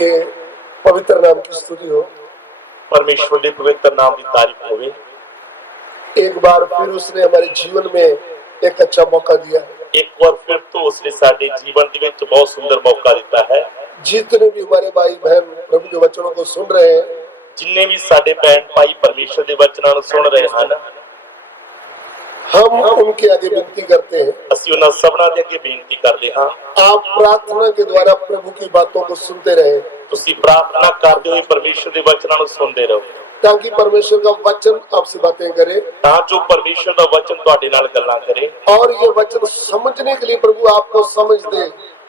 के पवित्र नाम की स्तुति हो। परमेश्वर के पवित्र नाम की तारीफ होवे। एक बार फिर उसने हमारे जीवन में एक अच्छा मौका दिया। एक बार फिर तो उसने साडे जीवन दे विच बहुत सुंदर मौका दिता है। जितने भी हमारे भाई बहन प्रभु के वचनों को सुन रहे हैं, जिन्ने भी साडे भैन भाई परमेश्वर के वचनों को सुन रहे हैं, हम उनके आगे विनती करते हैं, ਅਸੀਂ ਉਹਨਾਂ ਸਭਨਾਂ ਦੇ ਅੱਗੇ ਬੇਨਤੀ ਕਰਦੇ ਹਾਂ, आप प्रार्थना के द्वारा प्रभु की बातों को सुनते रहे, ਤੁਸੀਂ प्रार्थना करते हुए परमेश्वर के वचनों को सुनते रहो, ताकि परमेश्वर का वचन आपसे बातें करे, ਤਾਂ ਜੋ परमेश्वर का वचन ਤੁਹਾਡੇ ਨਾਲ ਗੱਲਾਂ करे और ये वचन समझने के लिए प्रभु आपको समझ दे,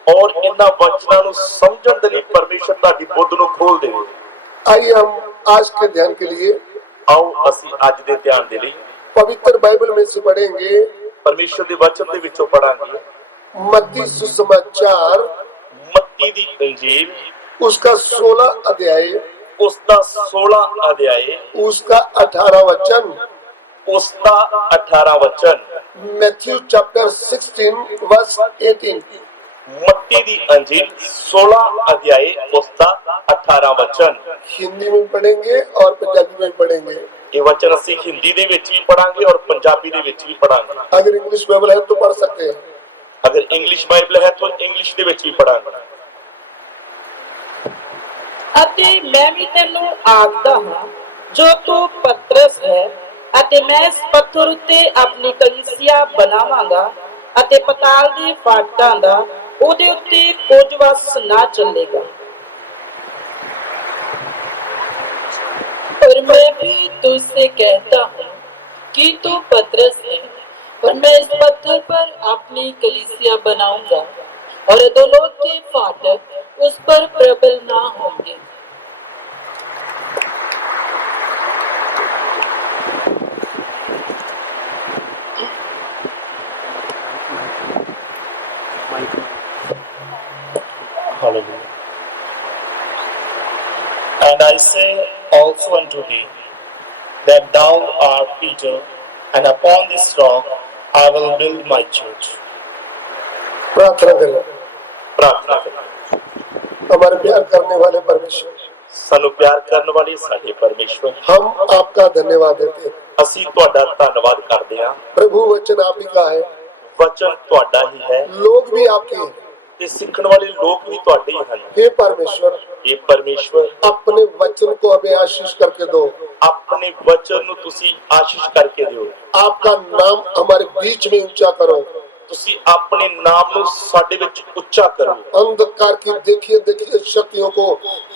और इन्हां वचनों को समझण दे लई परमेश्वर ਤੁਹਾਡੀ बुद्ध ਨੂੰ खोल देवे। आइए हम आज के ध्यान के लिए आओ ਅਸੀਂ ਅੱਜ ਦੇ ਧਿਆਨ ਦੇ ਲਈ पवित्र बाइबल में से पढ़ेंगे, परमेश्वर के वचन ਦੇ ਵਿੱਚੋਂ ਪੜਾਂਗੇ मत्ती सुसमाचार मत्ती दी इंजील उसका 16 अध्याय, उसका 16 अध्याय, उसका 18 वचन, उसका 18 वचन, मैथ्यू चैप्टर 16 वर्स 18। मत्ती दी इंजील 16 अध्याय, उसका 18 वचन। हिंदी में पढ़ेंगे और पंजाबी में पढ़ेंगे। ये वचन ਅਸੀਂ हिंदी ਦੇ ਵਿੱਚ ਵੀ ਪੜਾਂਗੇ और पंजाबी ਦੇ ਵਿੱਚ ਵੀ ਪੜਾਂਗੇ। अगर इंग्लिश बाइबल है तो पढ़ सकते हैं, अगर इंग्लिश बाइबल है तो इंग्लिश ਦੇ ਵਿੱਚ ਵੀ ਪੜਾਂਗੇ। ਅਤੇ ਮੈਂ ਵੀ ਤੈਨੂੰ ਆਖਦਾ ਹਾਂ, ਜੋ ਤੂੰ ਪਤਰਸ ਹੈ ਅਤੇ ਮੈਂ ਇਸ ਪੱਥਰ ਉੱਤੇ ਆਪਣੀ ਕਲੀਸਿਆ ਬਣਾਵਾਂਗਾ ਅਤੇ ਪਤਾਲ ਦੇ ਫਾਟਕਾਂ ਦਾ ਉਹਦੇ ਉੱਤੇ ਕੁਝ ਵਸ ਨਾ ਚੱਲੇਗਾ। और मैं भी तुझसे कहता हूँ कि तू पतरस है और मैं इस पत्थर पर अपनी कलीसिया बनाऊंगा और अधोलोक के फाटक उस पर प्रबल ना होंगे। Hallelujah. And I say also unto thee, that thou art Peter, and upon this rock I will build my church. प्रार्थना करें। प्रार्थना करें। हमारे प्यार करने वाले परमेश्वर, सानू प्यार करने वाले साडे परमेश्वर, हम आपका धन्यवाद देते हैं। ਅਸੀਂ ਤੁਹਾਡਾ ਧੰਨਵਾਦ ਕਰਦੇ ਹਾਂ। प्रभु वचन आप ही का है, वचन ਤੁਹਾਡਾ ਹੀ ਹੈ लोग भी आपके हैं। ਤੇ ਸਿੱਖਣ वाले लोग भी ਤੁਹਾਡੇ ਹੀ ਹਨ। हे परमेश्वर, ਇਹ परमेश्वर अपने वचन को हमें आशीष करके दो, ਆਪਣੇ वचन ਨੂੰ ਤੁਸੀਂ ਆਸ਼ੀष ਕਰਕੇ ਦਿਓ। आपका नाम हमारे बीच में ऊंचा करो, ਤੁਸੀਂ ਆਪਣੇ ਨਾਮ ਨੂੰ ਸਾਡੇ ਵਿੱਚ ਉੱਚਾ ਕਰੋ। अंधकार की देखिए शक्तियों को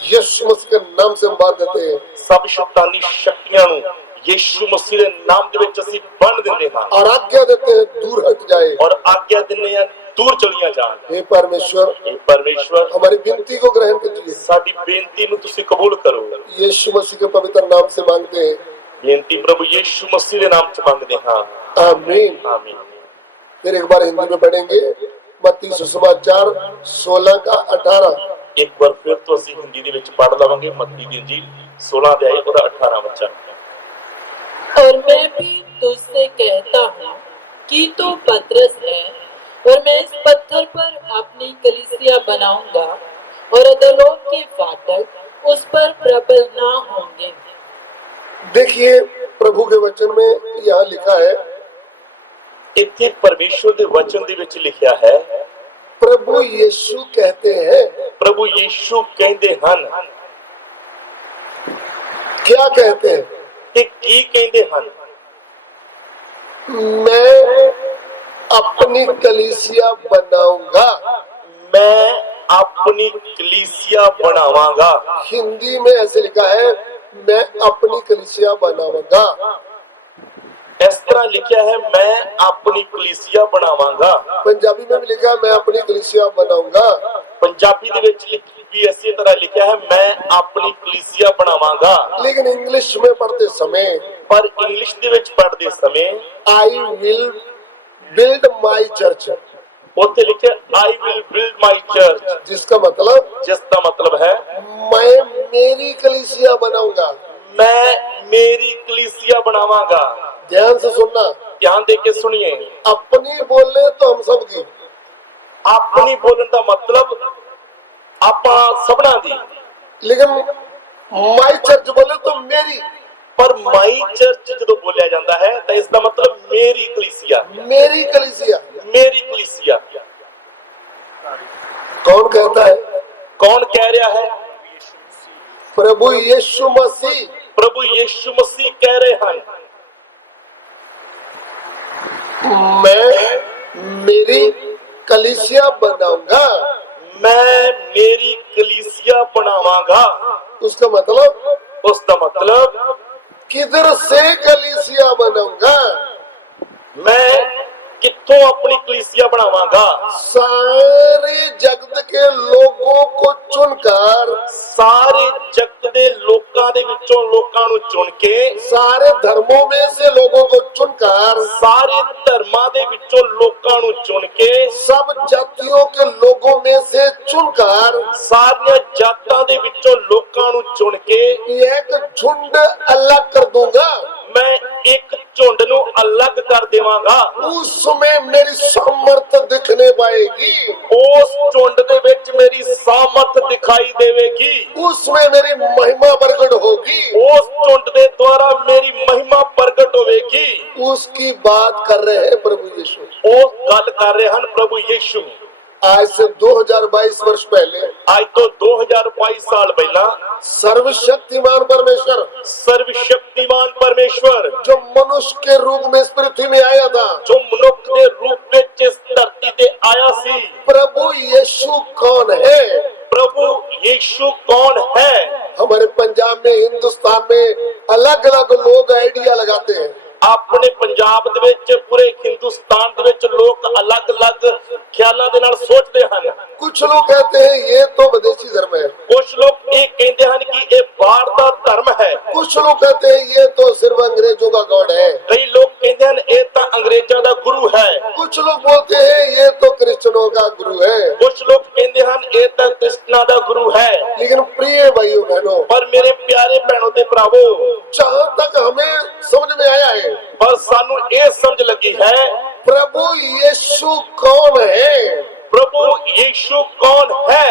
यीशु मसीह के नाम से हम बांध देते हैं, ਸਭ ਸ਼ੈਤਾਨੀ ਸ਼ਕਤੀਆਂ ਨੂੰ ਯीशु मसीह ਦੇ ਨਾਮ ਦੇ ਵਿੱਚ ਅਸੀਂ ਬੰਨ ਦਿੰਦੇ ਹਾਂ और आज्ञा देते हैं दूर हट जाए। ਔਰ ਆਗਿਆ ਦਿੰਦੇ ਹਾਂ दूर ਚਲੀਆਂ ਜਾਣ। हे परमेश्वर, ਇਹ परमेश्वर हमारी विनती को ग्रहण कीजिए, ਸਾਡੀ ਬੇਨਤੀ ਨੂੰ ਤੁਸੀਂ ਕਬੂਲ ਕਰੋ। यीशु मसीह के पवित्र नाम से मांगते हैं, ਬੇਨਤੀ ਪ੍ਰਭੂ ਯीशु मसीह ਦੇ ਨਾਮ 'ਚ ਮੰਗਦੇ ਹਾਂ। आमीन। आमीन। फिर एक बार हिंदी में पढ़ेंगे, मत्ती सुसमाचार 16 का 18। ਇੱਕ ਵਾਰ ਫਿਰ ਤੋਂ ਅਸੀਂ ਹਿੰਦੀ ਦੇ ਵਿੱਚ ਪੜ੍ਹ ਲਵਾਂਗੇ ਮੱਤੀ ਦੀ ਇੰਜੀਲ 16 ਅਧਿਆਇ ਉਹਦਾ 18 ਵਚਨ। और मैं भी तुझसे कहता हूँ कि तू पतरस है और मैं इस पत्थर पर अपनी कलीसिया बनाऊंगा और अधोलोक के फाटक उस पर प्रबल ना होंगे। देखिए प्रभु के वचन में यहाँ लिखा है, ਇੱਥੇ ਪਰਮੇਸ਼ਵਰ ਦੇ ਵਚਨ ਦੇ ਵਿੱਚ ਲਿਖਿਆ ਹੈ, प्रभु यीशु कहते हैं। ਪ੍ਰਭੂ ਯੀਸ਼ੂ ਕਹਿੰਦੇ ਹਨ। क्या कहते हैं? ਤੇ ਕੀ ਕਹਿੰਦੇ ਹਨ? मैं अपनी कलीसिया बनाऊंगा। मैं अपनी कलीसिया बनावांगा। हिंदी में ऐसे लिखा है, मैं अपनी कलीसिया बनाऊंगा। इस तरह लिखा है, मैं अपनी कलीसिया बनावांगा। पंजाबी में भी लिखा है, मैं अपनी कलीसिया बनाऊंगा। पंजाबी दे विच भी इसी तरह लिखा है, मैं अपनी कलीसिया बनावांगा। लेकिन इंग्लिश में पढ़ते समय, पर इंग्लिश दे विच पढ़ते समय I will build my church, उत्थे लिखे I will build my church, जिसका मतलब है मैं मेरी कलीसिया बनाऊंगा। मैं मेरी कलीसिया बनावांगा। ध्यान से सुनना, ध्यान दे के सुनिए। अपनी बोलने तो हम सब की, अपनी बोलने का मतलब आपा सबना दी, लेकिन माई चर्च बोले तो मेरी पर माई चर्च ਜਦੋਂ ਬੋਲਿਆ ਜਾਂਦਾ ਹੈ ਤਾਂ ਇਸ ਦਾ ਮਤਲਬ ਮੇਰੀ ਕਲੀਸਿया, मेरी कलीसिया। ਮੇਰੀ ਕਲੀਸਿया। कौन कहता है? ਕੌਣ ਕਹਿ ਰਿਹਾ ਹੈ? प्रभु यीशु मसीह। ਪ੍ਰਭु ਯੀਸ਼ੂ ਮਸੀਹ ਕਹਿ ਰਹੇ ਹਨ, मैं मेरी कलीसिया बनाऊंगा। ਮੈਂ ਮੇਰੀ ਕਲੀਸਿया ਬਣਾਵਾਂਗਾ। उसका मतलब ਉਸ ਦਾ ਮਤਲਬ किधर से कलीसिया बनाऊंगा? मैं कित्थों अपनी कलीसिया बनावांगा? सारे जगत के लोगों को चुनकर, सारे जगत दे लोकां दे विचों लोकां नूं चुन के, सारे धर्मों में से लोगों को चुनकर, सारे धर्मां दे विचों लोकां नूं चुन के, सब जातियों के लोगों में से चुनकर, सारियां जातां दे विचों लोकां नूं चुन के एक झुंड अलग कर दूंगा। मैं एक झुंड नूं अलग कर देवांगा। उसमें मेरी सामर्थ दिखने पाएगी। उस झुंड दे विच मेरी सामर्थ दिखाई देवेगी। उसमें मेरी महिमा प्रकट होगी। उस झुंड दे द्वारा मेरी महिमा प्रकट होवेगी। उसकी बात कर रहे हैं प्रभु यीशु। ਉਹ ਗੱਲ ਕਰ ਰਹੇ ਹਨ ਪ੍ਰਭੂ ਯੀਸ਼ੂ। आज से 2022 वर्ष पहले, ਅੱਜ ਤੋਂ 2022 ਸਾਲ ਪਹਿਲਾਂ सर्वशक्तिमान परमेश्वर ਸਰਵਸ਼ਕਤੀਮਾਨ ਪਰਮੇਸ਼ਵਰ जो मनुष्य के रूप में इस पृथ्वी में आया था, ਜੋ ਮਨੁੱਖ ਦੇ ਰੂਪ ਵਿੱਚ ਇਸ ਧਰਤੀ ਤੇ ਆਇਆ ਸੀ। प्रभु यीशु कौन है? ਪ੍ਰਭੂ ਯੀਸ਼ੂ ਕੌਣ ਹੈ? हमारे पंजाब में, हिंदुस्तान में अलग अलग लोग आइडिया लगाते हैं। ਆਪਣੇ ਪੰਜਾਬ ਦੇ ਵਿੱਚ, ਪੂਰੇ ਹਿੰਦੁਸਤਾਨ ਦੇ ਵਿੱਚ ਲੋਕ ਅਲੱਗ-ਅਲੱਗ ਖਿਆਲਾਂ ਦੇ ਨਾਲ ਸੋਚਦੇ ਹਨ। कुछ लोग कहते हैं ये तो विदेशी धर्म है। ਕੁਝ ਲੋਕ ਇਹ ਕਹਿੰਦੇ ਹਨ ਕਿ ਇਹ ਬਾਹਰ ਦਾ ਧਰਮ ਹੈ। कुछ लोग कहते हैं ये तो सिर्फ अंग्रेजों का गॉड है। ਕਈ ਲੋਕ ਕਹਿੰਦੇ ਹਨ ਇਹ ਤਾਂ ਅੰਗਰੇਜ਼ਾਂ ਦਾ ਗੁਰੂ ਹੈ। कुछ लोग बोलते हैं ये तो क्रिश्चियनों का गुरु है। ਕੁਝ ਲੋਕ ਕਹਿੰਦੇ ਹਨ ਇਹ ਤਾਂ ਕ੍ਰਿਸਚਨਾਂ ਦਾ ਗੁਰੂ ਹੈ। लेकिन प्रिय भाइयों बहनों, ਪਰ ਮੇਰੇ ਪਿਆਰੇ ਭੈਣੋ ਤੇ ਭਰਾਵੋ, जहाँ तक हमें समझ में आया है, ਪਰ ਸਾਨੂੰ ਇਹ ਸਮਝ ਲੱਗੀ ਹੈ प्रभु यीशु कौन है? ਪ੍ਰਭੂ ਯੀਸ਼ੂ ਕੌਣ ਹੈ?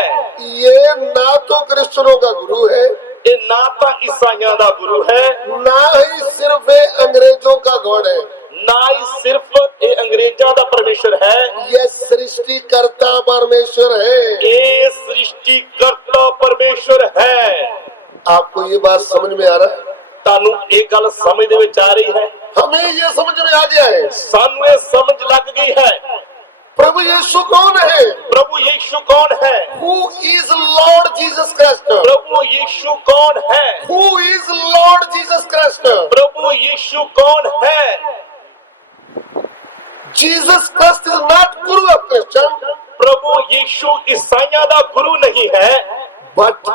ये ना तो क्रिश्चियनों का गुरु है, ਇਹ ਨਾ ਤਾਂ ਈਸਾਈਆਂ ਦਾ ਗੁਰੂ ਹੈ, ना ही सिर्फ ये अंग्रेजों का गॉड है। ਨਾ ਹੀ ਸਿਰਫ ਇਹ ਅੰਗਰੇਜ਼ਾਂ ਦਾ ਪਰਮੇਸ਼ਰ ਹੈ। ये सृष्टिकर्ता परमेश्वर है। ਇਹ ਸ੍ਰਿਸ਼ਟੀਕਰਤਾ ਪਰਮੇਸ਼ਰ ਹੈ। आपको ये बात समझ में आ रहा है? ਤੁਹਾਨੂੰ ਇਹ ਗੱਲ ਸਮਝ ਦੇ ਵਿੱਚ ਆ ਰਹੀ ਹੈ? हमें ये समझ में आ गया है। ਸਾਨੂੰ ਇਹ ਸਮਝ ਲੱਗ ਗਈ ਹੈ प्रभु यीशु कौन है? ਪ੍ਰਭੂ ਯੀਸ਼ੂ ਕੌਣ ਹੈ? Who is Lord Jesus Christ? ਪ੍ਰਭੂ ਯੀਸ਼ੂ ਕੌਣ ਹੈ? Who is Lord Jesus Christ? ਪ੍ਰਭੂ ਯੀਸ਼ੂ ਕੌਣ ਹੈ? Jesus Christ is not Guru of Christian, ਪ੍ਰਭੂ ਯੀਸ਼ੂ ਈਸਾਈਆਂ ਦਾ ਗੁਰੂ ਨਹੀਂ ਹੈ, but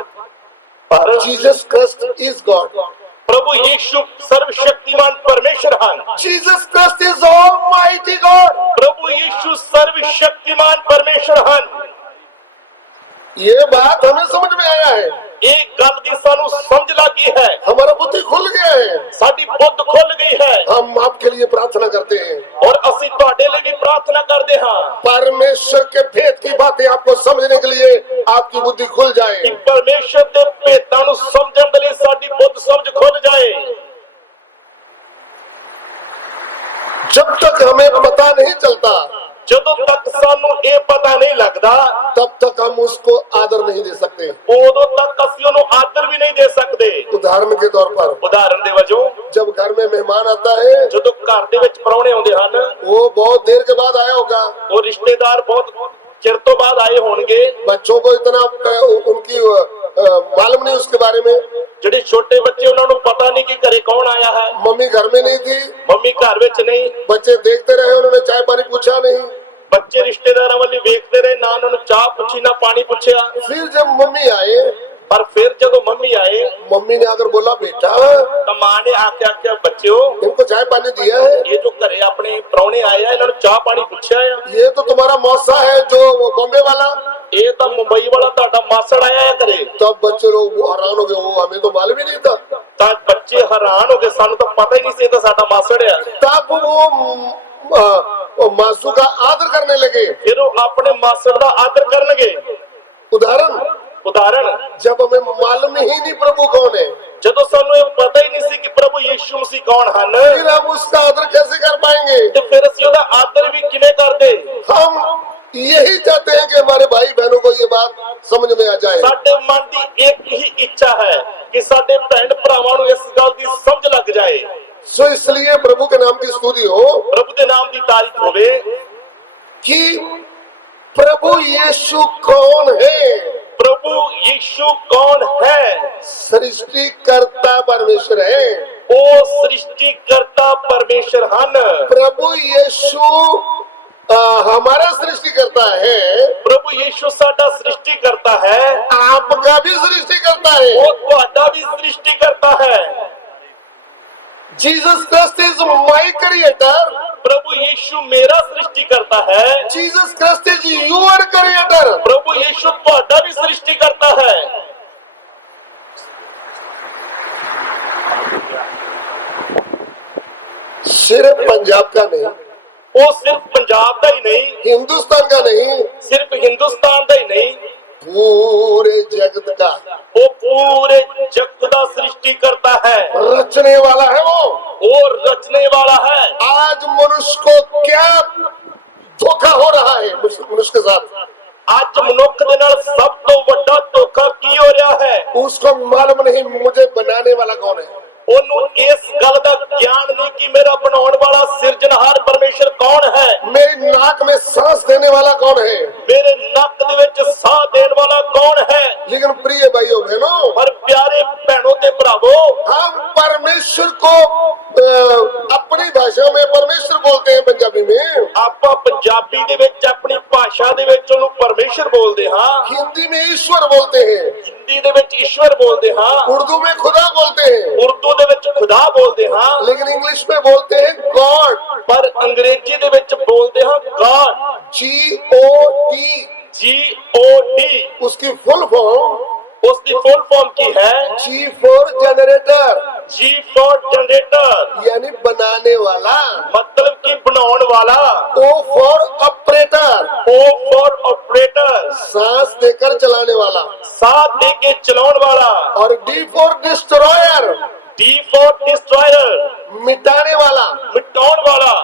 ਪਰ Jesus Christ is God. ਪ੍ਰਭੂ ਯੀਸ਼ੂ ਸਰਵਸ਼ਕਤੀਮਾਨ ਪਰਮੇਸ਼ਰ ਹਨ। Jesus Christ is Almighty God. ਪ੍ਰਭੂ ਯੀਸ਼ੂ ਸਰਵਸ਼ਕਤੀਮਾਨ ਪਰਮੇਸ਼ਰ ਹਨ। ये बात हमें समझ में आया है। ਇਹ ਗੱਲ ਦੀ ਸਾਨੂੰ ਸਮਝ ਲੱਗੀ ਹੈ। हमारा बुद्धि खुल गया है। ਸਾਡੀ ਬੁੱਧ ਖੁੱਲ ਗਈ ਹੈ हम आपके लिए प्रार्थना करते हैं। ਔਰ ਅਸੀਂ ਤੁਹਾਡੇ ਲਈ ਵੀ ਪ੍ਰਾਰਥਨਾ ਕਰਦੇ ਹਾਂ परमेश्वर के भेद की बातें आपको समझने के लिए आपकी बुद्धि खुल ਕਿ जाए। ਪਰਮੇਸ਼ਰ ਦੇ ਭੇਦਾਂ ਨੂੰ ਸਮਝਣ ਦੇ ਲਈ ਸਾਡੀ ਬੁੱਧ ਸਮਝ ਖੁੱਲ ਜਾਏ। जब तक हमें पता नहीं चलता, ਜਦੋਂ ਤੱਕ ਸਾਨੂੰ ਇਹ ਪਤਾ ਨਹੀਂ ਲੱਗਦਾ, तब तक हम उसको आदर नहीं दे सकते। ਉਦੋਂ ਤੱਕ ਅਸੀਂ ਉਹਨੂੰ ਆਦਰ ਵੀ ਨਹੀਂ ਦੇ ਸਕਦੇ। उदाहरण के तौर पर, ਉਦਾਹਰਨ ਦੇ ਵਜੋਂ जब घर में मेहमान आता है, ਜਦੋਂ ਘਰ ਦੇ ਵਿੱਚ ਪ੍ਰਾਹੁਣੇ ਆਉਂਦੇ ਹਨ, वो बहुत देर के बाद आया होगा। ਉਹ ਰਿਸ਼ਤੇਦਾਰ ਬਹੁਤ ਚਿਰ ਤੋਂ ਬਾਅਦ ਆਏ ਹੋਣਗੇ। बच्चों को इतना उनकी मालूम नहीं उसके बारे में। ਜਿਹੜੇ ਛੋਟੇ ਬੱਚੇ ਉਹਨਾਂ ਨੂੰ ਪਤਾ ਨਹੀਂ ਕਿ ਘਰੇ ਕੌਣ ਆਇਆ ਹੈ। मम्मी घर में नहीं थी, ਮੰਮੀ ਘਰ ਵਿੱਚ ਨਹੀਂ। बच्चे देखते रहे, उन्होंने चाय पानी पूछा नहीं। ਬੱਚੇ ਰਿਸ਼ਤੇਦਾਰਾਂ ਵੱਲ ਵੇਖਦੇ ਰਹੇ, ਨਾ ਉਹਨਾਂ ਨੂੰ ਚਾਹ ਪੁੱਛੀ ਨਾ ਪਾਣੀ ਪੁੱਛਿਆ। फिर जब मम्मी आए, ਪਰ ਫਿਰ ਜਦੋਂ ਮੰਮੀ ਆਏ मम्मी ने आकर बोला, बेटा ਤਾਂ ਮਾਂ ਨੇ ਆ ਕੇ ਆਖਿਆ, ਬੱਚਿਓ इनको चाय पानी दिया है? ਇਹ ਜੋ ਘਰੇ ਆਪਣੇ ਪ੍ਰਾਹੁਣੇ ਆਏ ਆ, ਇਹਨਾਂ ਨੂੰ ਚਾਹ ਪਾਣੀ ਪੁੱਛਿਆ ਆ? ये तो तुम्हारा मौसा है जो वो बॉम्बे वाला। ਇਹ ਤਾਂ ਮੁੰਬਈ ਵਾਲਾ ਤੁਹਾਡਾ ਮਾਸੜ ਆਇਆ ਆ घरे। तब बच्चे लोग हैरान हो गए, वो हमें तो मालूम ही नहीं था। ਤਾਂ ਬੱਚੇ ਹੈਰਾਨ ਹੋ ਗਏ, ਸਾਨੂੰ ਤਾਂ ਪਤਾ ਹੀ ਨਹੀਂ ਸੀ ਇਹ ਤਾਂ ਸਾਡਾ ਮਾਸੜ ਆ। तब वो मासू का आदर करने लगे। ਫਿਰ ਉਹ ਆਪਣੇ ਮਾਸੜ ਦਾ ਆਦਰ ਕਰਨਗੇ। उदाहरण, ਉਦਾਹਰਣ, जब हमें मालूम ही नहीं प्रभु कौन है, ਜਦੋਂ ਸਾਨੂੰ ਇਹ ਪਤਾ ਹੀ ਨਹੀਂ ਸੀ ਕਿ ਪ੍ਰਭु ਯੀਸ਼ੂ ਮਸੀਹ ਕੌਣ ਹਨ, फिर हम उसका आदर कैसे कर पाएंगे? ਤੇ ਫਿਰ ਅਸੀਂ ਉਹਦਾ ਆਦਰ ਵੀ ਕਿਵੇਂ ਕਰਦੇ? हम यही चाहते हैं कि हमारे भाई बहनों को ये बात समझ में आ जाए। ਸਾਡੇ ਮਨ ਦੀ ਇੱਕ ਹੀ ਇੱਛਾ ਹੈ ਕਿ ਸਾਡੇ ਭੈਣ ਭਰਾਵਾਂ ਨੂੰ ਇਸ ਗੱਲ ਦੀ ਸਮਝ ਲੱਗ ਜਾਏ। सो इसलिए प्रभु के नाम की स्तुति हो ਪ੍ਰਭੂ ਦੇ ਨਾਮ ਦੀ ਤਾਰੀਫ ਹੋਵੇ कि प्रभु यीशु कौन है। ਪ੍ਰਭੂ ਯੀਸ਼ੂ ਕੌਣ ਹੈ? सृष्टिकर्ता परमेश्वर है। ਉਹ ਸ੍ਰਿਸ਼ਟੀਕਰਤਾ ਪਰਮੇਸ਼ਰ ਹਨ। प्रभु यीशु हमारा सृष्टिकर्ता है, ਪ੍ਰਭੂ ਯੀਸ਼ੂ ਸਾਡਾ ਸ੍ਰਿਸ਼ਟੀਕਰਤਾ ਹੈ, आपका भी सृष्टिकर्ता है। ਉਹ ਤੁਹਾਡਾ ਵੀ ਸ੍ਰਿਸ਼ਟੀਕਰਤਾ ਹੈ। Jesus Christ is my creator, ਪ੍ਰਭੂ ਯੀਸ਼ੂ ਮੇਰਾ ਸ੍ਰਿਸ਼ਟੀਕਰਤਾ ਹੈ। Jesus Christ is your creator. ਪ੍ਰਭੂ ਯੀਸ਼ੂ ਤੁਹਾਡਾ ਵੀ ਸ੍ਰਿਸ਼ਟੀਕਰਤਾ ਹੈ। सिर्फ पंजाब का नहीं, ਉਹ ਸਿਰਫ ਪੰਜਾਬ ਦਾ ਹੀ ਨਹੀਂ, हिंदुस्तान का नहीं, ਸਿਰਫ ਹਿੰਦੁਸਤਾਨ ਦਾ ਹੀ ਨਹੀਂ, पूरे जगत का ਉਹ ਪੂਰੇ ਜਗਤ ਦਾ ਸ੍ਰਿਸ਼ਟੀਕਰਤਾ ਹੈ। रचने वाला है वो। ਉਹ ਰਚने वाला है। आज मनुष्य को क्या धोखा हो रहा है मनुष्य के साथ, ਅੱਜ ਮਨੁੱਖ ਦੇ ਨਾਲ ਸਭ ਤੋਂ ਵੱਡਾ ਧੋਖਾ ਕੀ ਹੋ ਰਿਹਾ ਹੈ? उसको मालूम नहीं मुझे बनाने वाला कौन है। ਉਹਨੂੰ ਇਸ ਗੱਲ ਦਾ ਗਿਆਨ ਨਹੀਂ ਕਿ ਮੇਰਾ ਬਣਾਉਣ ਵਾਲਾ ਸਿਰਜਣਹਾਰ ਪਰਮੇਸ਼ਰ ਕੌਣ ਹੈ। मेरी नाक में सांस देने वाला कौन है। ਮੇਰੇ ਨੱਕ ਦੇ ਵਿੱਚ ਸਾਹ ਦੇਣ ਵਾਲਾ ਕੌਣ ਹੈ? लेकिन प्रिय भाइयों बहनों, ਪਰ ਪਿਆਰੇ ਭੈਣੋ ਤੇ ਭਰਾਵੋ, हम परमेश्वर को अपनी भाषा में परमेश्वर बोलते हैं, पंजाबी में, ਆਪਾਂ ਪੰਜਾਬੀ ਦੇ ਵਿੱਚ ਆਪਣੀ ਭਾਸ਼ਾ ਦੇ ਵਿੱਚ ਉਹਨੂੰ ਪਰਮੇਸ਼ਰ ਬੋਲਦੇ ਹਾਂ, हिंदी में ईश्वर बोलते हैं, ਹਿੰਦੀ ਦੇ ਵਿੱਚ ਈਸ਼ਵਰ ਬੋਲਦੇ ਹਾਂ, उर्दू में खुदा बोलते हैं, ਉਰਦੂ ਦੇ ਵਿੱਚ ਖੁਦਾ ਬੋਲਦੇ ਹਾਂ, लेकिन इंग्लिश में बोलते हैं गॉड। ਪਰ ਅੰਗਰੇਜ਼ੀ ਦੇ ਵਿੱਚ ਬੋਲਦੇ ਹਾਂ ਗॉड, GOD। GOD। उसकी फुल फॉर्म ਉਸ ਦੀ ਫੁੱਲ ਫਾਰਮ ਕੀ ਹੈ? G for generator, G for generator, यानी बनाने वाला। मतलब कि बनाने वाला। O for operator, O for operator, सांस देकर चलाने वाला। साथ दे के चलाने वाला। और D for destroyer, D for destroyer, मिटाने वाला। मिटाने वाला।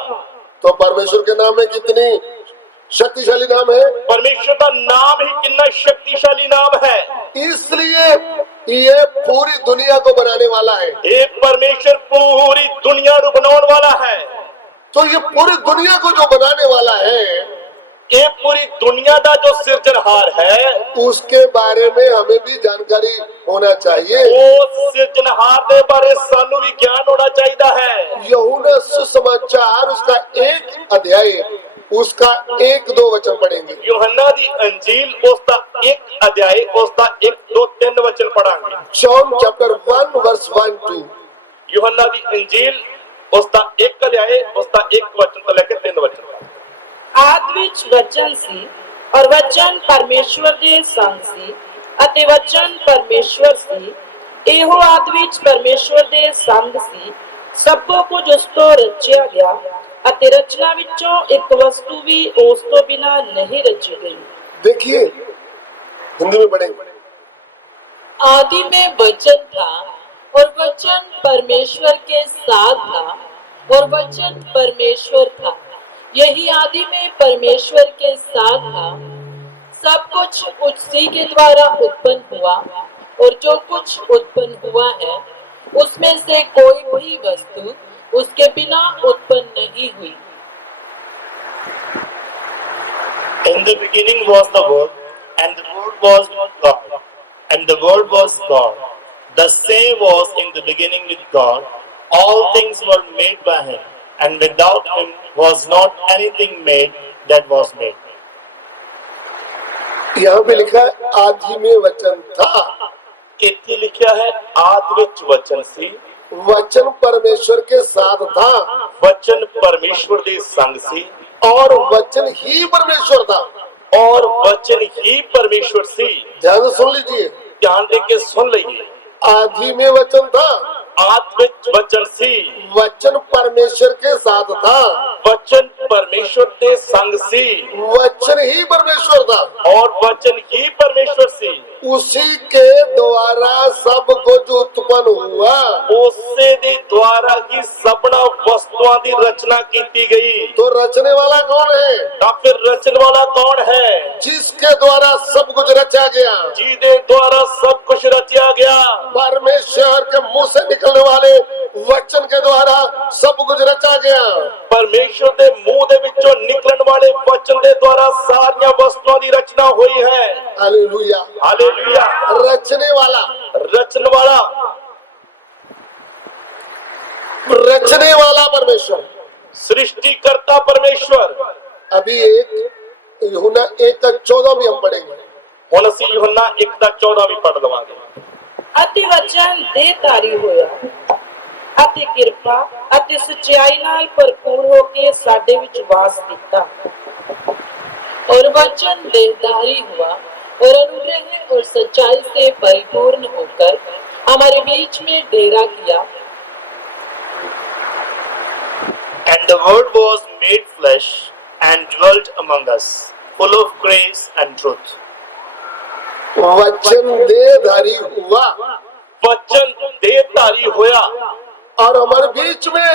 तो परमेश्वर के नाम में कितनी शक्तिशाली नाम है। परमेश्वर का नाम ही कितना शक्तिशाली नाम है। इसलिए ये पूरी दुनिया को बनाने वाला है। ये परमेश्वर पूरी दुनिया को बनाने वाला है। तो ये पूरी दुनिया को जो बनाने वाला है, ये पूरी दुनिया का जो सिरजनहार है, उसके बारे में हमें भी जानकारी होना चाहिए। उस सिरजनहार के बारे सानू भी ज्ञान होना चाहिए है। यूहन्ना सुसमाचार उसका 1 अध्याय उसका 1-2 वचन पढ़ेंगे। यूहन्ना दी अंजील उसका 1 अध्याय उसका 1, 2, 3 वचन पढ़ांगे। John chapter 1 verse 1-2। यूहन्ना दी अंजील उसका 1 अध्याय उसका 1 वचन तो लेकर 3 वचन। आदि विच वचन सी और वचन परमेश्वर दे संग सी अते वचन परमेश्वर सी। एहो आदि विच परमेश्वर दे संग सी। सब कुछ उस तो रचिया गया अते रचना विचों एक वस्तु भी उस तो बिना नहीं रची गई। देखिए हिंदी में पढ़ेंगे। आदि में वचन था और वचन परमेश्वर के साथ था और वचन परमेश्वर था। यही आदि में परमेश्वर के साथ था। सब कुछ उसी के द्वारा उत्पन्न हुआ और जो कुछ उत्पन्न हुआ है उसमें से कोई भी वस्तु उसके बिना उत्पन्न नहीं हुई। In the beginning was the Word, and the Word was God, and the Word was God. The same was in the beginning with God. All things were made by Him, and without Him was not anything made that was made. यहाँ पे लिखा है आदि में वचन था। इतनी लिखा है आदि विच वचन सी। वचन परमेश्वर के साथ था। वचन परमेश्वर दे संग सी। और वचन ही परमेश्वर था। और वचन ही परमेश्वर सी। ध्यान से सुन लीजिए, ध्यान दे के सुन लीजिए। आदि में वचन था। आदि विच वचन सी। वचन परमेश्वर के साथ था। वचन परमेश्वर ਦੇ संग ਸੀ वचन ही परमेश्वर था, और वचन ही परमेश्वर सी। उसी के द्वारा सब कुछ उत्पन्न हुआ। ਉਸੇ ਦੇ द्वारा ही सबना वस्तुओं की रचना की गई। तो रचने वाला कौन है? ਤਾਂ ਫਿਰ रचन वाला कौन है? जिसके द्वारा सब कुछ रचा गया। ਜਿਹਦੇ द्वारा सब कुछ रचा गया। परमेश्वर के मुंह से निकलने वाले वचन के द्वारा सब कुछ रचा गया। परमेश्वर के मुंह दे विचों निकलण वाले वचन के द्वारा सारियां वस्तुओं की रचना हुई है। हालेलुया। हालेलुया। रचने वाला, रचन वाला, रचने वाला परमेश्वर, सृष्टिकर्ता परमेश्वर। अभी एक यूहन्ना 1:14 भी हम पढ़ेंगे। ਹੁਣ ਅਸੀਂ यूहन्ना 1:14 ਵੀ ਪੜ ਲਵਾਂਗੇ। ਅਤੇ ਵਚਨ ਦੇਹਧਾਰੀ ਹੋਇਆ ਅਤੇ ਕਿਰਪਾ ਅਤੇ ਸੱਚਾਈ ਨਾਲ ਭਰਪੂਰ ਹੋ ਕੇ ਸਾਡੇ ਵਿੱਚ ਵਾਸ ਕੀਤਾ। और वचन देहधारी हुआ और अनुग्रह और सच्चाई से परिपूर्ण होकर हमारे बीच में डेरा किया। And the word was made flesh and dwelt among us, full of grace and truth. वचन देहधारी हुआ वचन देहधारी होया और हमारे बीच में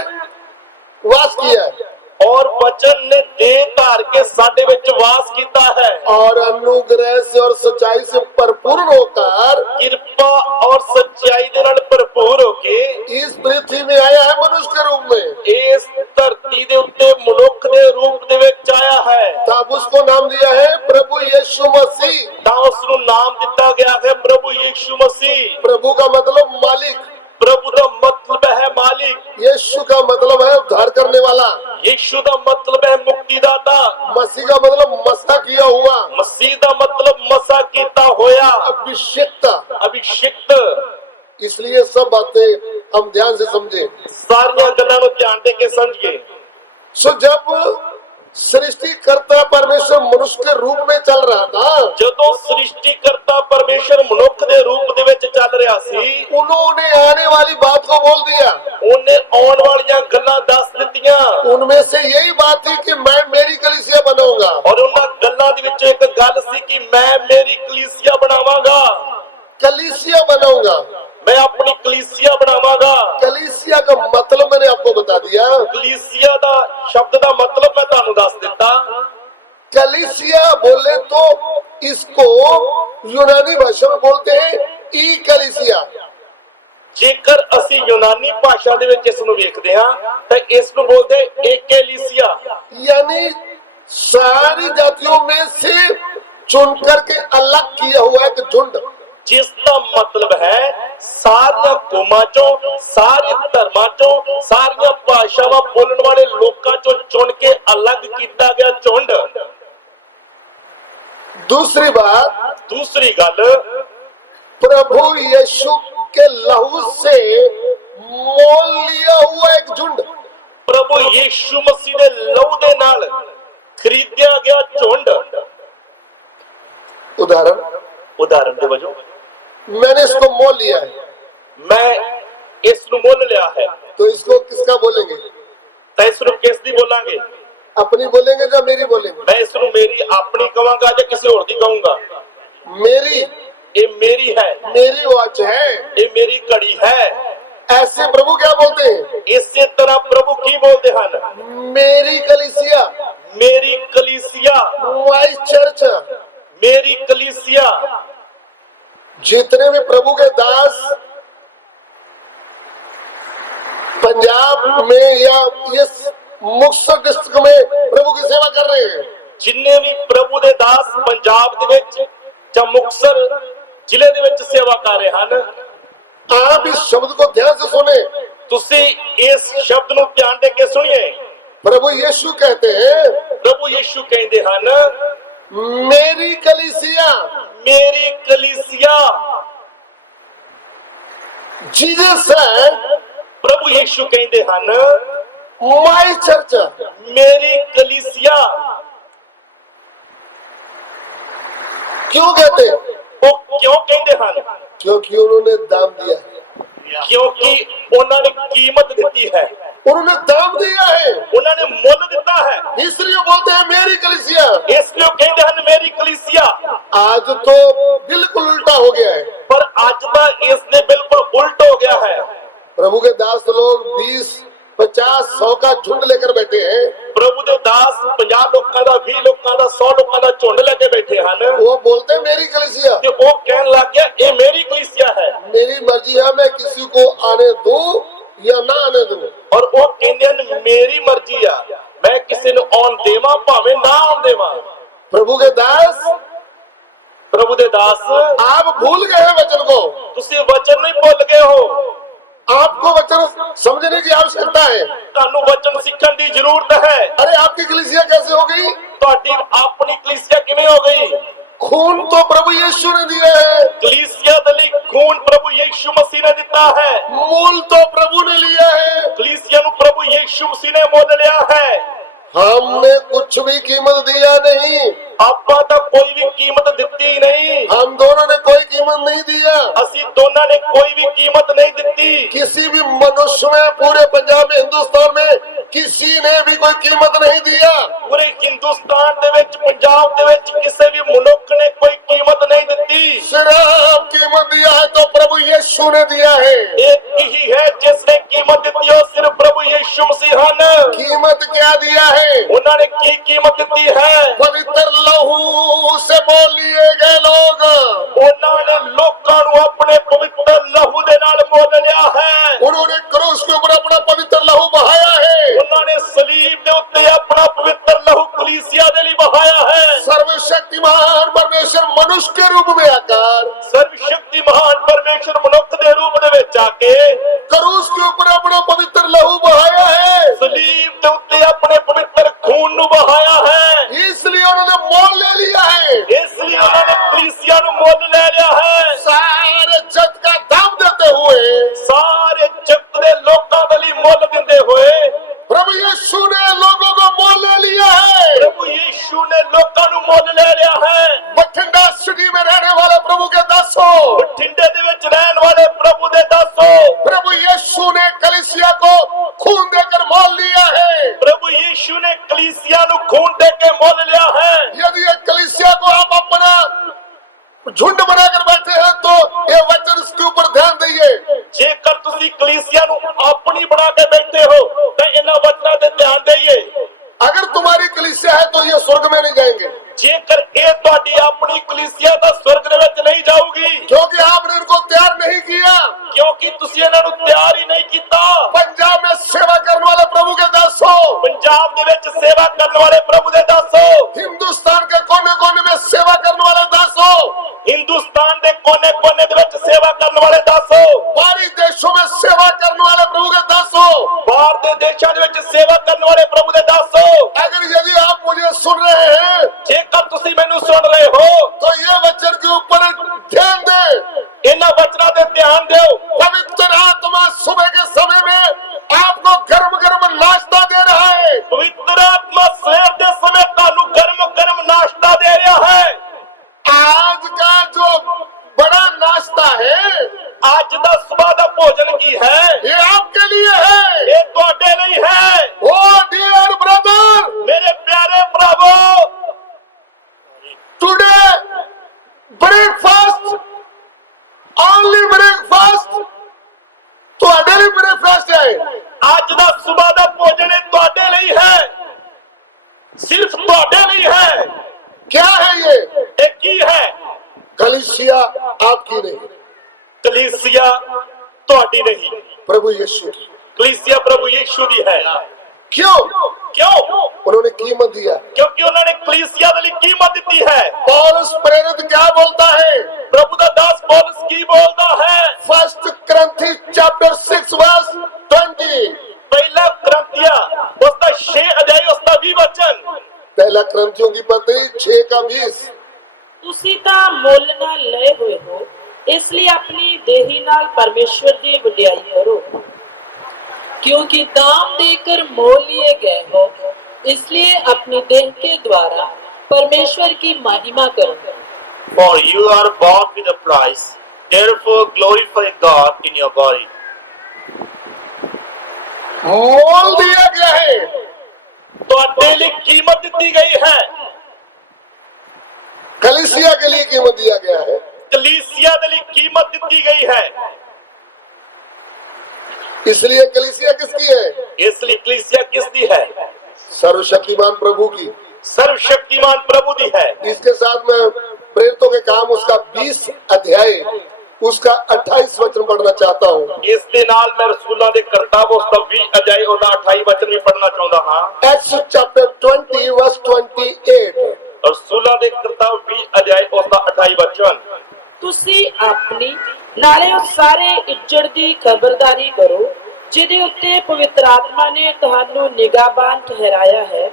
वास किया है और वचन ने देह धार के साडे विच वास कीता है और अनुग्रह से और सच्चाई से भरपूर होकर कृपा और सच्चाई दे नाल भरपूर होके इस पृथ्वी में आया है मनुष्य के रूप में। इस धरती दे उत्ते मनुख दे रूप दे विच आया है। तब उसको नाम दिया है प्रभु यीशु मसीह। तां उस नूं नाम दिता गया है प्रभु यीशु मसीह। प्रभु का मतलब मालिक, प्रभु का मतलब है मालिक। यीशु का मतलब है उद्धार करने वाला, यीशु का मतलब है मुक्तिदाता। मसीह का मतलब मसा किया हुआ, मसीह का मतलब मसा कीता होया, अभिषिक्त। अभिषिक्त। इसलिए सब बातें हम ध्यान से समझे। सारियां गल्लां नूं ध्यान दे के समझिए। सो जब सृष्टिकर्ता परमेश्वर मनुष्य के रूप में चल रहा था, ਜਦੋਂ सृष्टिकर्ता परमेश्वर मनुख ਦੇ रूप ਦੇ ਵਿੱਚ ਚੱਲ ਰਿਹਾ ਸੀ, उन्होंने आने वाली बात को बोल दिया। ਉਹਨੇ ਆਉਣ ਵਾਲੀਆਂ ਗੱਲਾਂ ਦੱਸ ਦਿੱਤੀਆਂ। उनमें से यही बात थी कि मैं मेरी कलीसिया बनाऊंगा। ਔਰ ਉਹਨਾਂ ਗੱਲਾਂ ਦੇ ਵਿੱਚੋਂ ਇੱਕ ਗੱਲ ਸੀ ਕਿ ਮੈਂ ਮੇਰੀ ਕਲੀਸਿया ਬਣਾਵਾਂਗਾ। कलीसिया बनाऊंगा। मैं अपनी कलीसिया बनावांगा। कलीसिया का मतलब मैंने आपको बता दिया। कलीसिया ਦਾ शब्द ਦਾ मतलब मैं ਤੁਹਾਨੂੰ ਦੱਸ ਦਿੱਤਾ। कलीसिया बोले तो इसको यूनानी भाषा में बोलते हैं ई कलीसिया। ਜੇਕਰ ਅਸੀਂ यूनानी भाषा ਦੇ ਵਿੱਚ ਇਸ ਨੂੰ ਵੇਖਦੇ ਹਾਂ ਤਾਂ ਇਸ ਨੂੰ ਬੋਲਦੇ एकेलिसिया, यानी सारी जातियों में से चुन करके अलग किया हुआ एक झुंड। जिसका मतलब है सारिया कौमां चों, सारे धर्मां चों, सारिया भाषावां बोलण वाले लोकां चों चुन के अलग कीता गया झुंड। दूसरी बात, दूसरी गल, प्रभु यीशु के लहू से मोल लिया हुआ एक झुंड। प्रभु यीशु मसीह दे लहू दे नाल खरीदिया गया झुंड। उदाहरण दे वजों मैंने इसको मोल लिया है, मैं इस नु मोल लिया है, तो इसको किसका बोलेंगे? तो इस नु किस दी बोलांगे? अपनी बोलेंगे या मेरी बोलेंगे? मैं इस नु मेरी अपनी कहूंगा या किसी और दी कहूंगा? मेरी। ये मेरी है, मेरी वॉच है, ये मेरी घड़ी है। ऐसे प्रभु क्या बोलते हैं? इसी तरह प्रभु की बोलते हैं? मेरी कलीसिया, मेरी कलीसिया, माय चर्च। मेरी कलीसिया। जितने भी प्रभु के दास पंजाब में या इस मुक्तसर डिस्ट्रिक्ट में प्रभु की सेवा कर रहे हैं, जिन्ने भी प्रभु दे दास पंजाब दे विच ਜਾਂ मुक्तसर जिले दे विच सेवा कर रहे हैं, आप इस शब्द को ध्यान से सुने। तुसी इस शब्द नूं ध्यान दे के सुनिए। प्रभु यीशु कहते हैं, प्रभु यीशु कहते हैं मेरी कलीसिया, मेरी कलीसिया। जीसस सेड, प्रभु यीशु कहते हैं माय चर्च, मेरी कलीसिया। क्यों कहते हैं? वो क्यों कहते हैं? क्योंकि उन्होंने दाम दिया है। क्योंकि उन्होंने कीमत दी है। उन्होंने दाम दिया है, ਉਹਨਾਂ ਨੇ ਮੁੱਲ ਦਿੱਤਾ ਹੈ। इसलिए बोलते हैं मेरी कलीसिया। ਇਸ ਲਈ ਉਹ ਕਹਿੰਦੇ ਹਨ ਮੇਰੀ ਕਲੀਸਿया। आज तो बिल्कुल उल्टा हो गया है। ਪਰ ਅੱਜ ਤਾਂ ਇਸ ਦੇ ਬਿਲਕੁਲ ਉਲਟ ਹੋ ਗਿਆ ਹੈ। प्रभु के दास लोग 20, 50, 100 का झुंड लेकर बैठे हैं। ਪ੍ਰਭੂ ਦੇ ਦਾਸ 50 ਲੋਕਾਂ ਦਾ, 20 ਲੋਕਾਂ ਦਾ, 100 ਲੋਕਾਂ ਦਾ ਝੁੰਡ ਲੈ ਕੇ ਬੈਠੇ ਹਨ वो बोलते हैं मेरी कलीसिया। ਤੇ ਉਹ ਕਹਿਣ ਲੱਗ ਗਿਆ ਇਹ ਮੇਰੀ ਕਲੀਸਿया ਹੈ। मेरी मर्जी है, मैं किसी को आने दूं या ना आने दूं। ਔਰ ਉਹ ਕਹਿੰਦੇ ਹਨ ਮੇਰੀ ਮਰਜ਼ੀ ਆ, ਮੈਂ ਕਿਸੇ ਨੂੰ ਆਉਣ ਦੇਵਾਂ ਭਾਵੇਂ ਨਾ ਆਉਣ ਦੇਵਾਂ। प्रभु के दास, ਪ੍ਰਭੂ ਦੇ ਦਾਸ आप भूल गए हैं वचन को। ਤੁਸੀਂ ਵਚਨ ਨਹੀਂ ਭੁੱਲ ਗਏ ਹੋ। आपको वचन समझने की आवश्यकता है। ਤੁਹਾਨੂੰ ਵਚਨ ਸਿੱਖਣ ਦੀ ਜ਼ਰੂਰਤ ਹੈ। अरे आपकी कलीसिया कैसे हो गई? ਤੁਹਾਡੀ ਆਪਣੀ ਕਲੀਸਿया ਕਿਵੇਂ ਹੋ ਗਈ? खून तो प्रभु यीशु ने दिया है, ਕਲੀਸਿया ਦੇ ਲਈ ਖੂਨ ਪ੍ਰਭੂ ਯੀਸ਼ੂ ਮਸੀਹ ਨੇ ਦਿੱਤਾ ਹੈ। मूल तो प्रभु ने लिया है। ਕਲੀਸਿया ਨੂੰ ਪ੍ਰਭੂ ਯੀਸ਼ੂ ਮਸੀਹ ਨੇ ਮੁੱਲ ਲਿਆ ਹੈ। हमने कुछ भी कीमत दिया नहीं, ਆਪਾਂ ਤਾਂ ਕੋਈ ਵੀ ਕੀਮਤ ਦਿੱਤੀ ਨਹੀਂ। हम दोनों ने कोई कीमत नहीं दिया। ਅਸੀਂ ਦੋਨਾਂ ਨੇ ਕੋਈ ਵੀ ਕੀਮਤ ਨਹੀਂ ਦਿੱਤੀ। किसी भी मनुष्य में, पूरे पंजाब में, हिंदुस्तान में किसी ने भी कोई कीमत नहीं दिया। ਪੂਰੇ ਹਿੰਦੁਸਤਾਨ ਦੇ ਵਿੱਚ, ਪੰਜਾਬ ਦੇ ਵਿੱਚ ਕਿਸੇ ਵੀ ਮਨੁੱਖ ਨੇ ਕੋਈ ਕੀਮਤ ਨਹੀਂ ਦਿੱਤੀ। सिर्फ कीमत दिया है तो प्रभु यीशु ने दिया है। ਇੱਕ ਹੀ ਹੈ ਜਿਸ ਨੇ ਕੀਮत ਦਿੱਤੀ, ਉਹ ਸਿਰਫ ਪ੍ਰਭੂ ਯੀਸ਼ੂ ਮਸੀਹ ਹਨ। कीमत क्या दिया है? ਉਹਨਾਂ ਨੇ ਕੀ ਕੀਮਤ ਦਿੱਤੀ ਹੈ? पवित्र लहू से मोल लिए गए लोग। ਉਹਨਾਂ ਨੇ ਲੋਕਾਂ ਨੂੰ ਆਪਣੇ ਪਵਿੱਤਰ ਲਹੂ ਦੇ ਨਾਲ ਮੁੱਲ ਲਿਆ ਹੈ। उन्होंने क्रूस के ऊपर अपना पवित्र लहू बहाया है। ਉਹਨਾਂ ਨੇ ਸਲੀਬ ਦੇ ਉੱਤੇ ਆਪਣਾ ਪਵਿੱਤਰ ਲਹੂ ਕਲੀਸਿया ਦੇ ਲਈ ਵਹਾਇਆ ਹੈ। सर्वशक्तिमान परमेश्वर मनुष्य के रूप में आकर ਸਰਵ ਸ਼ਕਤੀ ਮਹਾਨ ਪਰਮੇਸ਼ਰ ਮਨੁੱਖ ਦੇ ਰੂਪ ਦੇ ਵਿੱਚ ਆ ਕੇ क्रूस के ऊपर अपना पवित्र लहू बहाया है। ਸਲੀਬ ਦੇ ਉੱਤੇ ਆਪਣੇ ਪਵਿੱਤਰ ਖੂਨ ਨੂੰ ਵਹਾਇਆ ਹੈ। इसलिए उन्होंने मोल ले लिया है। ਇਸ ਲਈ ਉਹਨਾਂ ਨੇ ਕਲੀਸਿया ਨੂੰ ਮੁੱਲ ਲੈ ਲਿਆ ਹੈ। सारे जगत का दाम देते हुए ਸਾਰੇ ਜਗਤ ਦੇ ਲੋਕਾਂ ਦੇ ਲਈ ਮੁੱਲ ਦਿੰਦੇ ਹੋਏ प्रभु यीशु ने लोगों को मोल ले लिया है। ਪ੍ਰਭੂ ਯੀਸ਼ੂ ਨੇ ਲੋਕਾਂ ਨੂੰ ਮੁੱਲ ਲੈ ਲਿਆ ਹੈ। बठिंडा सिटी में रहने वाले प्रभु के दासों, ਬਠਿੰਡੇ ਦੇ ਵਿੱਚ ਰਹਿਣ ਵਾਲੇ ਪ੍ਰਭੂ ਦੇ ਦਾਸੋ, प्रभु यीशु ने कलीसिया को खून देकर मोल लिया है। ਪ੍ਰਭੂ ਯੀਸ਼ੂ ਨੇ ਕਲੀਸਿया ਨੂੰ ਖੂਨ ਦੇ ਕੇ ਮੁੱਲ ਲਿਆ ਹੈ। यदि ये कलीसिया को आप अपना झुंड बनाकर बैठे हैं तो ये वचन इसके ऊपर ध्यान दीजिए। ਜੇਕਰ ਤੁਸੀਂ ਕਲੀਸਿया ਨੂੰ ਆਪਣੀ ਬਣਾ ਕੇ ਬੈਠੇ ਹੋ ਤਾਂ ਇਹਨਾਂ ਵਚਨਾਂ ਤੇ ਧਿਆਨ ਦੇਈਏ। अगर तुम्हारी कलीसिया है तो ये स्वर्ग में नहीं जाएंगे, ਜੇਕਰ ਇਹ ਤੁਹਾਡੀ ਆਪਣੀ ਕਲੀਸਿया ਤਾਂ ਸਵਰਗ ਦੇ ਵਿੱਚ ਨਹੀਂ ਜਾਊਗੀ, क्योंकि आपने इनको तैयार नहीं किया। ਕਿਉਂਕਿ ਤੁਸੀਂ ਇਹਨਾਂ ਨੂੰ ਤਿਆਰ ਹੀ ਨਹੀਂ ਕੀਤਾ। पंजाब में सेवा करने वाले प्रभु के दासों, ਪੰਜਾਬ ਦੇ ਵਿੱਚ ਸੇਵਾ ਕਰਨ ਵਾਲੇ ਪ੍ਰਭु ਦੇ ਦਾਸੋ, हिंदुस्तान के कोने कोने में सेवा करने वाले दासों, ਹਿੰਦੁਸਤਾਨ ਦੇ ਕੋਨੇ-ਕੋਨੇ ਦੇ ਵਿੱਚ ਸੇਵਾ ਕਰਨ ਵਾਲੇ ਦਾਸੋ, बाहरी देशों में सेवा करने वाले प्रभु के दासों, ਬਾਹਰ ਦੇ ਦੇਸ਼ਾਂ ਦੇ ਵਿੱਚ ਸੇਵਾ ਕਰਨ ਵਾਲੇ ਪ੍ਰਭੂ ਦੇ ਦਾਸੋ, अगर यदि आप मुझे सुन रहे हैं ਜੇਕਰ ਤੁਸੀਂ ਮੈਨੂੰ ਸੁਣ ਰਹੇ ਹੋ तो ये वचन के ऊपर ध्यान दें। ਇਹਨਾਂ ਵਚਨਾਂ ਤੇ ਧਿਆਨ ਦਿਓ। पवित्र आत्मा सुबह के समय में आपको गर्म गर्म नाश्ता दे रहा है। ਪਵਿੱਤਰ ਆਤਮਾ ਸਵੇਰ ਦੇ ਸਮੇਂ ਤੁਹਾਨੂੰ ਗਰਮ-ਗਰਮ ਨਾਸ਼ਤਾ ਦੇ ਰਿਹਾ ਹੈ। आज का जो बड़ा नाश्ता है ਅੱਜ ਦਾ ਸਵੇਰ ਦਾ ਭੋਜਨ ਕੀ ਹੈ? ये आपके लिए है। ਇਹ ਤੁਹਾਡੇ ਲਈ ਹੈ। ओ डियर ब्रदर, ਮੇਰੇ ਪਿਆਰੇ ਭਰਾਵੋ, टुडे ब्रेकफास्ट, ओनली ब्रेकफास्ट ਤੁਹਾਡੇ ਲਈ ब्रेकफास्ट है। ਅੱਜ ਦਾ ਸਵੇਰ ਦਾ ਭੋਜਨ ਇਹ ਤੁਹਾਡੇ ਲਈ ਹੈ, ਸਿਰਫ ਤੁਹਾਡੇ ਲਈ ਹੈ। क्या है ये? ਇਹ ਕੀ ਹੈ? कलीसिया आपकी नहीं, ਕਲੀਸਿया ਤੁਹਾਡੀ ਨਹੀਂ, प्रभु यीशु की। ਕਲੀਸਿया ਪ੍ਰਭੂ ਯੀਸ਼ੂ ਦੀ ਹੈ। क्यों? ਕਿਉਂ? उन्होंने कीमत दिया। ਕਿਉਂਕਿ ਉਹਨਾਂ ਨੇ ਕਲੀਸਿया ਦੇ ਲਈ ਕੀਮਤ ਦਿੱਤੀ ਹੈ। पौलुस प्रेरित क्या बोलता है? ਪ੍ਰਭੂ ਦਾ ਦਾਸ ਪੌਲਸ ਕੀ ਬੋਲਦਾ ਹੈ? 1 Corinthians chapter 6 verse 20। ਪਹਿਲਾ ਕਰੰਥੀਆ ਉਸਦਾ 6 ਅਧਿਆਇ ਉਸਦਾ 20 ਵਚਨ। पहला क्रंथियों की पत्री 6 का 20। ਤੁਸੀਂ ਤਾਂ ਮੁੱਲ ਨਾਲ ਲਏ ਹੋਏ ਹੋ, ਇਸ ਲਈ ਆਪਣੀ ਦੇਹੀ ਨਾਲ ਪਰਮੇਸ਼ਵਰ ਦੀ ਵਡਿਆਈ ਕਰੋ। क्योंकि दाम देकर मोल लिए गए हो, इसलिए अपनी देह के द्वारा परमेश्वर की महिमा करो। For you are bought with a price, therefore glorify God in your body. मोल दिया गया है। ਤੁਹਾਡੇ ਲਈ ਕੀਮਤ ਦਿੱਤੀ ਗਈ ਹੈ। कलीसिया के लिए कीमत दिया गया है। ਕਲੀਸਿया ਦੇ ਲਈ ਕੀਮਤ ਦਿੱਤੀ ਗਈ ਹੈ। इसलिए कलीसिया किसकी है? ਇਸ ਲਈ ਕਲੀਸਿया ਕਿਸ ਦੀ ਹੈ? सर्वशक्तिमान प्रभु की। सर्वशक्तिमान प्रभु दी है। इसके साथ में प्रेरितों के काम उसका 20 अध्याय उसका 28 वचन पढ़ना चाहता हूँ। ਇਸ ਦੇ ਨਾਲ ਮੈਂ ਰਸੂਲਾਂ ਦੇ ਕਰਤੱਵ ਉਸ ਦਾ 20 ਅਧਿਆਇ ਉਹਦਾ 28 ਵਚਨ ਵੀ ਪੜ੍ਹਨਾ ਚਾਹੁੰਦਾ ਹਾਂ। Acts chapter 20 verse 28। ਰਸੂਲਾਂ ਦੇ ਕਰਤੱਵ 20 ਅਧਿਆਇ ਉਸ ਦਾ 28 ਵਚਨ। ਤੁਸੀਂ ਆਪਣੀ ਨਾਲੇ ਉਸ ਸਾਰੇ ਇੱਜੜ ਦੀ ਖਬਰਦਾਰੀ ਕਰੋ ਜਿਹਦੇ ਉੱਤੇ ਪਵਿੱਤਰ ਆਤਮਾ ਨੇ ਤੁਹਾਨੂੰ ਨਿਗਾਹਬਾਨ ਠਹਿਰਾਇਆ ਹੈ,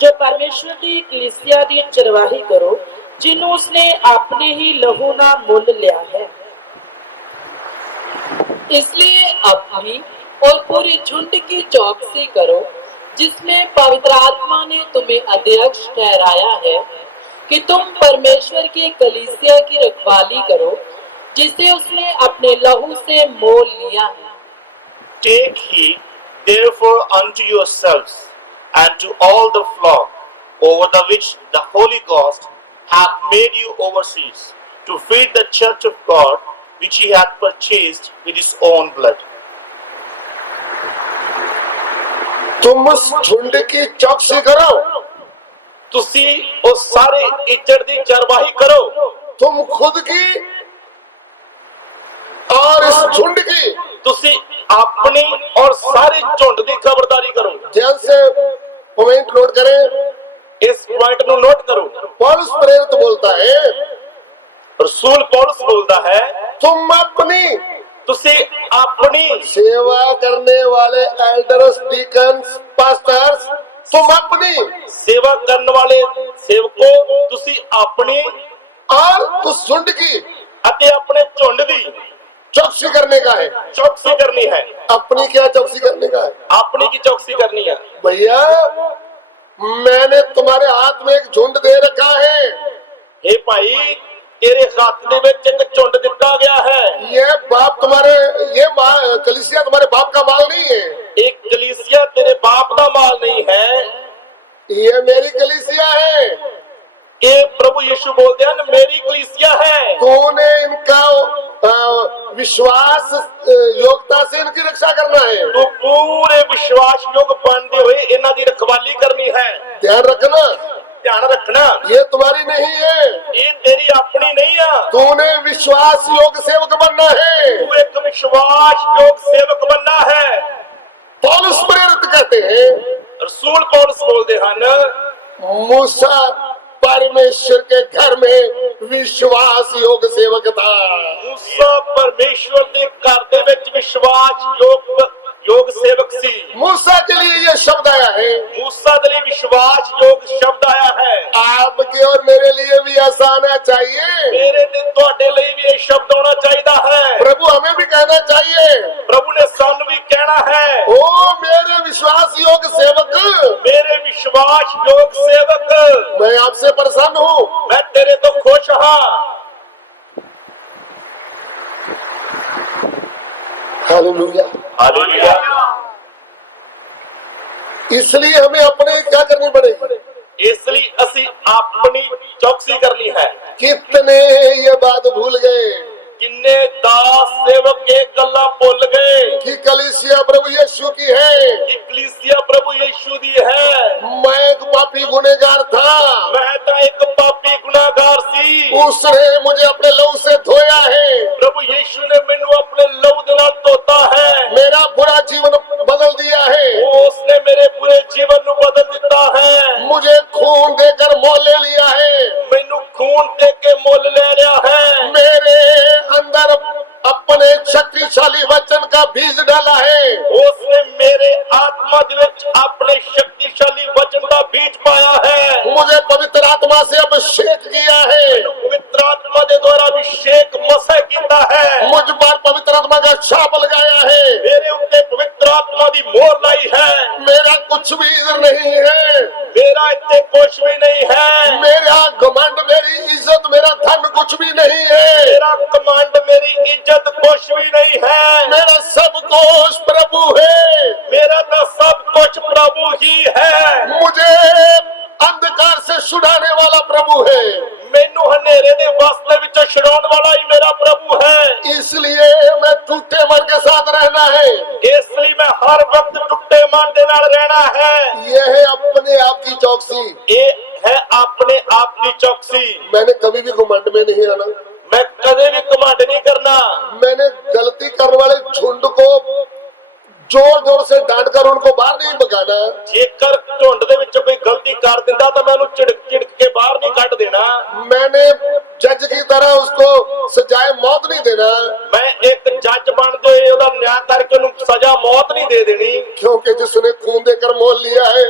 ਜੋ ਪਰਮੇਸ਼ਵਰ ਦੀ ਕਲੀਸਿया ਦੀ ਚਰਵਾਹੀ ਕਰੋ ਜਿਹਨੂੰ ਉਸਨੇ ਆਪਣੇ ਹੀ ਲਹੂ ਨਾਲ ਮੁੱਲ ਲਿਆ ਹੈ। इसलिए अपनी और पूरी झुंड की चौकसी करो जिसमें पवित्र आत्मा ने तुम्हें अध्यक्ष ठहराया है कि तुम परमेश्वर की कलीसिया की रखवाली करो जिसे उसने अपने लहू से मोल लिया है। Take heed therefore unto yourselves and to all the flock over the which the Holy Ghost hath made you overseers, to feed the church of God which he hath purchased with his own blood। तुम उस झुंड की चौकसी करो। ਤੁਸੀਂ ਉਸ ਸਾਰੇ ਇੱਜੜ ਦੀ ਚਰਵਾਹੀ ਕਰੋ। तुम खुद की और इस झुंड की। ਤੁਸੀਂ ਆਪਣੀ ਔਰ ਸਾਰੇ ਝੁੰਡ ਦੀ ਖਬਰਦਾਰੀ ਕਰੋ। ध्यान से पॉइंट नोट करें। ਇਸ ਪੁਆਇੰਟ ਨੂੰ ਨੋਟ ਕਰੋ। पौलुस प्रेरित बोलता है, रसूल पौलुस बोलता है, तुम अपनी ਤੁਸੀਂ ਆਪਣੀ सेवा करने वाले एल्डर्स, डीकन्स, पास्टर्स, तुम अपनी सेवा ਕਰਨ ਵਾਲੇ ਸੇਵਕੋ ਤੁਸੀਂ ਆਪਣੀ और उस झुंड की ਅਤੇ ਆਪਣੇ ਝੁੰਡ ਦੀ चौकसी करने का है। ਚੌਕਸੀ ਕਰਨੀ ਹੈ। अपनी क्या चौकसी करने का है? ਆਪਣੀ ਕੀ ਚੌਕਸੀ ਕਰਨੀ ਹੈ? भैया मैंने तुम्हारे हाथ में एक झुंड दे रखा है। हे ਭਾਈ ਤੇਰੇ ਹੱਥ ਦੇ ਵਿੱਚ ਇੱਕ ਝੁੰਡ ਦਿੱਤਾ ਗਿਆ ਹੈ। ये बाप तुम्हारे, ये कलीसिया तुम्हारे बाप का माल नहीं है। एक कलीसिया तेरे बाप का माल नहीं है, ये मेरी कलीसिया है। ये प्रभु यीशु बोलते हैं मेरी कलीसिया है। तूने इनका विश्वास योग्यता से इनकी रक्षा करना है। तो पूरे विश्वास योग बनते हुए इन्हां दी रखवाली करनी है। ध्यान रखना, ध्यान रखना, ये तुम्हारी नहीं है, ये तेरी अपनी नहीं है। तूने विश्वास योग सेवक बनना है। तू एक विश्वास योग सेवक बनना है। पौलुस प्रेरित कहते हैं, रसूल पौलुस बोलते हैं, मूसा परमेश्वर के घर में विश्वास योग सेवक था। मूसा परमेश्वर के घर दे विच विश्वास योग सेवक सी। मूसा के लिए ये शब्द आया है। मूसा के लिए विश्वास योग शब्द आया है। आपके और मेरे लिए भी ऐसा आना चाहिए। मेरे ते तुहाडे लिए भी ये शब्द होना चाहिए है। प्रभु हमें भी कहना चाहिए। प्रभु ने सानू भी कहना है, ओ मेरे विश्वास योग सेवक, मेरे विश्वास योग सेवक, मैं आपसे प्रसन्न हूँ, मैं तेरे तो खुश हाँ। हालेलुया। हालेलुया। इसलिए हमें अपने क्या करनी पड़ेगी? इसलिए असी अपनी चौकसी करनी है। कितने ये बात भूल गए किन्ने दास सेवक एक गल्ला भुल गए कि कलीसिया प्रभु यीशु की है, कि कलीसिया प्रभु यीशु दी है। मैं एक पापी गुनहगार था, मैं तो एक पापी गुनाहगार सी, उसने मुझे अपने लहू से धोया है। प्रभु यीशु ने मैनू अपने लहू दे नाल धोता है। मेरा बुरा जीवन बदल दिया है, उसने मेरे पूरे जीवन को बदल दिता है। मुझे खून देकर मोल ले लिया है, मैनू खून दे के मोल ले लिया है। मेरे अंदर अपने शक्तिशाली वचन का बीज डाला है। उसने मेरे आत्मा दे विच अपने शक्तिशाली वचन का बीज पाया है। मुझे पवित्र आत्मा से अभिषेक किया है, पवित्र आत्मा के द्वारा अभिषेक मसह किया है। मुझ पर पवित्र आत्मा का छाप लगाया है। मेरे उत्ते पवित्र आत्मा आत्मा दी मोहर लाई है। मेरा कुछ भी इधर नहीं है, मेरा इत्ते कुछ भी नहीं है। मेरा घमंड, मेरी इज्जत, मेरा धन कुछ भी नहीं है, मेरा कमांड, मेरी इज्जत कुछ भी नहीं है। मेरा सब कुछ प्रभु है, मेरा तो सब कुछ प्रभु ही है। मुझे अंधकार से छुड़ाने वाला प्रभु है, मैनू हनेरे दे वास्ते विचों छुड़ाउण वाला ही मेरा प्रभु है। इसलिए मैं टूटे मन के साथ रहना है। इसलिए मैं हर वक्त टुट्टे मन दे नाल रहना है। यह है अपने आप की चौकसी। ये है अपने आप की चौकसी। मैंने कभी भी घमंड में नहीं आना, मैं कदे भी कमांड नहीं करना। मैंने गलती करने वाले झुंड को जोर जोर से डांट कर उनको बाहर नहीं भगाना। जेकर झुंड दे विचों कोई गलती कर दिंदा तो मैं उन्हें झिड़क झिड़क के बाहर नहीं कढ देना। मैंने जज की तरह उसको सजाए मौत नहीं देना, मैं एक जज बनते हुए उसदा न्याय करके उन्हें सजा मौत नहीं दे देनी। क्योंकि जिसने खून देकर मोल लिया है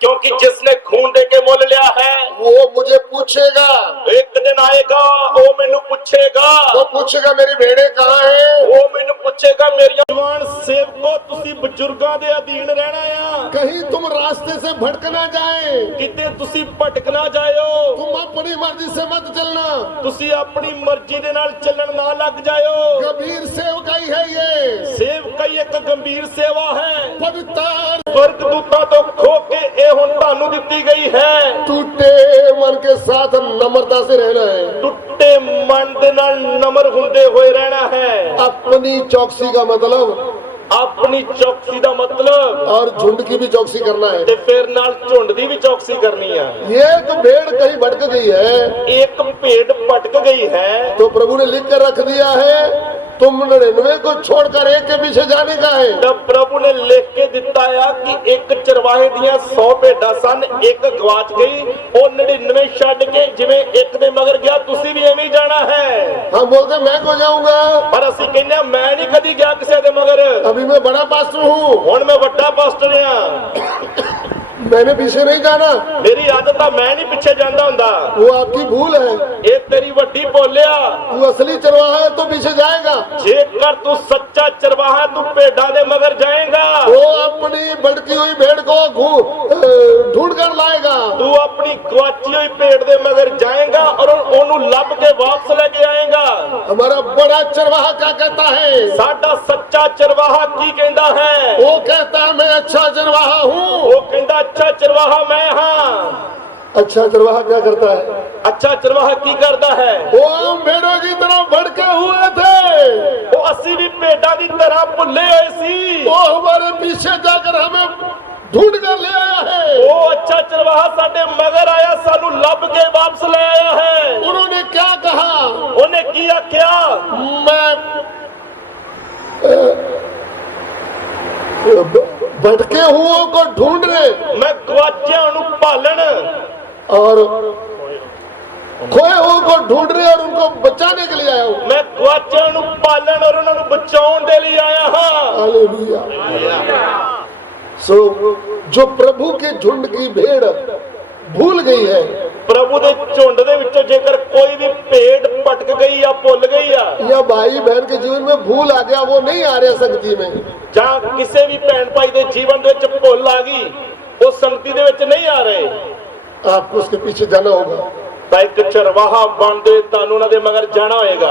क्योंकि जिसने खून दे के मोल लिया है वो मुझे पूछेगा। एक दिन आएगा, वो मैनू पूछेगा। वो पूछेगा मेरी भेड़ें कहाँ हैं? वो मैनू पूछेगा मेरी जवान सेवको तुसी बजुर्गां दे अधीन रहना आ। कहीं तुम रास्ते से भटक ना जाए, किते तुसी भटक ना जायो। तुम अपनी मर्जी से मत चलना, तुसी अपनी मर्जी दे नाल चलन ना लग जायो। गंभीर सेवकाई है ये, सेवकाई एक गंभीर सेवा है। पवित्र स्वर्गदूतां तो खो के ए हुण तुहानू दित्ती गई है। टूटे मन के साथ नम्रता से रहना है, टुट्टे मन दे नाल नम्र हुंदे होए रहना है। अपनी चौकसी का मतलब अपनी चौकसी दा मतलब और झुंड की भी चौकसी करना है। ते फिर नाल झुंड दी भी चौकसी करनी है। ये एक भेड़ कहीं भटक गई है, एक भेड़ भटक गई है तो प्रभु ने लिख कर रख दिया है तुम 99 को छोड़कर एक के पीछे जाने का है। तब प्रभु ने लिख के दिता है कि एक चरवाहे दियां 100 भेड़ां सन, एक गवाच गई, वो 99 छड्ड के जिवें एक दे मगर गया तुसी भी एवें ही जाना है। हम बोलते मैं को जाऊंगा, पर असि कहने मैं नहीं कदी गया किसी दे मगर। अभी मैं बड़ा पास्टर हूँ, हुण मैं वड्डा पास्टर हां, मैंने पीछे नहीं जाना। मेरी आदत है मैं नहीं पीछे जांदा हुंदा। वो आपकी भूल है, ये तेरी वड्डी भोलिया। तू असली चरवाहा है तो पीछे जाएगा। जेकर तू सच्चा चरवाहा तू भेड़ां दे मगर जाएगा। वो अपनी भटकी हुई भेड़ को ढूंढ कर लाएगा। तू अपनी गवाची हुई भेड़ दे मगर जाएगा और ओनू लब के वापस लेके आएगा। हमारा बड़ा चरवाहा क्या कहता है? साडा सच्चा चरवाहा की कहता है? वो कहता है मैं अच्छा चरवाहा हूँ। वो कहता अच्छा चरवाहा मैं हाँ। अच्छा चरवाहा क्या करता है? अच्छा चरवाहा की करता है? वो हम भेड़ों की तरह भड़के हुए थे, वो असी भी भेड़ा की तरह भुले हुए सी। वो हमारे पीछे जाकर हमें ढूंढ कर ले आया है। वो अच्छा चरवाहा साडे मगर आया, सानू लब के वापस ले आया है। उन्होंने क्या कहा? उन्हें किया क्या? मैं भटके हुओं को ढूंढ रहे, मैं गवाचियां नू पालन और खोए हुओं को ढूंढ रहे और उनको बचाने के लिए आया हूँ। मैं गवाचियां नू पालन और उन्हें बचाउण दे लिए आया हाँ। हालेलुया। सो जो प्रभु के झुंड की भेड़ भूल गई है, प्रभु दे झुंड दे विचों जेकर कोई भी भेड़ भटक गई या भुल गई या भाई बहन के जीवन में भूल आ गया, वो नहीं आ रहा संगति में, जां किसी भी भैन भाई दे जीवन दे विच भुल आ गई, वो संगति दे विच नहीं आ रहे, आपको उसके पीछे जाना होगा। तां इक चरवाहा बनदे तानू उन्हां दे मगर जाना होएगा।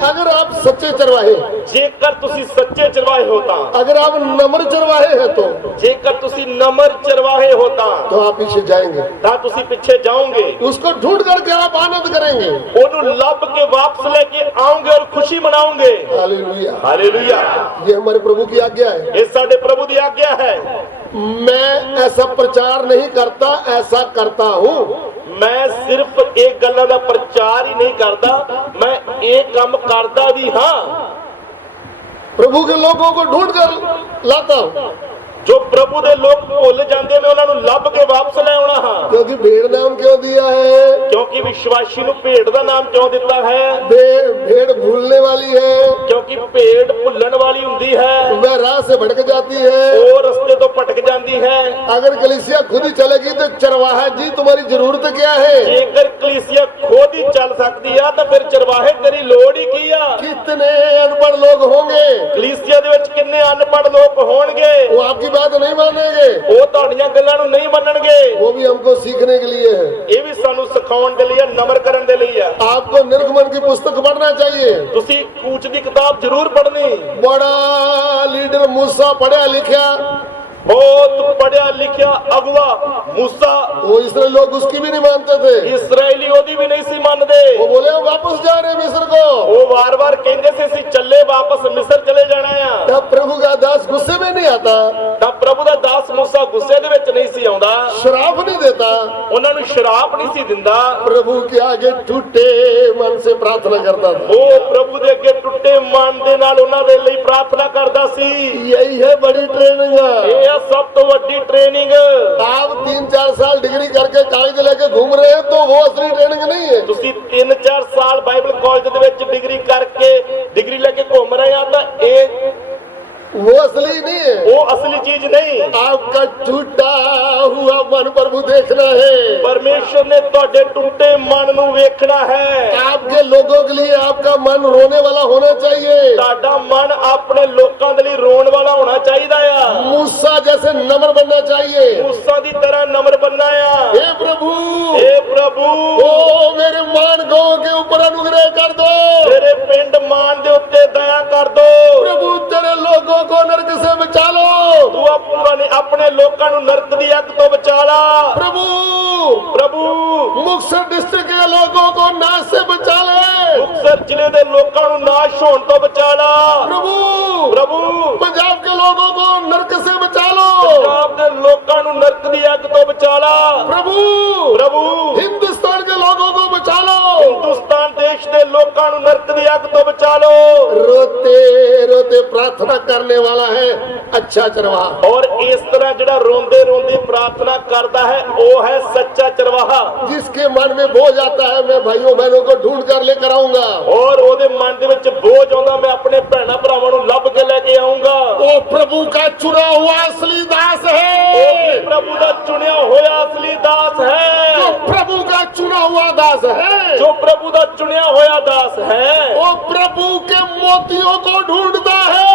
अगर आप सच्चे चरवाहे, जेकर तुसी सच्चे चरवाहे होता, अगर आप नम्र चरवाहे हैं तो जेकर तुसी नम्र चरवाहे होता तो आप पीछे जाएंगे, तां तुसी पीछे जाओगे, उसको ढूंढ करके आप आनंद करेंगे, ओनू लब के वापस लेके आओगे और खुशी मनाओगे। Hallelujah, hallelujah. ये हमारे प्रभु की आज्ञा है। ये साडे प्रभु दी आज्ञा है। मैं ऐसा प्रचार नहीं करता, ऐसा करता हूँ। मैं सिर्फ एक गल्ला दा प्रचार ही नहीं करता, मैं एक काम करता भी हाँ। प्रभु के लोगों को ढूंढ कर लाता हूँ। जो प्रभु दे लोग भुल जाते मैं उन्हां नू लब के वापस ले आउणा हां। क्योंकि भेड़ नाम क्यों दिया है? क्योंकि विश्वासी नू भेड़ दा नाम क्यों दिता है? भेड़ भूलने वाली है, क्योंकि भेड़ भुलन वाली हुंदी है, वह राह से भटक जाती है, वो रस्ते तो भटक जाती है। अगर कलीसिया खुद ही चलेगी तो चरवाहा जी तुम्हारी जरूरत क्या है? जेकर कलीसिया खुद ही चल सकती है तो फिर चरवाहे तेरी लोड़ ही की आ? कितने अनपढ़ लोग होंगे, कलीसिया दे विच जिन्ने अनपढ़ लोग होणगे वो आपकी बात नहीं मानेंगे, ਉਹ ਤੁਹਾਡੀਆਂ ਗੱਲਾਂ ਨੂੰ ਨਹੀਂ ਮੰਨਣਗੇ। वो भी हमको सीखने के लिए है। ਇਹ ਵੀ ਸਾਨੂੰ ਸਿਖਾਉਣ ਦੇ ਲਈ, ਨਮਰ ਕਰਨ ਦੇ ਲਈ ਆ। आपको निर्गमन की पुस्तक पढ़ना चाहिए। ਤੁਸੀਂ ਕੂਚ ਦੀ ਕਿਤਾਬ ਜ਼ਰੂਰ ਪੜ੍ਹਨੀ। बड़ा लीडर मूसा पढ़ा लिखा, बहुत पढ़िया लिखिया अगुआ मूसा, वो इसराइली लोग उसकी भी नहीं मानते थे। इसराइली ओदी भी नहीं सी मानदे। वो बोले हम वापस जा रहे हैं मिस्र को। वो बार बार कहते से सी चले वापस मिस्र चले जाना है। तब प्रभु का दास गुस्से में नहीं आता, तब प्रभु दा दास मूसा गुस्से दे विच नहीं सी आउंदा, शराब नहीं देता, उन्हां नूं शराब नहीं सी दिंदा। प्रभु के आगे टूटे मन से प्रार्थना करता था। वो प्रभु दे अगे टुੱਟੇ मन दे नाल उन्हां दे लई प्रार्थना करदा सी। यही है बड़ी ट्रेनिंग। ਇਹ ਆ सब तो वड्डी ट्रेनिंग। आप 3-4 साल डिग्री करके कागज लेके घूम रहे हैं तो वो असली ट्रेनिंग नहीं है। ਤੁਸੀਂ 3-4 ਸਾਲ ਬਾਈਬਲ ਕਾਲਜ ਦੇ ਵਿੱਚ ਡਿਗਰੀ ਕਰਕੇ ਡਿਗਰੀ ਲੈ ਕੇ ਘੁੰਮ ਰਹੇ ਆ ਤਾਂ ਇਹ वो असली नहीं है। वो असली चीज नहीं। आपका टूटा हुआ मन प्रभु देखना है। परमेश्वर ने ਤੁਹਾਡੇ ਟੁੱਟੇ ਮਨ ਨੂੰ ਵੇਖਣਾ ਹੈ। आपके लोगों के लिए आपका मन रोने वाला होना चाहिए। ਤੁਹਾਡਾ ਮਨ ਆਪਣੇ ਲੋਕਾਂ ਦੇ ਲਈ ਰੋਣ ਵਾਲਾ ਹੋਣਾ ਚਾਹੀਦਾ ਆ। मूसा जैसे नम्र बनना चाहिए। मूसा ਦੀ ਤਰ੍ਹਾਂ ਨਮਰ बनना ਆ। हे प्रभु, हे प्रभु, ओ मेरे मान गौ के ऊपर अनुग्रह कर दो। ਮੇਰੇ ਪਿੰਡ ਮਾਨ ਦੇ ਉੱਤੇ ਦਇਆ ਕਰ ਦੋ। प्रभु तेरे लोगों को नरक से बचा लो। ਤੂੰ ਆਪਣੇ ਲੋਕਾਂ ਨੂੰ ਨਰਕ ਦੀ ਅੱਗ ਤੋਂ ਬਚਾ ਲਾ। प्रभु, प्रभु, मुक्तसर डिस्ट्रिक्ट के लोगों को नाश से बचा ले। ਮੁਕਤਸਰ ਜ਼ਿਲ੍ਹੇ ਦੇ ਲੋਕਾਂ ਨੂੰ ਨਾਸ਼ ਹੋਣ ਤੋਂ ਬਚਾ ਲਾ। प्रभु, प्रभु, पंजाब के लोगों को नरक से बचा लो। ਪੰਜਾਬ ਦੇ ਲੋਕਾਂ ਨੂੰ ਨਰਕ ਦੀ ਅੱਗ ਤੋਂ ਬਚਾ ਲਾ। प्रभु, प्रभु, हिंदुस्तान के लोगों को बचा लो। हिंदुस्तान देश ਦੇ ਲੋਕਾਂ ਨੂੰ ਨਰਕ ਦੀ ਅੱਗ ਤੋਂ ਬਚਾ ਲੋ। रोते रोते प्रार्थना करने वाला है अच्छा चरवाहा। और इस तरह ਜਿਹੜਾ ਰੋਂਦੇ ਰੋਂਦੇ प्रार्थना करता है वो है सच्चा चरवाहा। जिसके मन में बोझ आता है मैं भाइयों बहनों को ढूंढ कर लेकर आऊंगा। और ਉਹਦੇ ਮਨ ਦੇ ਵਿੱਚ ਬੋਝ ਆਉਂਦਾ ਮੈਂ ਆਪਣੇ ਭੈਣਾਂ ਭਰਾਵਾਂ ਨੂੰ ਲੱਭ ਕੇ ਲੈ ਕੇ ਆਉਂਗਾ। वो प्रभु का चुना हुआ असली दास है। ਉਹ ਵੀ ਪ੍ਰਭੂ ਦਾ ਚੁਣਿਆ ਹੋਇਆ ਅਸਲੀ ਦਾਸ ਹੈ। जो प्रभु का चुना हुआ दास है, ਜੋ ਪ੍ਰਭੂ ਦਾ ਚੁਣਿਆ ਹੋਇਆ ਦਾਸ ਹੈ। वो प्रभु के मोतियों को ढूंढता है।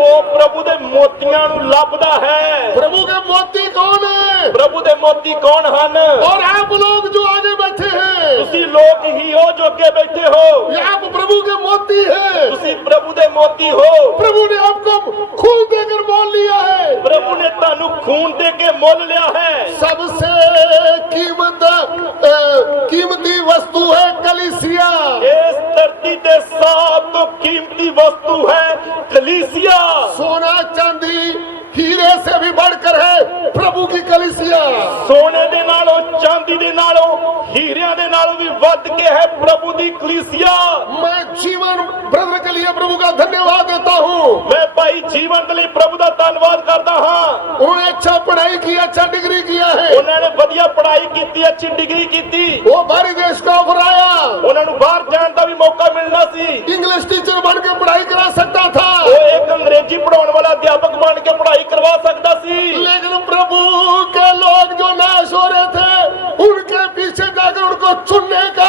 ਉਹ ਪ੍ਰਭੂ ਦੇ ਮੋਤੀਆਂ ਨੂੰ ਲੱਭਦਾ ਹੈ। प्रभु के मोती कौन है? ਪ੍ਰਭੂ ਦੇ ਮੋਤੀ ਕੌਣ ਹਨ? और आप लोग जो आगे बैठे हैं, ਤੁਸੀਂ ਲੋਕ ਹੀ ਹੋ ਜੋ ਅੱਗੇ ਬੈਠੇ ਹੋ। ये आप प्रभु के मोती हैं। ਤੁਸੀਂ ਪ੍ਰਭੂ ਦੇ ਮੋਤੀ ਹੋ। प्रभु ने आपको खून देकर मोल लिया है। ਪ੍ਰਭੂ ਨੇ ਤੁਹਾਨੂੰ ਖੂਨ ਦੇ ਕੇ ਮੁੱਲ ਲਿਆ ਹੈ। सबसे कीमती वस्तु है कलीसिया। ਇਸ ਧਰਤੀ ਤੇ ਸਭ ਤੋਂ ਕੀਮਤੀ ਵਸਤੂ ਹੈ ਕਲੀਸਿया। सोना चांदी हीरे से भी बढ़कर है प्रभु की कलीसिया। ਸੋਨੇ ਦੇ ਨਾਲੋਂ ਚਾਂਦੀ ਦੇ ਨਾਲੋਂ ਹੀਰਿਆਂ ਦੇ ਨਾਲੋਂ ਵੀ ਵੱਧ ਕੇ ਹੈ ਪ੍ਰਭੂ ਦੀ ਕਲੀਸਿया। मैं जीवन ब्रदर के लिए प्रभु का धन्यवाद देता हूँ। ਮੈਂ ਭਾਈ ਜੀਵਨ ਦੇ ਲਈ ਪ੍ਰਭੂ ਦਾ ਧੰਨਵਾਦ ਕਰਦਾ ਹਾਂ। उन्होंने अच्छा पढ़ाई की, अच्छा डिग्री किया है। ਉਹਨਾਂ ਨੇ ਵਧੀਆ ਪੜ੍ਹਾਈ ਕੀਤੀ, ਅੱਛੀ ਡਿਗਰੀ ਕੀਤੀ। वो बाहरी देश का ऑफर आया, ਉਹਨਾਂ ਨੂੰ ਬਾਹਰ ਜਾਣ ਦਾ ਵੀ ਮੌਕਾ ਮਿਲਣਾ ਸੀ। इंग्लिश टीचर बन के पढ़ाई करा सकता था, ਉਹ ਇੱਕ ਅੰਗਰੇਜ਼ੀ ਪੜਾਉਣ ਵਾਲਾ ਅਧਿਆਪਕ ਬਣ ਕੇ ਪੜ੍ਹਾਈ करवा सकता सी। लेकिन प्रभु के लोग जो नाश हो रहे थे उनके पीछे जाकर उनको चुनने का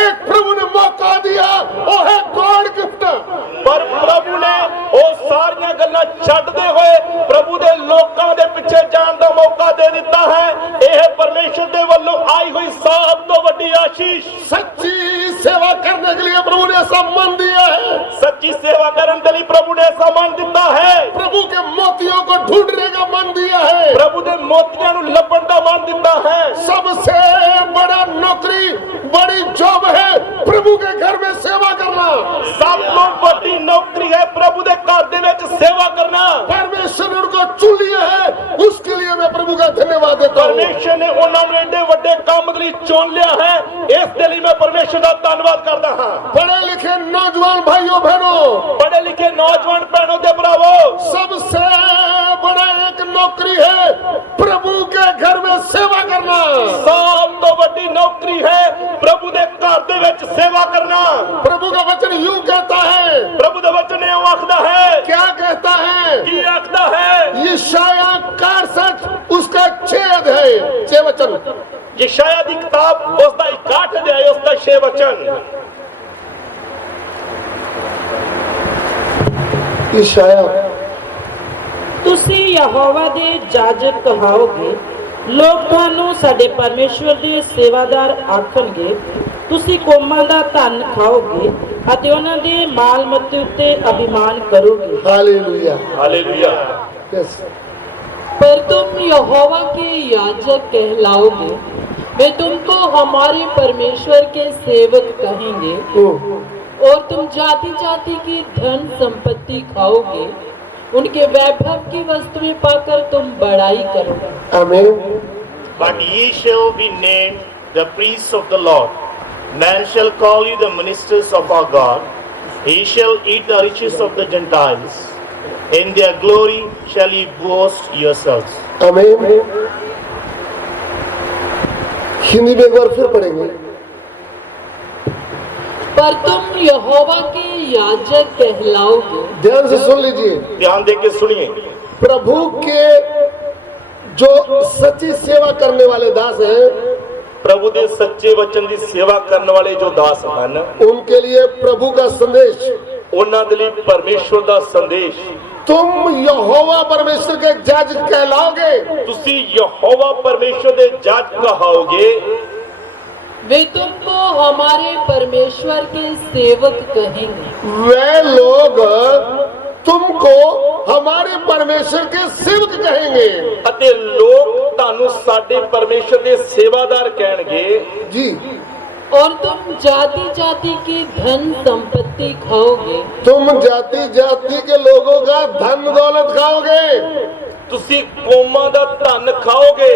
एक प्रभु ने मौका दिया, वो है गॉड गिफ्ट। पर प्रभु ने ਉਹ ਸਾਰੀਆਂ ਗੱਲਾਂ ਛੱਡਦੇ ਹੋਏ ਪ੍ਰਭੂ ਦੇ ਲੋਕਾਂ ਦੇ ਪਿੱਛੇ ਜਾਣ ਦਾ ਮੌਕਾ ਦੇ ਦਿੱਤਾ ਹੈ। ਇਹ ਪਰਮੇਸ਼ਰ ਦੇ ਵੱਲੋਂ ਆਈ ਹੋਈ ਸਭ ਤੋਂ ਵੱਡੀ ਆਸ਼ੀਸ਼। सच्ची सेवा करने के लिए प्रभु ने सम्मान दिया है। ਸੱਚੀ ਸੇਵਾ ਕਰਨ ਦੇ ਲਈ ਪ੍ਰਭੂ ਨੇ ਸਮਾਨ ਦਿੱਤਾ ਹੈ। प्रभु के मोतियों को ढूंढने का मन दिया है। ਪ੍ਰਭੂ ਦੇ ਮੋਤੀਆਂ ਨੂੰ ਲੱਭਣ ਦਾ ਮਨ ਦਿੱਤਾ ਹੈ। सबसे बड़ा नौकरी, बड़ी जॉब है प्रभु के घर में सेवा करना। ਸਭ ਤੋਂ ਵੱਡੀ ਨੌਕਰੀ ਹੈ ਪ੍ਰਭੂ ਦੇ ਘਰ ਦੇ ਵਿੱਚ ਸੇਵਾ ਕਰਨਾ। परमेश्वर ने उनको चुन लिया है, उसके लिए मैं प्रभु का धन्यवाद देता हूँ। ਪਰਮੇਸ਼ਰ ਨੇ ਉਹਨਾਂ ਨੂੰ ਏਡੇ ਵੱਡੇ ਕੰਮ ਦੇ ਲਈ ਚੁਣ ਲਿਆ ਹੈ। ਇਸ ਦੇ ਲਈ ਮੈਂ ਪਰਮੇਸ਼ਰ ਦਾ ਧੰਨਵਾਦ ਕਰਦਾ ਹਾਂ। पढ़े लिखे नौजवान भाइयों बहनों, पढ़े लिखे नौजवान बहनों के भरावो, सबसे बड़ा एक नौकरी है प्रभु के घर में सेवा करना। सब तो बड़ी नौकरी है प्रभु दे घर दे विच सेवा करना। प्रभु का वचन यूं कहता है, प्रभु दा वचन यूं आखदा है। क्या कहता है? की आखदा है? यशाया 61 उसका 6 अध्याय 6 वचन। यशाया दी किताब उसदा 61 अध्याय उसदा 6 वचन। यशाया ਤੁਸੀਂ ਯਹੋਵਾ ਦੇ ਜਾਜਕ ਕਹਾਓਗੇ, ਲੋਕ ਤੁਹਾਨੂੰ ਸਾਡੇ ਪਰਮੇਸ਼ਵਰ ਦੇ ਸੇਵਾਦਾਰ ਆਖਣਗੇ। ਤੁਸੀਂ ਕੌਮਾਂ ਦਾ ਧਨ ਖਾਓਗੇ ਅਤੇ ਉਹਨਾਂ ਦੇ ਮਾਲ ਮੱਤੇ ਉੱਤੇ ਅਭਿਮਾਨ ਕਰੋਗੇ। Hallelujah hallelujah. यस पर तुम यहोवा के याजक कहलाओगे, वे तुमको हमारे परमेश्वर के सेवक कहेंगे। और तुम जाति जाति की धन संपत्ति खाओगे, उनके वैभव की वस्तुएं पाकर तुम बड़ाई करोगे। आमीन। But ye shall be named the priests of the Lord. Men shall call you the ministers of our God. Ye shall eat the riches of the Gentiles. In their glory shall ye boast yourselves. आमीन। हिंदी में एक बार फिर पढ़ेंगे। पर तुम यहोवा के याजक कहलाओगे। ध्यान से सुन लीजिए। ध्यान देके सुनिए। प्रभु के जो सच्ची सेवा करने वाले दास हैं, प्रभु दे सच्चे वचन की सेवा करने वाले जो दास ਹਨ, उनके लिए प्रभु का संदेश, ਉਹਨਾਂ ਦੇ ਲਈ ਪਰਮੇਸ਼ਵਰ ਦਾ ਸੰਦੇਸ਼। तुम यहोवा परमेश्वर के जज कहलाओगे। ਤੁਸੀਂ ਯਹੋਵਾ ਪਰਮੇਸ਼ਵਰ ਦੇ ਜੱਜ ਕਹਾਓਗੇ। वे तुमको हमारे परमेश्वर के सेवक कहेंगे। वे लोग तुमको हमारे परमेश्वर के सेवक कहेंगे। ਅਤੇ ਲੋਕ ਤੁਹਾਨੂੰ ਸਾਡੇ ਪਰਮੇਸ਼ਵਰ ਦੇ ਸੇਵਾਦਾਰ ਕਹਿਣਗੇ। जी। और तुम जाति जाति की धन संपत्ति खाओगे। तुम जाति जाति के लोगों का धन दौलत खाओगे। ਤੁਸੀਂ ਕੌਮਾਂ ਦਾ ਧਨ ਖਾਓਗੇ।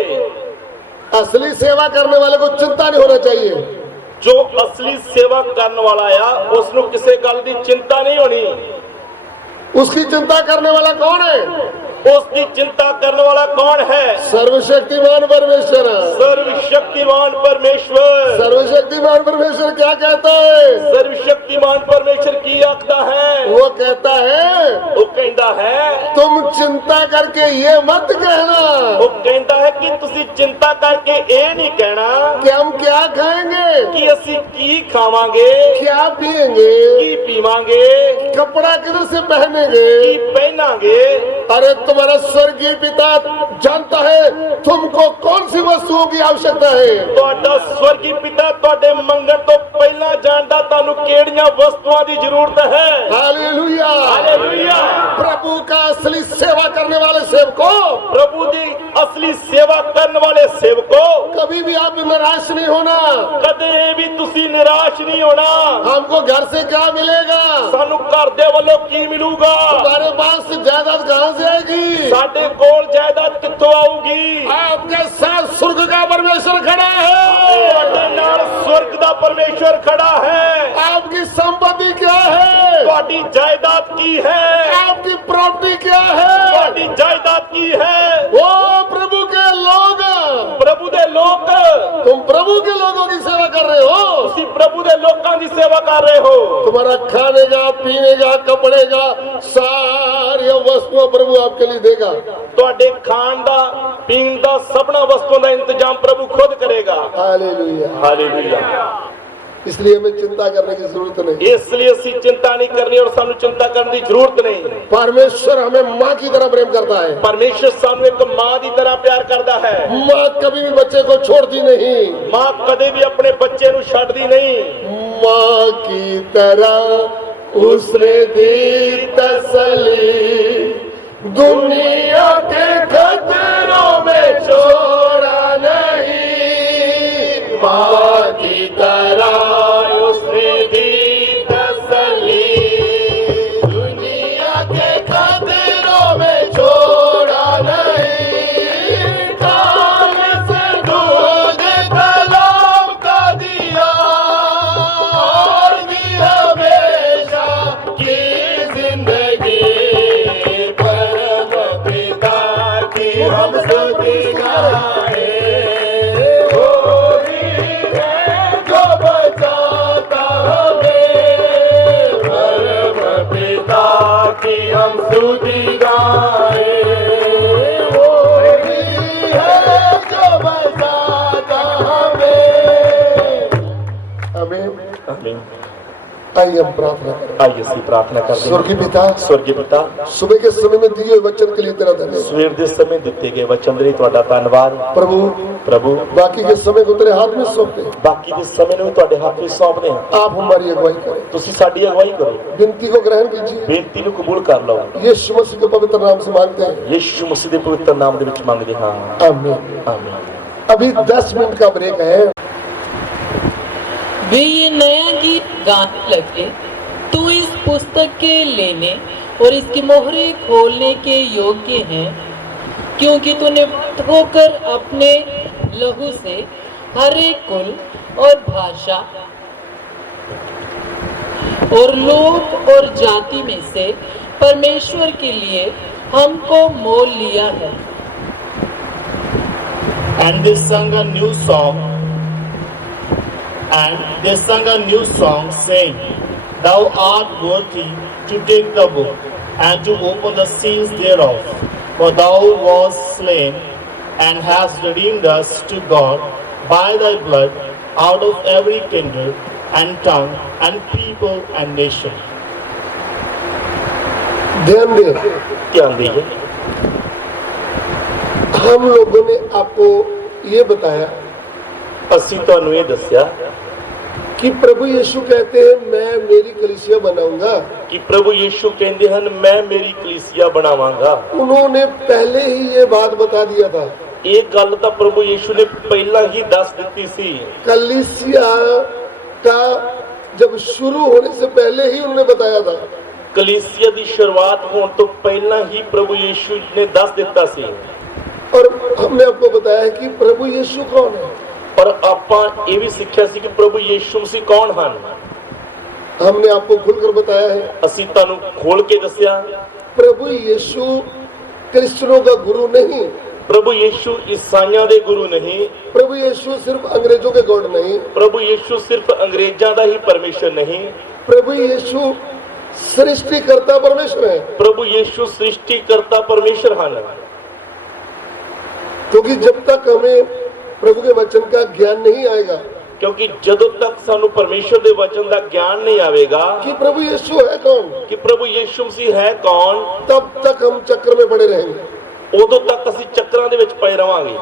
असली सेवा करने वाले को चिंता नहीं होना चाहिए। ਜੋ ਅਸਲੀ ਸੇਵਾ ਕਰਨ ਵਾਲਾ ਆ ਉਸ ਨੂੰ ਕਿਸੇ ਗੱਲ ਦੀ ਚਿੰਤਾ ਨਹੀਂ ਹੋਣੀ। उसकी चिंता करने वाला कौन है? ਉਸ ਦੀ ਚਿੰਤਾ ਕਰਨ ਵਾਲਾ ਕੌਣ ਹੈ? सर्वशक्तिमान परमेश्वर। सर्वशक्तिमान परमेश्वर। सर्वशक्तिमान परमेश्वर क्या कहता है? सर्वशक्तिमान परमेश्वर की आखदा है। वो कहता है, वो कहता है, तुम चिंता करके ये मत कहना वो कहता है कि तुसी चिंता करके ਇਹ नहीं कहना कि हम क्या खाएंगे, कि ਅਸੀਂ ਕੀ ਖਾਵਾਂਗੇ, क्या पिएंगे, ਕੀ पीवांगे, कपड़ा किधर से पहनेंगे। ਕੀ ਪਹਿਨਾਂਗੇ। अरे तुम्हारा स्वर्गीय पिता जानता है तुमको कौन सी वस्तुओं की आवश्यकता है। ਤੁਹਾਡਾ ਸਵਰਗੀ ਪਿਤਾ ਤੁਹਾਡੇ ਮੰਗਣ ਤੋਂ ਪਹਿਲਾਂ ਜਾਣਦਾ ਤੁਹਾਨੂੰ ਕਿਹੜੀਆਂ ਵਸਤੂਆਂ ਦੀ ਜ਼ਰੂਰਤ ਹੈ। हालेलुया। हालेलुया। प्रभु का असली सेवा करने वाले सेवकों, प्रभु दी असली सेवा करने वाले सेवकों, कभी भी आप निराश नहीं होना। कदे भी तुसी निराश नहीं होना। हमको घर से क्या मिलेगा, सानू घर दे वालों की मिलूगा, हमारे पास जायदाद कहाँ से आएगी, साडे कोल जायदाद कित्थों आऊगी। आपके साथ स्वर्ग का परमेश्वर खड़ा है। ਤੁਹਾਡੇ ਨਾਲ स्वर्ग दा परमेश्वर खड़ा है। आपकी संपत्ति क्या है, ਤੁਹਾਡੀ जायदाद की है, आपकी प्रॉपर्टी क्या है। ਤੁਹਾਡੀ जायदाद की है। वो प्रभु के लोग, प्रभु दे लोग, तुम प्रभु के लोगों की सेवा कर रहे हो। तुसी प्रभु दे लोकां दी सेवा कर रहे हो। तुम्हारा खाने का, पीने का, कपड़े का, सारी वस्तुएं प्रभु आपके लिए देगा। ਤੁਹਾਡੇ ਖਾਣ ਦਾ, ਪੀਣ ਦਾ, ਸਭਨਾ ਵਸਤੂਆਂ ਦਾ ਇੰਤਜ਼ਾਮ ਪ੍ਰਭੂ ਖੁਦ ਕਰੇਗਾ। हालेलुया। हालेलुया। इसलिए हमें चिंता करने की जरूरत नहीं। इसलिए ਅਸੀਂ चिंता नहीं करनी और ਸਾਨੂੰ चिंता करने की जरूरत नहीं। परमेश्वर हमें माँ की तरह प्रेम करता है। परमेश्वर ਸਾਨੂੰ ਇੱਕ ਮਾਂ ਦੀ ਤਰ੍ਹਾਂ ਪਿਆਰ ਕਰਦਾ ਹੈ। माँ कभी भी बच्चे को छोड़ती नहीं। ਮਾਂ ਕਦੇ ਵੀ ਆਪਣੇ ਬੱਚੇ ਨੂੰ ਛੱਡਦੀ ਨਹੀਂ। माँ की तरह उसने दी तसल्ली, दुनिया के खतरों में छोड़ा नहीं। माँ की तरह उसने दी तसल्ली, दुनिया के खतरों में छोड़ा नहीं। कान से दूध तालाब का दिया और भी हमेशा की जिंदगी, परम पिता की हम स्तुति गाए। वो ही है जो बचाता हमें, परम पिता की हम स्तुति गाए। वो ही है जो बचाता हमें। आमीन। आइए हम प्रार्थना करें। आइए ਅਸੀਂ प्रार्थना ਕਰਦੇ ਹਾਂ। स्वर्गीय पिता, स्वर्गीय पिता, सुबह के समय में दिए हुए वचन के लिए तेरा धन्यवाद। ਸਵੇਰ ਦੇ ਸਮੇਂ ਦਿੱਤੇ ਗਏ ਵਚਨ ਲਈ ਤੁਹਾਡਾ ਧੰਨਵਾਦ। प्रभु प्रभु, बाकी के समय को तेरे हाथ में सौंपते हैं। ਬਾਕੀ ਦੇ ਸਮੇਂ ਨੂੰ ਵੀ ਤੁਹਾਡੇ ਹੱਥ ਵਿੱਚ ਸੌਂਪਦੇ ਹਾਂ। आप हमारी अगुवाई करें, ਤੁਸੀਂ ਸਾਡੀ ਅਗਵਾਈ ਕਰੋ, विनती को ग्रहण कीजिए। ਬੇਨਤੀ ਨੂੰ ਕਬੂਲ ਕਰ ਲਓ। यीशु मसीह के पवित्र नाम से मांगते हैं, ਯਿਸੂ ਮਸੀਹ ਦੇ ਪਵਿੱਤਰ ਨਾਮ ਦੇ ਵਿੱਚ ਮੰਗਦੇ ਹਾਂ, आमीन। ਆਮੀਨ। अभी 10 मिनट का ब्रेक है। वे ये नया गीत गाने लगे, तू इस पुस्तक के लेने और इसकी मोहरे खोलने के योग्य है, क्योंकि तूने होकर अपने लहू से हर एक कुल और भाषा और लोग और जाति में से परमेश्वर के लिए हमको मोल लिया है। And they sung a new song, saying, Thou art worthy to take the book and to open the seals thereof. For thou wast slain and hast redeemed us to God by thy blood out of every kindred and tongue and people and nation. ध्यान दें, ਧਿਆਨ ਦੇਈਏ। हम लोगों ने आपको ये बताया ਅਸੀਂ ਤੁਹਾਨੂੰ ਇਹ ਦੱਸਿਆ कि प्रभु यीशु कहते हैं मैं मेरी कलीसिया बनाऊंगा। ਕਿ ਪ੍ਰਭੂ ਯਿਸੂ ਕਹਿੰਦੇ ਹਨ ਮੈਂ ਮੇਰੀ ਕਲੀਸਿया ਬਣਾਵਾਂਗਾ। उन्होंने पहले ही ये बात बता दिया था। ਇਹ ਗੱਲ ਤਾਂ ਪ੍ਰਭੂ ਯਿਸੂ ਨੇ ਪਹਿਲਾਂ ਹੀ ਦੱਸ ਦਿੱਤੀ ਸੀ। कलीसिया का जब शुरू होने से पहले ही उन्होंने बताया था। ਕਲੀਸਿया ਦੀ ਸ਼ੁਰੂਆਤ ਹੋਣ ਤੋਂ ਪਹਿਲਾਂ ਹੀ ਪ੍ਰਭੂ ਯਿਸੂ ਨੇ ਦੱਸ ਦਿੱਤਾ ਸੀ। और हमने आपको बताया कि प्रभु यीशु कौन है। ਪਰ ਆਪਾਂ ਇਹ ਵੀ ਸਿੱਖਿਆ ਸੀ ਕਿ ਪ੍ਰਭੂ ਯਿਸੂ ਮਸੀਹ ਕੌਣ ਹਨ। हमने आपको खुलकर बताया है, ਅਸੀਂ ਤੁਹਾਨੂੰ ਖੋਲ ਕੇ ਦੱਸਿਆ प्रभु यीशु क्रिश्चियनों का गुरु नहीं। ਪ੍ਰਭੂ ਯਿਸੂ ਈਸਾਈਆਂ ਦੇ ਗੁਰੂ ਨਹੀਂ। प्रभु यीशु सिर्फ अंग्रेजों के गॉड नहीं। ਪ੍ਰਭੂ ਯਿਸੂ ਸਿਰਫ ਅੰਗਰੇਜ਼ਾਂ ਦਾ ਹੀ ਪਰਮੇਸ਼ਰ ਨਹੀਂ। प्रभु यीशु सृष्टिकर्ता परमेश्वर है। ਪ੍ਰਭੂ ਯਿਸੂ ਸ੍ਰਿਸ਼ਟੀਕਰਤਾ ਪਰਮੇਸ਼ਰ ਹਨ। क्योंकि जब तक हमें प्रभु के वचन का ज्ञान नहीं आएगा ਕਿਉਂਕਿ ਜਦੋਂ ਤੱਕ ਸਾਨੂੰ ਪਰਮੇਸ਼ਰ ਦੇ ਵਚਨ ਦਾ ਗਿਆਨ ਨਹੀਂ ਆਵੇਗਾ कि प्रभु यीशु है कौन, ਕਿ ਪ੍ਰਭੂ ਯਿਸੂ ਮਸੀਹ ਹੈ ਕੌਣ, तब तक हम चक्र में पड़े रहेंगे। ਉਦੋਂ ਤੱਕ ਅਸੀਂ ਚੱਕਰਾਂ ਦੇ ਵਿੱਚ ਪਏ ਰਵਾਂਗੇ।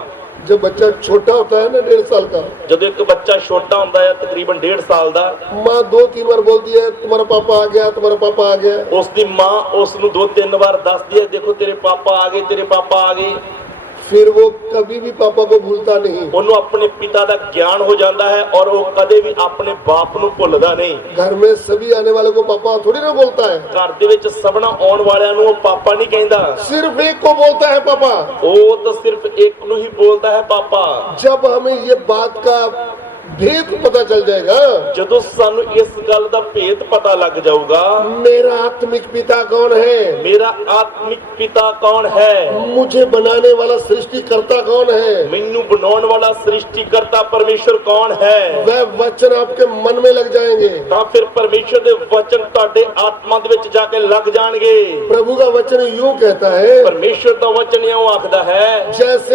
जब बच्चा छोटा होता है ना 1.5 साल का, ਜਦੋਂ ਇੱਕ ਬੱਚਾ ਛੋਟਾ ਹੁੰਦਾ ਹੈ ਤਕਰੀਬਨ 1.5 ਸਾਲ ਦਾ, माँ 2-3 बार बोलती है तुम्हारा पापा आ गया, तुम्हारा पापा आ गया। ਉਸ ਦੀ ਮਾਂ ਉਸ ਨੂੰ 2-3 ਵਾਰ ਦੱਸਦੀ ਹੈ ਦੇਖੋ ਤੇਰੇ ਪਾਪਾ ਆ ਗਏ, ਤੇਰੇ ਪਾਪਾ ਆ ਗਏ। फिर वो कभी भी पापा को भूलता नहीं। ਉਹਨੂੰ ਆਪਣੇ ਪਿਤਾ ਦਾ ਗਿਆਨ ਹੋ ਜਾਂਦਾ ਹੈ ਔਰ ਉਹ ਕਦੇ ਵੀ ਆਪਣੇ ਬਾਪ ਨੂੰ ਭੁੱਲਦਾ ਨਹੀਂ। घर में सभी आने वाले को पापा थोड़ी ना बोलता है, ਘਰ ਦੇ ਵਿੱਚ ਸਭਨਾ ਆਉਣ ਵਾਲਿਆਂ ਨੂੰ ਉਹ ਪਾਪਾ ਨਹੀਂ ਕਹਿੰਦਾ, सिर्फ एक को बोलता है पापा। ਉਹ ਤਾਂ ਸਿਰਫ ਇੱਕ ਨੂੰ ਹੀ ਬੋਲਦਾ ਹੈ ਪਾਪਾ। जब हमें ये बात का भेद पता चल जाएगा, ਜਦੋਂ ਸਾਨੂੰ ਇਸ ਗੱਲ ਦਾ ਭੇਦ ਪਤਾ ਲੱਗ ਜਾਊਗਾ मेरा आत्मिक पिता कौन है, ਮੇਰਾ ਆਤਮਿਕ ਪਿਤਾ ਕੌਣ ਹੈ, मुझे बनाने वाला सृष्टिकर्ता कौन है, ਮੈਨੂੰ ਬਣਾਉਣ ਵਾਲਾ ਸ੍ਰਿਸ਼ਟੀਕਰਤਾ ਪਰਮੇਸ਼ਰ ਕੌਣ ਹੈ, वह वचन आपके मन में लग जाएंगे। ਤਾਂ ਫਿਰ ਪਰਮੇਸ਼ਰ ਦੇ ਵਚਨ ਤੁਹਾਡੇ ਆਤਮਾ ਦੇ ਵਿੱਚ ਜਾ ਕੇ ਲੱਗ ਜਾਣਗੇ। प्रभु का वचन यूं कहता है, ਪਰਮੇਸ਼ਰ ਦਾ ਵਚਨ ਇਉਂ ਆਖਦਾ ਹੈ जैसे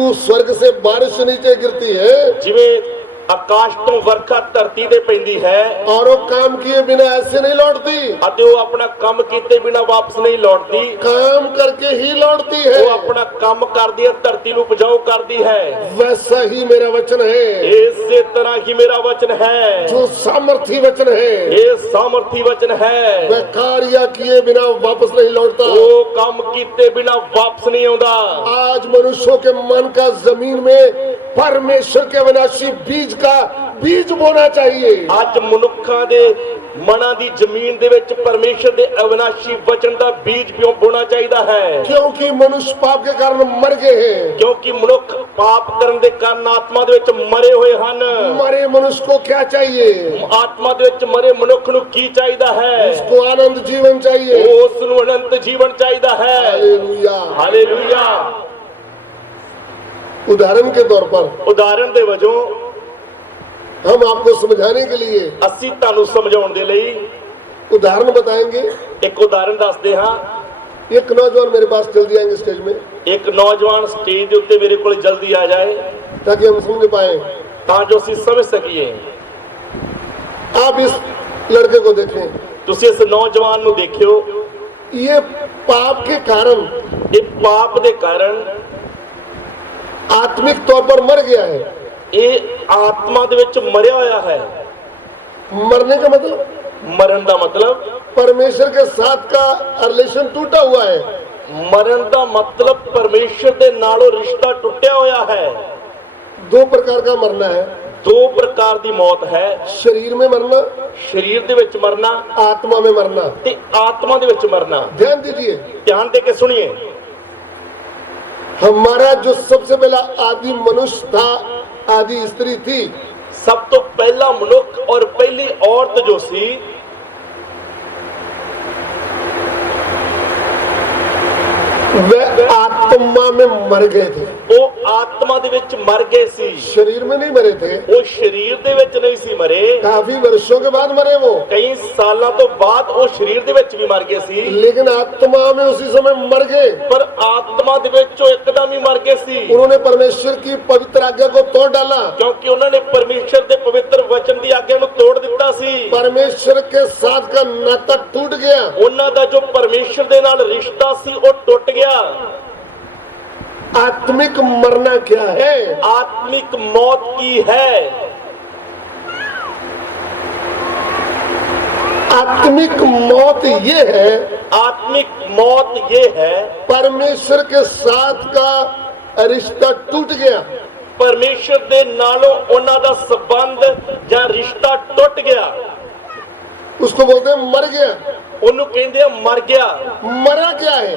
उस स्वर्ग से बारिश नीचे गिरती है ਜਿਵੇਂ ਆਕਾਸ਼ ਤੋਂ ਵਰਖਾ ਧਰਤੀ ਤੇ ਪੈਂਦੀ ਹੈ और वो काम किए बिना ऐसे नहीं लौटती, ਅਤੇ ਉਹ ਆਪਣਾ ਕੰਮ ਕੀਤੇ ਬਿਨਾ ਵਾਪਸ ਨਹੀਂ ਲੌਟਦੀ। काम करके ही लौटती है। ਉਹ ਆਪਣਾ ਕੰਮ ਕਰਦੀ ਹੈ, ਧਰਤੀ ਨੂੰ ਉਪਜਾਊ ਕਰਦੀ ਹੈ। वैसा ही मेरा वचन है, ਇਸੇ ਤਰ੍ਹਾਂ ਹੀ ਮੇਰਾ ਵਚਨ ਹੈ, जो सामर्थी वचन है, ਇਹ ਸਾਮਰਥੀ ਵਚਨ ਹੈ। वह कार्य किए बिना वापस नहीं लौटता। ਉਹ ਕੰਮ ਕੀਤੇ ਬਿਨਾ ਵਾਪਸ ਨਹੀਂ ਆਉਂਦਾ। आज मनुष्यों के मन का जमीन में परमेश्वर के विनाशी बीज का बीज बोना चाहिए। ਅੱਜ ਮਨੁੱਖਾਂ ਦੇ ਮਨਾਂ ਦੀ ਜ਼ਮੀਨ ਦੇ ਵਿੱਚ ਪਰਮੇਸ਼ਰ ਦੇ ਅਵਿਨਾਸ਼ੀ ਵਚਨ ਦਾ ਬੀਜ ਬੋਣਾ ਚਾਹੀਦਾ ਹੈ। क्योंकि मनुष्य पाप के कारण मर गए हैं। ਕਿਉਂਕਿ ਮਨੁੱਖ ਪਾਪ ਕਰਨ ਦੇ ਕਾਰਨ ਆਤਮਾ ਦੇ ਵਿੱਚ ਮਰੇ ਹੋਏ ਹਨ। मरे मनुष्य को क्या चाहिए? ਆਤਮਾ ਦੇ ਵਿੱਚ ਮਰੇ ਮਨੁੱਖ ਨੂੰ ਕੀ ਚਾਹੀਦਾ ਹੈ? उसको आनंद जीवन चाहिए। ਉਸ ਨੂੰ ਅਨੰਤ ਜੀਵਨ ਚਾਹੀਦਾ ਹੈ। हालेलुया। ਹਾਲੇਲੂਇਆ। उदाहरण के तौर पर ਉਦਾਹਰਣ ਦੇ ਵਜੋਂ हम आपको समझाने के लिए ਅਸੀਂ ਤੁਹਾਨੂੰ ਸਮਝਾਉਣ ਦੇ ਲਈ उदाहरण बताएंगे। ਇੱਕ ਉਦਾਹਰਣ ਦੱਸਦੇ ਹਾਂ। एक नौजवान मेरे पास जल्दी आएंगे स्टेज में, ਇੱਕ ਨੌਜਵਾਨ ਸਟੇਜ ਦੇ ਉੱਤੇ ਮੇਰੇ ਕੋਲ ਜਲਦੀ ਆ ਜਾਏ ताकि हम समझ पाए। ਤਾਂ ਜੋ ਅਸੀਂ ਸਮਝ ਸਕੀਏ। आप इस लड़के को देखें, ਤੁਸੀਂ ਇਸ ਨੌਜਵਾਨ ਨੂੰ ਦੇਖਿਓ, ये पाप के कारण ਇਹ ਪਾਪ ਦੇ ਕਾਰਨ आत्मिक तौर पर मर गया है। ਇਹ ਆਤਮਾ ਦੇ ਵਿੱਚ ਮਰਿਆ ਹੋਇਆ ਹੈ। मरने का मतलब ਮਰਨ ਦਾ ਮਤਲਬ, परमेश्वर के साथ का रिलेशन टूटा हुआ है। ਮਰਨ ਦਾ ਮਤਲਬ ਪਰਮੇਸ਼ਰ ਦੇ ਨਾਲੋਂ ਰਿਸ਼ਤਾ ਟੁੱਟਿਆ ਹੋਇਆ ਹੈ। दो प्रकार का मरना है, ਦੋ ਪ੍ਰਕਾਰ ਦੀ ਮੌਤ ਹੈ, शरीर में मरना, ਸਰੀਰ ਦੇ ਵਿੱਚ ਮਰਨਾ आत्मा में मरना। ਤੇ ਆਤਮਾ ਦੇ ਵਿੱਚ ਮਰਨਾ। ध्यान दीजिए, ਧਿਆਨ ਦੇ ਕੇ ਸੁਣੀਏ। हमारा जो सबसे पहला आदि मनुष्य था, आदि स्त्री थी, ਸਭ ਤੋਂ ਪਹਿਲਾ ਮਨੁੱਖ ਔਰ ਪਹਿਲੀ ਔਰਤ ਜੋ ਸੀ, वे आत्मा में मर गए थे, ਉਹ ਆਤਮਾ ਦੇ ਵਿੱਚ ਮਰ ਗਏ ਸੀ। शरीर में नहीं मरे थे। ਉਹ ਸਰੀਰ ਦੇ ਵਿੱਚ ਨਹੀਂ ਸੀ ਮਰੇ, काफी वर्षों के बाद मरे वो, ਕਈ ਸਾਲਾਂ ਤੋਂ ਬਾਅਦ ਉਹ ਸਰੀਰ ਦੇ ਵਿੱਚ ਵੀ ਮਰ ਗਏ ਸੀ, लेकिन आत्मा में उसी समय मर गए। ਪਰ ਆਤਮਾ ਦੇ ਵਿੱਚ ਉਹ ਇੱਕਦਮ ਹੀ ਮਰ ਗਏ ਸੀ, उन्होंने परमेश्वर की पवित्र आज्ञा को तोड़ डाला। ਕਿਉਂਕਿ ਉਹਨਾਂ ਨੇ ਪਰਮੇਸ਼ਰ ਦੇ ਪਵਿੱਤਰ ਵਚਨ ਦੀ ਆਗਿਆ ਨੂੰ ਤੋੜ ਦਿੱਤਾ ਸੀ। परमेश्वर के साथ का नाता टूट गया। ਉਹਨਾਂ ਦਾ ਜੋ ਪਰਮੇਸ਼ਰ ਦੇ ਨਾਲ ਰਿਸ਼ਤਾ ਸੀ ਉਹ ਟੁੱਟ ਗਿਆ। आत्मिक मरना क्या है? आत्मिक मौत की है। आत्मिक मौत ये है, आत्मिक मौत ये है, परमेश्वर के साथ का रिश्ता टूट गया। परमेश्वर दे नालों ਉਹਨਾਂ ਦਾ संबंध ਜਾਂ ਰਿਸ਼ਤਾ ਟੁੱਟ ਗਿਆ। उसको बोलते हैं मर गया। ਉਹਨੂੰ ਕਹਿੰਦੇ ਆ ਮਰ ਗਿਆ। मरा क्या है?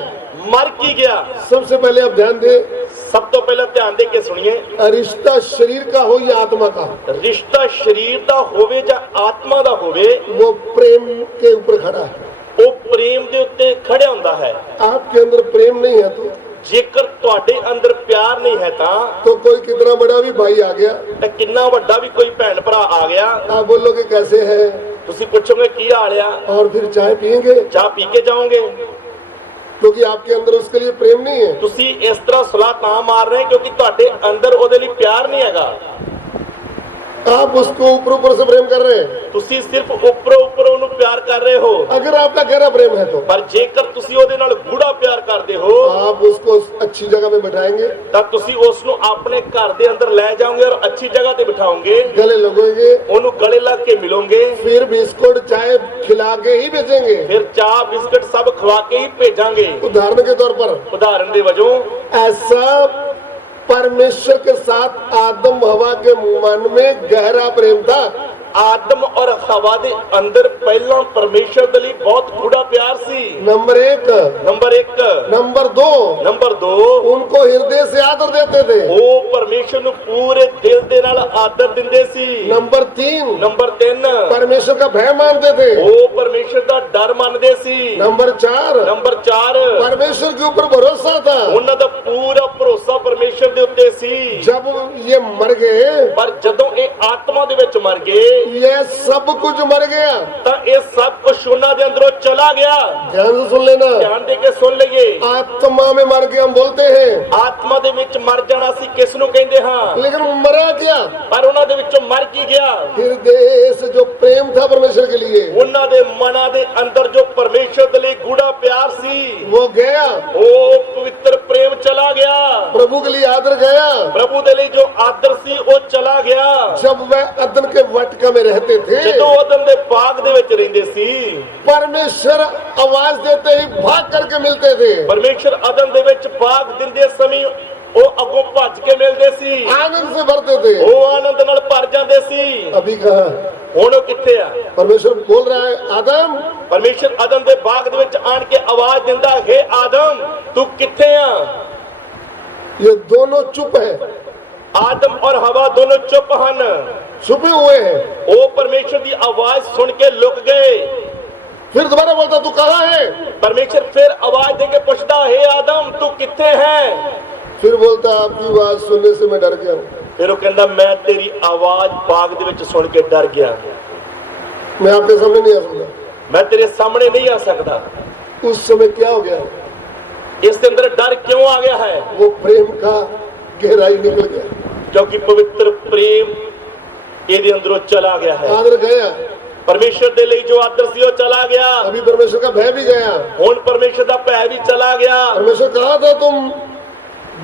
मर की गया। सबसे पहले आप ध्यान दें, सब तो पहले ध्यान दे के सुनिए, रिश्ता शरीर का हो या आत्मा का, रिश्ता शरीर दा होवे ਜਾਂ आत्मा ਦਾ ਹੋਵੇ, वो प्रेम के ऊपर खड़ा है। ਉਹ ਪ੍ਰੇਮ ਦੇ ਉੱਤੇ ਖੜਿਆ ਹੁੰਦਾ ਹੈ। आपके अंदर प्रेम नहीं है ਜੇਕਰ ਤੁਹਾਡੇ ਅੰਦਰ ਪਿਆਰ ਨਹੀਂ ਹੈ तो कोई कितना बड़ा भी भाई आ गया, ਤਾਂ ਕਿੰਨਾ ਵੱਡਾ ਵੀ ਕੋਈ ਭੈਣ ਭਰਾ ਆ ਗਿਆ, आप बोलोगे कैसे है, ਤੁਸੀਂ ਪੁੱਛੋਗੇ ਕੀ ਹਾਲ ਆ, और फिर चाय पियेंगे, ਚਾਹ ਪੀ ਕੇ ਜਾਓਗੇ। क्योंकि आपके अंदर उसके लिए प्रेम नहीं है। ਤੁਸੀਂ ਇਸ ਤਰ੍ਹਾਂ ਸੁਲਾਹ ਤਾਂ ਮਾਰ ਰਹੇ ਕਿਉਂਕਿ ਤੁਹਾਡੇ ਅੰਦਰ ਉਹਦੇ ਲਈ ਪਿਆਰ ਨਹੀਂ ਹੈਗਾ। आप उसको ऊपर ऊपर से प्रेम कर रहे हैं। ਤੁਸੀਂ ਸਿਰਫ ਉੱਪਰੋਂ ਉੱਪਰ ਉਹਨੂੰ ਪਿਆਰ ਕਰ ਰਹੇ ਹੋ, अगर आपका गहरा प्रेम है तो ਪਰ ਜੇਕਰ ਤੁਸੀਂ ਉਹਦੇ ਨਾਲ ਗੂੜਾ ਪਿਆਰ ਕਰਦੇ ਹੋ आप उसको अच्छी जगह में बैठाएंगे, ਤਾਂ ਤੁਸੀਂ ਉਸ ਨੂੰ ਆਪਣੇ ਘਰ ਦੇ ਅੰਦਰ ਲੈ ਜਾਓਗੇ ਔਰ ਅੱਛੀ ਜਗ੍ਹਾ ਤੇ ਬਿਠਾਓਗੇ, गले लगोगे, ਉਹਨੂੰ ਗਲੇ ਲੱਗ ਕੇ ਮਿਲੋਗੇ, फिर बिस्कुट चाय खिला के ही भेजेंगे। ਫਿਰ ਚਾਹ ਬਿਸਕਟ ਸਭ ਖਵਾ ਕੇ ਹੀ ਭੇਜਾਂਗੇ। उदाहरण के तौर पर ਉਦਾਹਰਨ ਦੇ ਵਜੋਂ ऐसा परमेश्वर के साथ आदम हवा के मन में गहरा प्रेम था। ਆਦਮ ਔਰ ਹਵਾ ਦੇ ਅੰਦਰ ਪਹਿਲਾਂ ਪਰਮੇਸ਼ਰ ਦੇ ਲਈ ਬਹੁਤ ਗੂੜਾ ਪਿਆਰ ਸੀ। नंबर एक। ਨੰਬਰ 1। नंबर दो, ਨੰਬਰ 2, उनको हृदय से आदर देते थे। ਉਹ ਪਰਮੇਸ਼ਰ ਨੂੰ ਪੂਰੇ ਦਿਲ ਦੇ ਨਾਲ ਆਦਰ ਦਿੰਦੇ ਸੀ। नंबर तीन, ਨੰਬਰ 3, परमेश्वर का भय मानते थे। ਉਹ ਪਰਮੇਸ਼ਰ ਦਾ ਡਰ ਮੰਨਦੇ ਸੀ। नंबर चार, ਨੰਬਰ 4, परमेश्वर के ऊपर भरोसा था। ਉਹਨਾਂ ਦਾ ਪੂਰਾ ਭਰੋਸਾ ਪਰਮੇਸ਼ਰ ਦੇ ਉੱਤੇ ਸੀ। जब ये मर गए, ਪਰ ਜਦੋਂ ਇਹ ਆਤਮਾ ਦੇ ਵਿੱਚ ਮਰ ਗਏ ये सब कुछ मर गया। ਤਾਂ ਇਹ ਸਭ ਕੁਝ ਉਹਨਾਂ ਦੇ ਅੰਦਰੋਂ ਚਲਾ ਗਿਆ। ध्यान से सुन लेना, ਧਿਆਨ ਦੇ ਕੇ ਸੁਣ ਲਈਏ। आत्मा में मर गए हम बोलते हैं, ਆਤਮਾ ਦੇ ਵਿੱਚ ਮਰ ਜਾਣਾ ਸੀ ਕਿਸ ਨੂੰ ਕਹਿੰਦੇ ਹਾਂ, लेकिन मरा क्या? ਪਰ ਉਹਨਾਂ ਦੇ ਵਿੱਚੋਂ ਮਰ ਕੀ ਗਿਆ? हृदय से जो प्रेम था परमेश्वर के लिए, ਉਹਨਾਂ ਦੇ ਮਨਾਂ ਦੇ ਅੰਦਰ ਜੋ ਪਰਮੇਸ਼ਰ ਦੇ ਲਈ ਗੂੜਾ ਪਿਆਰ ਸੀ वो गया। ਉਹ ਪਵਿੱਤਰ ਪ੍ਰੇਮ ਚਲਾ ਗਿਆ। प्रभु के लिए आदर गया। ਪ੍ਰਭੂ ਦੇ ਲਈ ਜੋ ਆਦਰ ਸੀ ਉਹ ਚਲਾ ਗਿਆ। जब वह अदन के वटका में रहते थे, ਜਦੋਂ ਆਦਮ ਦੇ ਬਾਗ ਦੇ ਵਿੱਚ ਰਹਿੰਦੇ ਸੀ, परमेश्वर आवाज देते ही भाग करके मिलते थे। ਪਰਮੇਸ਼ਰ ਆਦਮ ਦੇ ਵਿੱਚ ਬਾਗ ਦਿੰਦੇ ਸਮੇਂ ਉਹ ਅੱਗੋਂ ਭੱਜ ਕੇ ਮਿਲਦੇ ਸੀ, आनंद से भरते थे। ਉਹ ਆਨੰਦ ਨਾਲ ਭਰ ਜਾਂਦੇ ਸੀ। अभी कहा ਹੁਣ ਉਹ ਕਿੱਥੇ ਆ? परमेश्वर बोल रहा है, आदम, ਪਰਮੇਸ਼ਰ ਆਦਮ ਦੇ ਬਾਗ ਦੇ ਵਿੱਚ ਆਣ ਕੇ ਆਵਾਜ਼ ਦਿੰਦਾ, ਹੈ ਆਦਮ ਤੂੰ ਕਿੱਥੇ ਆ? ये दोनों चुप है, ਆਦਮ ਔਰ ਹਵਾ ਦੋਨੋਂ ਚੁੱਪ ਹਨ। छुपे हुए हैं। ਉਹ ਪਰਮੇਸ਼ਰ ਦੀ ਆਵਾਜ਼ ਸੁਣ ਕੇ ਲੁਕ ਗਏ। फिर दोबारा बोलता, तू कहाँ है? ਪਰਮੇਸ਼ਰ ਫਿਰ ਆਵਾਜ਼ ਦੇ ਕੇ ਪੁੱਛਦਾ, ਹੈ ਆਦਮ ਤੂੰ ਕਿੱਥੇ ਹੈ? फिर बोलता, आपकी आवाज सुनने से मैं डर गया हूँ, ਫਿਰ ਉਹ ਕਹਿੰਦਾ, ਮੈਂ ਤੇਰੀ ਆਵਾਜ਼ ਬਾਗ ਦੇ ਵਿੱਚ ਸੁਣ ਕੇ ਡਰ ਗਿਆ, मैं आपके सामने नहीं आ सकता। ਮੈਂ ਤੇਰੇ ਸਾਹਮਣੇ ਨਹੀਂ ਆ ਸਕਦਾ। उस समय क्या हो गया? ਇਸ ਦੇ ਅੰਦਰ ਡਰ ਕਿਉਂ ਆ ਗਿਆ ਹੈ? वो प्रेम का गहराई निकल गया। ਕਿਉਂਕਿ ਪਵਿੱਤਰ ਪ੍ਰੇਮ ਇਹਦੇ ਅੰਦਰੋਂ ਚਲਾ ਗਿਆ ਹੈ। आदर गया, परमेश्वर दे ਲਈ जो आदर ਸੀ ਉਹ चला गया। अभी परमेश्वर का भय भी गया। ਹੁਣ परमेश्वर ਦਾ ਭੈ ਵੀ चला गया। परमेश्वर कहा था तुम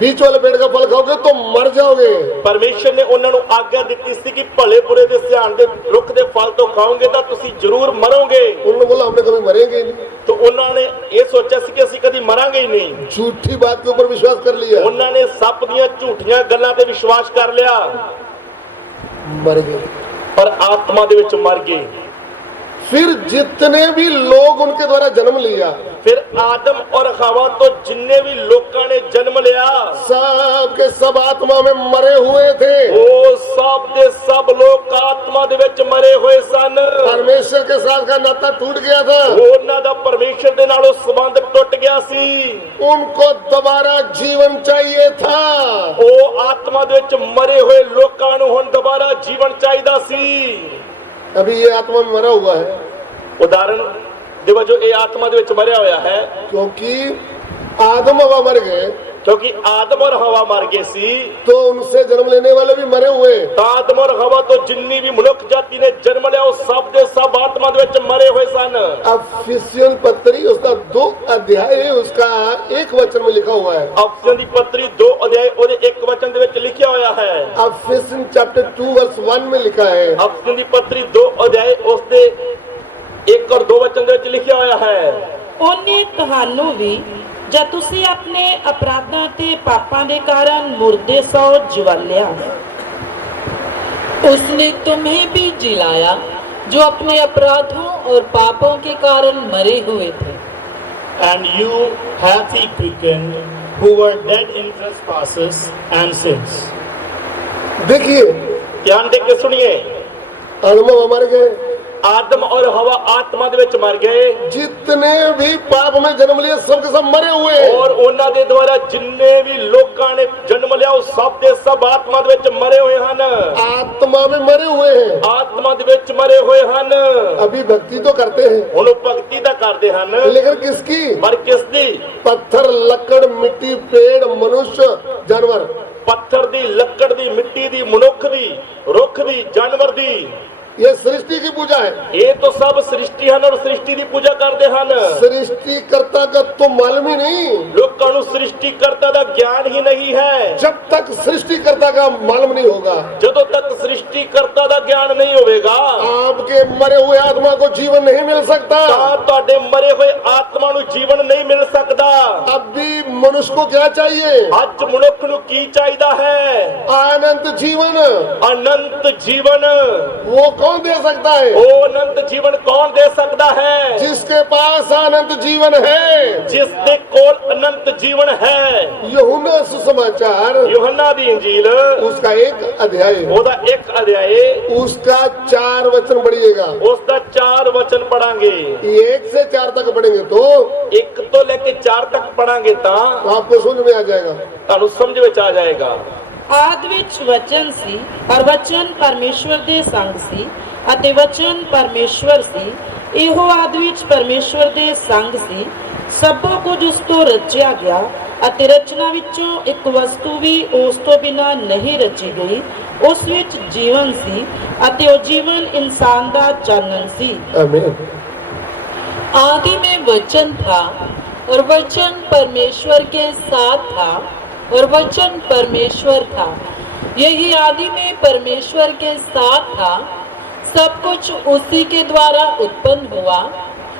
बीच वाले पेड़ का फल खाओगे तो मर जाओगे। परमेश्वर ने ਉਹਨਾਂ ਨੂੰ ਆਗਿਆ ਦਿੱਤੀ ਸੀ ਕਿ ਭਲੇ ਬੁਰੇ ਦੇ ਸਿਆਣ ਦੇ ਰੁੱਖ ਦੇ ਫਲ ਤੋਂ ਖਾਓਗੇ ਤਾਂ ਤੁਸੀਂ ਜ਼ਰੂਰ ਮਰੋਗੇ। उन्होंने बोला हमने कभी मरेंगे ही नहीं। तो ਉਹਨਾਂ ਨੇ ਇਹ ਸੋਚਿਆ ਸੀ ਕਿ ਅਸੀਂ ਕਦੀ ਮਰਾਂਗੇ ਹੀ ਨਹੀਂ। झूठी बात के ऊपर विश्वास कर लिया, ਉਹਨਾਂ ਨੇ ਸੱਪ ਦੀਆਂ ਝੂਠੀਆਂ ਗੱਲਾਂ ਤੇ ਵਿਸ਼ਵਾਸ ਕਰ ਲਿਆ मर गए। ਪਰ ਆਤਮਾ ਦੇ ਵਿੱਚ ਮਰ ਗਏ। फिर जितने भी लोग उनके द्वारा जन्म लिया, ਫਿਰ ਆਦਮ ਔਰ ਹਵਾ ਤੋਂ ਜਿੰਨੇ ਵੀ ਲੋਕਾਂ ਨੇ ਜਨਮ ਲਿਆ सब के सब आत्मा में मरे हुए थे। ਉਹ ਸਭ ਦੇ ਸਭ ਲੋਕ ਆਤਮਾ ਦੇ ਵਿੱਚ ਮਰੇ ਹੋਏ ਸਨ। परमेश्वर के साथ का नाता टूट गया था। ਉਹਨਾਂ ਦਾ ਪਰਮੇਸ਼ਰ ਦੇ ਨਾਲ ਉਹ ਸੰਬੰਧ ਟੁੱਟ ਗਿਆ ਸੀ। उनको दोबारा जीवन चाहिए था। ਉਹ ਆਤਮਾ ਦੇ ਵਿੱਚ ਮਰੇ ਹੋਏ ਲੋਕਾਂ ਨੂੰ ਹੁਣ ਦੁਬਾਰਾ ਜੀਵਨ ਚਾਹੀਦਾ ਸੀ। अभी ये आत्मा में मरा हुआ है ਉਦਾਹਰਣ ਦੇ ਵਜੋਂ ਇਹ ਆਤਮਾ ਦੇ ਵਿੱਚ ਮਰਿਆ ਹੋਇਆ ਹੈ क्योंकि आदम हवा मर गए ਕਿਉਂਕਿ ਆਦਮ ਔਰ ਹਵਾ ਮਰ ਗਏ ਸੀ। तो उनसे जन्म लेने वाले भी मरे हुए। ਤਾਂ ਆਦਮ ਔਰ ਹਵਾ ਤੋਂ ਜਿੰਨੀ ਵੀ ਮਨੁੱਖ ਜਾਤੀ ਨੇ ਜਨਮ ਲਿਆ ਉਹ ਸਭ ਦੇ ਸਭ ਆਤਮਾ ਦੇ ਵਿੱਚ ਮਰੇ ਹੋਏ ਸਨ। अफिसियल पत्री उसका 2 अध्याय है, उसका 1 वचन में लिखा हुआ है। ਅਫਸੀਆਂ ਦੀ ਪੱਤਰੀ 2 ਅਧਿਆਇ ਉਹਦੇ 1 ਵਚਨ ਦੇ ਵਿੱਚ ਲਿਖਿਆ ਹੋਇਆ ਹੈ। अफिसियल चैप्टर 2 वर्स 1 में लिखा है। ਅਫਸੀਆਂ ਦੀ ਪੱਤਰੀ 2 ਅਧਿਆਇ ਉਸ ਦੇ 1 ਔਰ 2 ਵਚਨ ਦੇ ਵਿੱਚ ਲਿਖਿਆ ਹੋਇਆ ਹੈ। ਉਹਨੇ ਤੁਹਾਨੂੰ ਵੀ ਜਦ ਤੁਸੀਂ ਆਪਣੇ ਅਪਰਾਧਾਂ ਤੇ ਪਾਪਾਂ ਦੇ ਕਾਰਨ ਮੁਰਦੇ ਸੋ ਜਵਾਲਿਆ, उसने तुम्हें भी जिलाया जो अपने अपराधों और पापों के कारण मरे हुए थे। And you hath he quickened, who were dead in trespasses and sins. देखिए, ਧਿਆਨ ਦੇ ਕੇ ਸੁਣੀਏ। आदम हवा मर गए। ਆਦਮ ਔਰ ਹਵਾ ਆਤਮਾ ਦੇ ਵਿੱਚ ਮਰ ਗਏ जितने भी पाप में जन्म लिए सब के सब मरे हुए। ਔਰ ਉਹਨਾਂ ਦੇ ਦੁਆਰਾ ਜਿੰਨੇ ਵੀ ਲੋਕਾਂ ਨੇ ਜਨਮ ਲਿਆ ਉਹ ਸਭ ਦੇ ਸਭ ਆਤਮਾ ਦੇ ਵਿੱਚ ਮਰੇ ਹੋਏ ਹਨ। आत्मा में मरे हुए हैं। ਆਤਮਾ ਦੇ ਵਿੱਚ ਮਰੇ ਹੋਏ ਹਨ। अभी भक्ति तो करते हैं, ਹੁਣ ਉਹ ਭਗਤੀ ਤਾਂ ਕਰਦੇ ਹਨ लेकिन किसकी? ਪਰ किस दी? पत्थर, लकड़, मिट्टी, पेड़, मनुष्य, जानवर, ਪੱਥਰ ਦੀ, ਲੱਕੜ ਦੀ, ਮਿੱਟੀ ਦੀ, ਮਨੁੱਖ ਦੀ, ਰੁੱਖ ਦੀ, ਜਾਨਵਰ ਦੀ। ये सृष्टि की पूजा है। ਇਹ तो सब सृष्टि ਹਨ ਔਰ सृष्टि ਦੀ ਪੂਜਾ ਕਰਦੇ ਹਨ। सृष्टिकर्ता का तो मालूम ही नहीं। ਲੋਕਾਂ ਨੂੰ ਸ੍ਰਿਸ਼ਟੀਕਰਤਾ ਦਾ ਗਿਆਨ ਹੀ ਨਹੀਂ ਹੈ। जब तक सृष्टिकर्ता का मालूम नहीं होगा, ਜਦੋਂ ਤੱਕ ਸ੍ਰਿਸ਼ਟੀਕਰਤਾ ਦਾ ਗਿਆਨ ਨਹੀਂ ਹੋਵੇਗਾ आपके मरे हुए आत्मा को जीवन नहीं मिल सकता। ਤਾਂ ਤੁਹਾਡੇ ਮਰੇ ਹੋਏ ਆਤਮਾ ਨੂੰ ਜੀਵਨ ਨਹੀਂ ਮਿਲ ਸਕਦਾ। अभी मनुष्य को क्या चाहिए? ਅੱਜ ਮਨੁੱਖ ਨੂੰ ਕੀ ਚਾਹੀਦਾ ਹੈ? अनंत जीवन। ਅਨੰਤ ਜੀਵਨ। वो कौन दे सकता है? ਉਹ ਅਨੰਤ ਜੀਵਨ ਕੌਣ ਦੇ ਸਕਦਾ ਹੈ? जिसके पास अनंत जीवन है। ਜਿਸ ਦੇ ਕੋਲ ਅਨੰਤ ਜੀਵਨ ਹੈ। यूहन्ना सुसमाचार ਯੋਹੰਨਾ ਦੀ ਇੰਜੀਲ उसका 1 अध्याय, ਉਹਦਾ 1 ਅਧਿਆਇ उसका 4 वचन पढ़िएगा। ਉਸ ਦਾ 4 ਵਚਨ ਪੜਾਂਗੇ। 1 से 4 तक पढ़ेंगे तो 1 ਤੋਂ ਲੈ ਕੇ 4 ਤੱਕ ਪੜਾਂਗੇ ਤਾਂ आपको समझ में आ जाएगा। ਤੁਹਾਨੂੰ ਸਮਝ ਵਿੱਚ ਆ ਜਾਏਗਾ। ਆਦਿ ਵਿੱਚ ਵਚਨ ਸੀ ਔਰ ਵਚਨ ਪਰਮੇਸ਼ਵਰ ਦੇ ਸੰਗ ਸੀ ਅਤੇ ਵਚਨ ਪਰਮੇਸ਼ਵਰ ਸੀ। ਇਹੋ ਆਦਿ ਵਿੱਚ ਪਰਮੇਸ਼ਵਰ ਦੇ ਸੰਗ ਸੀ। ਸਭੋ ਕੁਝ ਉਸ ਤੋਂ ਰਚਿਆ ਗਿਆ ਅਤੇ ਰਚਨਾ ਵਿੱਚੋਂ ਇੱਕ ਵਸਤੂ ਵੀ ਉਸ ਤੋਂ ਬਿਨਾਂ ਨਹੀਂ ਰਚੀ ਗਈ। ਉਸ ਵਿੱਚ ਜੀਵਨ ਸੀ ਅਤੇ ਉਹ ਜੀਵਨ ਇਨਸਾਨ ਦਾ ਚਾਨਣ ਸੀ। आमीन। आदि में वचन था और वचन परमेश्वर के साथ था और वचन परमेश्वर था। यही आदि में परमेश्वर के साथ था। सब कुछ उसी के द्वारा उत्पन्न हुआ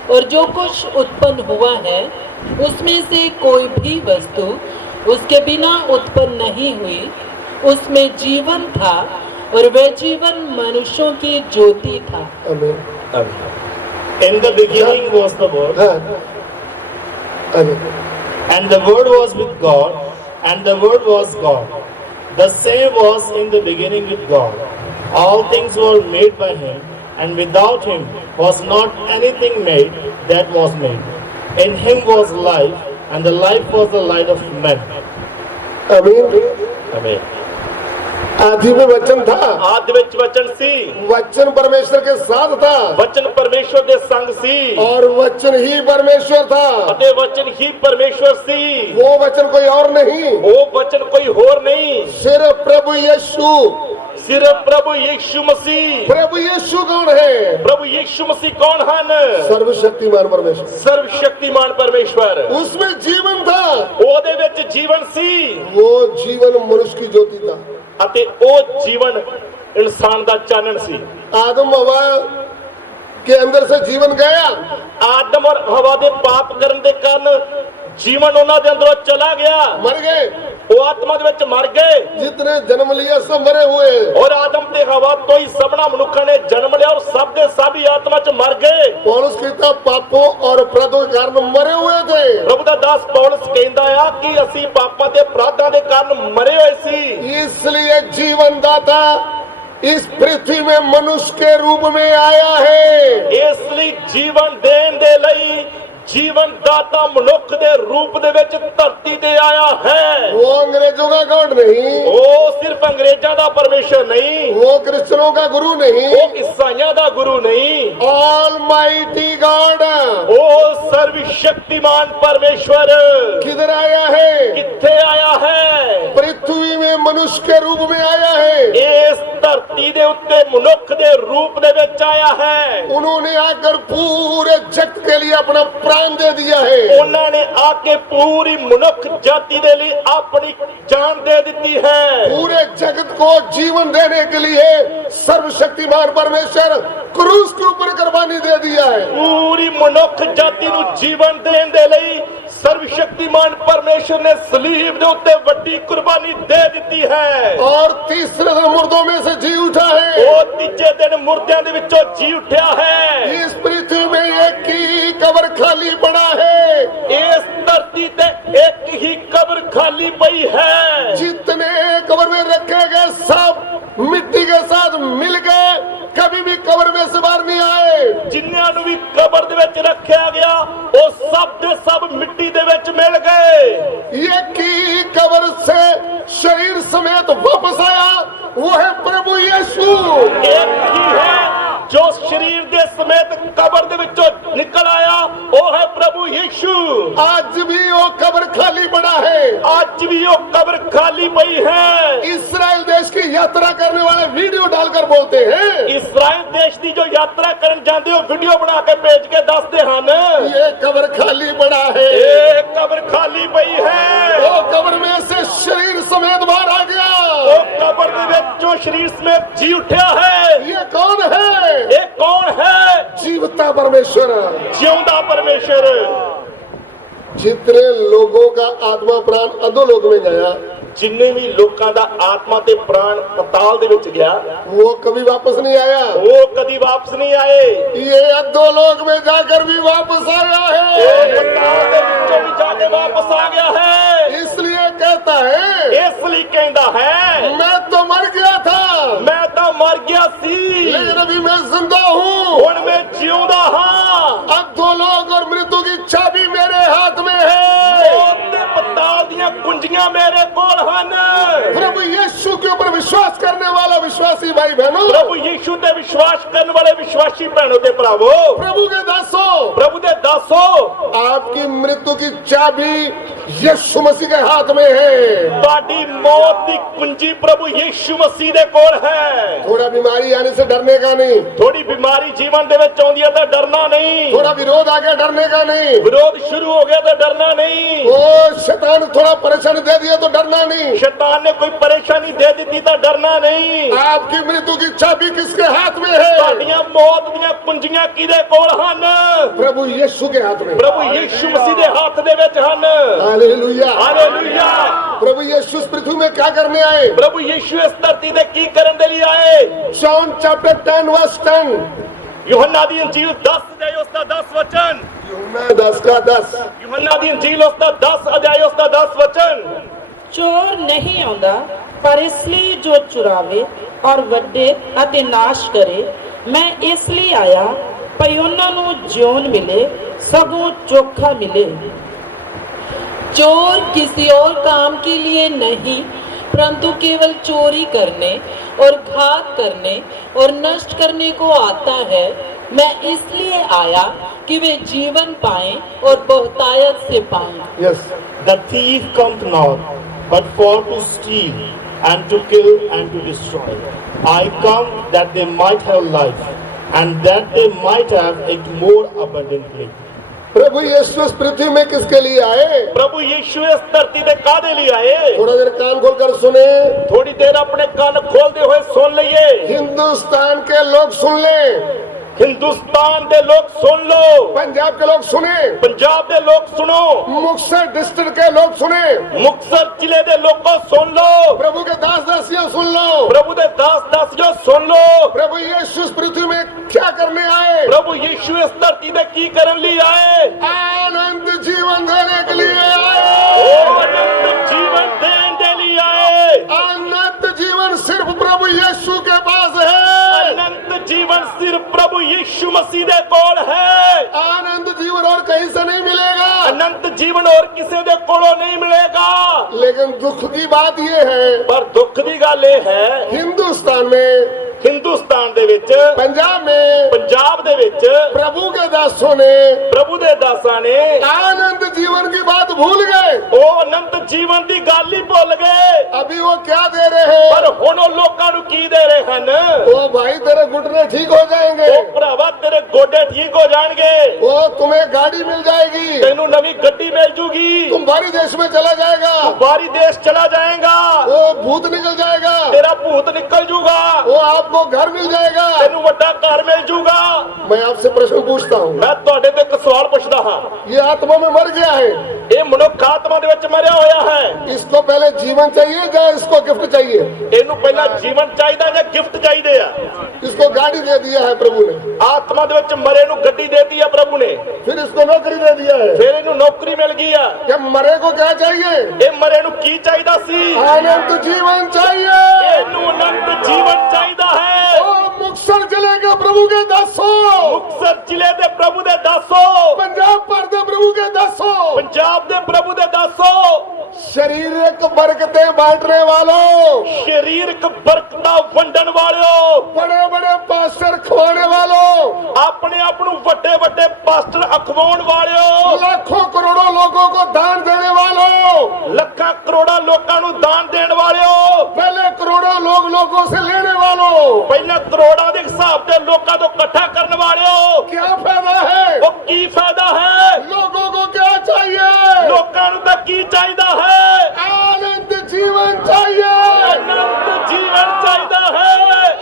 और जो कुछ उत्पन्न हुआ है उसमें से कोई भी वस्तु उसके बिना उत्पन्न नहीं हुई। उसमें जीवन था और वह जीवन मनुष्यों की ज्योति था। आमीन। In the beginning was the Word, हाँ, आमीन। and the Word was with God, and the Word was God. The same was in the beginning with God. All things were made by Him, and without Him was not anything made that was made. In Him was life, and the life was the light of men. आमीन। ਆਮੀਨ। आदि में वचन था, ਆਦਿ ਵਿੱਚ ਵਚਨ ਸੀ, वचन परमेश्वर के साथ था ਵਚਨ ਪਰਮੇਸ਼ਵਰ ਦੇ ਸੰਗ ਸੀ और वचन ही परमेश्वर था। ਅਤੇ ਵਚਨ ਹੀ ਪਰਮੇਸ਼ਵਰ ਸੀ। वो वचन कोई और नहीं, ਉਹ ਵਚਨ ਕੋਈ ਹੋਰ ਨਹੀਂ, सिर्फ प्रभु यीशु। सिर्फ प्रभु यीशु मसीह। प्रभु यीशु कौन है? प्रभु यीशु मसीह कौन हन? सर्वशक्तिमान परमेश्वर। सर्वशक्तिमान परमेश्वर। उसमें जीवन था, ਉਹਦੇ ਵਿੱਚ ਜੀਵਨ ਸੀ वो जीवन मनुष्य की ज्योति था। ਅਤੇ ਉਹ ਜੀਵਨ ਇਨਸਾਨ ਦਾ ਚਾਨਣ ਸੀ। आदम हवा के अंदर से जीवन गया, ਆਦਮ ਔਰ ਹਵਾ ਦੇ ਪਾਪ ਕਰਨ ਦੇ ਕਾਰਨ ਜੀਵਨ ਉਹਨਾਂ ਦੇ ਅੰਦਰੋਂ ਚਲਾ ਗਿਆ। मर गए। ਉਹ ਆਤਮਾ ਦੇ ਵਿੱਚ ਮਰ ਗਏ। जितने जन्म लिया सब मरे हुए। ਔਰ ਆਦਮ ਤੇ ਹਵਾ ਤੋਂ ਹੀ ਸਭਨਾ ਮਨੁੱਖਾਂ ਨੇ ਜਨਮ ਲਿਆ ਔਰ ਸਭ ਦੇ ਸਭ ਹੀ ਆਤਮਾ ਚ ਮਰ ਗਏ। पौलुस कहता पापों और अपराधों के कारण मरे हुए थे। ਪ੍ਰਭੂ ਦਾ ਦਾਸ ਪੌਲਸ ਕਹਿੰਦਾ ਆ ਕਿ ਅਸੀਂ ਪਾਪਾਂ ਤੇ ਅਪਰਾਧਾਂ ਦੇ ਕਾਰਨ ਮਰੇ ਹੋਏ ਸੀ। इसलिए जीवन दाता इस पृथ्वी में मनुष्य के रूप में आया है। ਇਸ ਲਈ ਜੀਵਨ ਦੇਣ ਦੇ ਲਈ ਜੀਵਨ ਦਾਤਾ ਮਨੁੱਖ ਦੇ ਰੂਪ ਦੇ ਵਿੱਚ ਧਰਤੀ ਤੇ ਆਇਆ ਹੈ। वो अंग्रेजों का गॉड नहीं, ਉਹ ਸਿਰਫ ਅੰਗਰੇਜ਼ਾਂ ਦਾ ਪਰਮੇਸ਼ਰ ਨਹੀਂ, वो क्रिश्चियनों का गुरु नहीं, ਉਹ ਈਸਾਈਆਂ ਦਾ ਗੁਰੂ ਨਹੀਂ, ऑलमाइटी गॉड ਉਹ ਸਰਵ ਸ਼ਕਤੀਮਾਨ ਪਰਮੇਸ਼ਵਰ किधर आया है? ਕਿੱਥੇ ਆਇਆ ਹੈ? पृथ्वी में मनुष्य के रूप में आया है। ਇਸ ਧਰਤੀ ਦੇ ਉੱਤੇ ਮਨੁੱਖ ਦੇ ਰੂਪ ਦੇ ਵਿੱਚ ਆਇਆ ਹੈ। उन्होंने आकर पूरे जगत के लिए अपना प्राण दे दिया है। ਉਹਨਾਂ ਨੇ ਆ ਕੇ ਪੂਰੀ ਮਨੁੱਖ ਜਾਤੀ ਦੇ ਲਈ ਆਪਣੀ ਜਾਨ ਦੇ ਦਿੱਤੀ ਹੈ। पूरे जगत को जीवन देने के लिए सर्वशक्तिमान परमेश्वर क्रूस के ऊपर कुर्बानी दे दिया है। ਪੂਰੀ ਮਨੁੱਖ ਜਾਤੀ ਨੂੰ ਜੀਵਨ ਦੇਣ ਦੇ ਲਈ ਸਰਵ ਸ਼ਕਤੀਮਾਨ ਪਰਮੇਸ਼ਰ ਨੇ ਸਲੀਬ ਦੇ ਉੱਤੇ ਵੱਡੀ ਕੁਰਬਾਨੀ ਦੇ ਦਿੱਤੀ ਹੈ। और तीसरे दिन मुर्दों में से जी उठा है। ਉਹ ਤੀਜੇ ਦਿਨ ਮੁਰਦਿਆਂ ਦੇ ਵਿੱਚੋਂ ਜੀ ਉੱਠਿਆ ਹੈ। इस पृथ्वी में एक ही कब्र खाली पड़ा है। ਇਸ ਧਰਤੀ ਤੇ ਇੱਕ ਹੀ ਕਬਰ ਖਾਲੀ ਪਈ ਹੈ। जितने कब्र में रखे गए सब मिट्टी के साथ मिल गए, कभी भी कब्र में से बाहर नहीं आए। ਜਿਨ੍ਹਾਂ ਨੂੰ ਵੀ ਕਬਰ ਦੇ ਵਿੱਚ ਰੱਖਿਆ ਗਿਆ ਉਹ ਸਭ ਦੇ ਸਭ ਮਿੱਟੀ ਦੇ ਵਿੱਚ ਮਿਲ ਗਏ। एक ही कब्र से शरीर समेत वापस आया, वो है प्रभु यीशु। ਇੱਕ ਹੀ ਹੈ ਜੋ ਸਰੀਰ ਦੇ ਸਮੇਤ ਕਬਰ ਦੇ ਵਿੱਚੋਂ ਨਿਕਲ ਆਇਆ, ਉਹ ਹੈ ਪ੍ਰਭੂ ਯੀਸ਼ੂ। आज भी वो कब्र खाली पड़ा है। ਅੱਜ ਵੀ ਉਹ ਕਬਰ ਖਾਲੀ ਪਈ ਹੈ। इस्राएल देश की यात्रा करने वाले वीडियो डालकर बोलते हैं ਇਸਰਾਇਲ ਦੇਸ਼ ਦੀ ਜੋ ਯਾਤਰਾ ਕਰਨ ਜਾਂਦੇ ਉਹ ਵੀਡੀਓ ਬਣਾ ਕੇ ਭੇਜ ਕੇ ਦੱਸਦੇ ਹਨ ये कब्र खाली पड़ा है। ਇਹ ਕਬਰ ਖਾਲੀ ਪਈ ਹੈ। वो कब्र में से शरीर समेत बाहर आ गया। ਉਹ ਕਬਰ ਦੇ ਵਿੱਚੋਂ ਸਰੀਰ ਸਮੇਤ ਜੀ ਉੱਠਿਆ ਹੈ। ये कौन है? ਇਹ ਕੌਣ ਹੈ? जीवता परमेश्वर। ਜਿਉਂਦਾ ਪਰਮੇਸ਼ਰ। जितने लोगों का आत्मा प्राण अधोलोक में गया, ਜਿੰਨੇ ਵੀ ਲੋਕਾਂ ਦਾ ਆਤਮਾ ਤੇ ਪ੍ਰਾਣ ਪਤਾਲ ਦੇ ਵਿੱਚ ਗਿਆ वो कभी वापस नहीं आया। ਉਹ ਕਦੀ ਵਾਪਸ ਨਹੀਂ ਆਏ। ये अधोलोक में जाकर भी वापस आया ਉਹ है। ਪਤਾਲ ਦੇ ਵਿੱਚੋਂ ਵੀ ਜਾ ਕੇ ਵਾਪਸ ਆ ਗਿਆ ਹੈ। इसलिए कहता है ਇਸ ਲਈ ਕਹਿੰਦਾ ਹੈ मैं तो मर गया था, ਮੈਂ ਤਾਂ ਮਰ ਗਿਆ ਸੀ, लेकिन अभी मैं जिंदा हूँ। ਹੁਣ मैं ਜਿਉਂਦਾ ਹਾਂ। अधोलोक और मृत्यु की चाबी मेरे हाथ में है। ਮੌਤ ਤੇ ਪਤਾਲ ਦੀਆਂ ਕੁੰਜੀਆਂ ਮੇਰੇ ਕੋਲ ਹਨ। प्रभु यीशु के ऊपर विश्वास करने वाला विश्वासी भाई बहनों, ਪ੍ਰਭੂ ਯੀਸ਼ੂ ਤੇ ਵਿਸ਼ਵਾਸ ਕਰਨ ਵਾਲੇ ਵਿਸ਼ਵਾਸੀ ਭੈਣੋ ਤੇ ਭਰਾਵੋ, प्रभु के दासों, ਪ੍ਰਭੂ ਦੇ ਦਾਸੋ, आपकी मृत्यु की चाबी यीशु मसीह के हाथ में है। ਤੁਹਾਡੀ ਮੌਤ ਦੀ ਕੁੰਜੀ ਪ੍ਰਭु ਯੀਸ਼ੂ ਮਸੀਹ ਦੇ ਕੋਲ ਹੈ। थोड़ा बीमारी आने से डरने का नहीं, ਥੋੜੀ ਬਿਮਾਰੀ ਜੀਵਨ ਦੇ ਵਿੱਚ ਆਉਂਦੀ ਹੈ ਤਾਂ ਡਰਨਾ ਨਹੀਂ। थोड़ा विरोध आ गया डरने का नहीं, ਵਿਰੋਧ ਸ਼ੁਰੂ ਹੋ ਗਿਆ ਤਾਂ ਡਰਨਾ ਨਹੀਂ। ओ शैतान थोड़ा परेशानी दे दिया तो डरना नहीं। शैतान ने कोई परेशानी दे दी तो डरना नहीं। आपकी मृत्यु की चाबी किसके हाथ में है? ਤੁਹਾਡੀਆਂ ਮੌਤ ਦੀਆਂ ਕੁੰਜੀਆਂ ਕਿਹਦੇ ਕੋਲ ਹਨ? प्रभु यीशु के हाथ में। ਪ੍ਰਭੂ ਯੀਸ਼ੂ ਮਸੀਹ ਦੇ ਹੱਥ ਦੇ ਵਿੱਚ ਹਨ। हालेलुया। ਹਾਲੇਲੂਇਆ। प्रभु यीशु इस पृथ्वी में क्या करने आए? ਪ੍ਰਭੂ ਯੀਸ਼ੂ ਇਸ ਧਰਤੀ ਤੇ ਕੀ ਕਰਨ ਦੇ ਲਈ ਆਏ? John chapter 10 verse 10। ਯੋਹੰਨਾ ਦੀ ਇੰਜੀਲ 10 ਅਧਿਆਇ ਉਸ ਦਾ 10 ਵਚਨ। यूहन्ना 10 का 10। ਯੋਹੰਨਾ ਦੀ ਇੰਜੀਲ ਉਸ ਦਾ 10 ਅਧਿਆਇ ਉਸ ਦਾ 10 ਵਚਨ। ਚੋਰ ਨਹੀਂ ਆਉਂਦਾ ਪਰ ਇਸ ਲਈ ਜੋ ਚੁਰਾਵੇ ਔਰ ਵੱਡੇ ਅਤੇ ਨਾਸ਼ ਕਰੇ। ਮੈਂ ਇਸ ਲਈ ਆਇਆ ਭਈ ਉਹਨਾਂ ਨੂੰ ਜਿਉਣ ਮਿਲੇ, ਸਗੋਂ ਚੋਖਾ ਮਿਲੇ। चोर किसी और काम के लिए नहीं परंतु केवल चोरी करने और घात करने और नष्ट करने को आता है। मैं इसलिए आया कि वे जीवन पाएं और बहुतायत से पाएं। Yes. The thief cometh not, but for to steal, and to kill and to destroy. I come that they might have life, and that they might have it more abundantly. प्रभु यीशु इस पृथ्वी में किसके लिए आए? प्रभु यीशु इस धरती ते कादे लिए आए? थोड़ा देर कान खोलकर सुने, थोड़ी देर अपने कान खोलते हुए सुन लिए। हिंदुस्तान के लोग सुन लें, हिंदुस्तान के लोग सुन लो, पंजाब के लोग सुने, पंजाब के लोग सुनो, मुक्तसर डिस्ट्रिक्ट के लोग सुने, मुक्तसर जिले के लोगों सुन लो, प्रभु के दास दासियों सुन लो, प्रभु के दास दासियों सुन लो। प्रभु यीशु इस पृथ्वी में क्या करने आए? प्रभु यीशु इस धरती में की करने लिए आए? आनंद जीवन देने के लिए आए। ओ अनंत जीवन देने के लिए आए। अनंत जीवन सिर्फ प्रभु यीशु के पास है। अनंत जीवन सिर्फ प्रभु यीशु मसीह दे कोल है। आनंद जीवन और कहीं से नहीं मिलेगा। अनंत जीवन और किसी दे कोलों नहीं मिलेगा। लेकिन दुख की बात यह है, पर दुख दी गल ये है, हिंदुस्तान में, हिंदुस्तान दे विच, पंजाब में, पंजाब दे विच प्रभु के दासों ने, प्रभु दे दासां ने आनंद जीवन की बात भूल गए। ओ अनंत जीवन दी गल ही भुल गए। अभी वो क्या दे रहे हैं? पर हुण ओ लोकां नूं की दे रहे हन? वो भाई तेरे घुटने ठीक हो जाएंगे, ओ भरावा तेरे गोडे ठीक हो जाएंगे, वो तुम्हें गाड़ी मिल जाएगी, तेनू नवी गड्डी मिल जूगी, तुम बाहरी देश में चला जाएगा, बाहरी देश चला जाएगा, वो भूत निकल जाएगा, तेरा भूत निकल जूगा, वो आपको घर मिल जाएगा। तेनू वड्डा घर मिल जूगा। मैं आपसे प्रश्न पूछता हूँ, मैं तुहाडे ते एक सवाल पुछदा हां, ये आत्मा में मर गया है, ये मनुख आत्मा दे विच मरिया होया है, इसको पहले जीवन चाहिए या इसको गिफ्ट चाहिए? इनू पहला जीवन चाहिदा या गिफ्ट चाहिदे आ? इसको गाड़ी दे दिया है प्रभु ने, आत्मा दे विच मरे नू गड्डी दे दी है प्रभु ने, फिर इसको नौकरी दे दिया है, फिर इनू नौकरी मिल गई आ। क्या मरे को क्या चाहिए? ये मरे नू की चाहिदा सी? अनंत जीवन चाहिए। इनू अनंत जीवन चाहिदा है। और मुक्तसर जिले के प्रभु के दासों, मुक्तसर जिले दे प्रभु दे दासों, पंजाब पर दे प्रभु के दासों, पंजाब दे प्रभु दे दासों, शारीरिक बरकतें बांटने वालों, शरीरक बरकतां वंडन वालों, बड़े बड़े पास्टर खवाने वालों, अपने आप नूं वड्डे वड्डे पास्टर अखवाउण वालों, लाखों करोड़ों लोगों को दान देने वालों, लखां करोड़ां लोकां नूं दान देण वालों, पहले करोड़ों लोगों से लेने वालों, पहले करोड़ां दे हिसाब ते लोकां तो इकट्ठा करन वालों, क्या फायदा है? वो की फायदा है? लोगों को क्या चाहिए? लोकां नूं तां की चाहीदा है? आनंद जीवन चाहिए। अनंत जीवन चाहीदा है।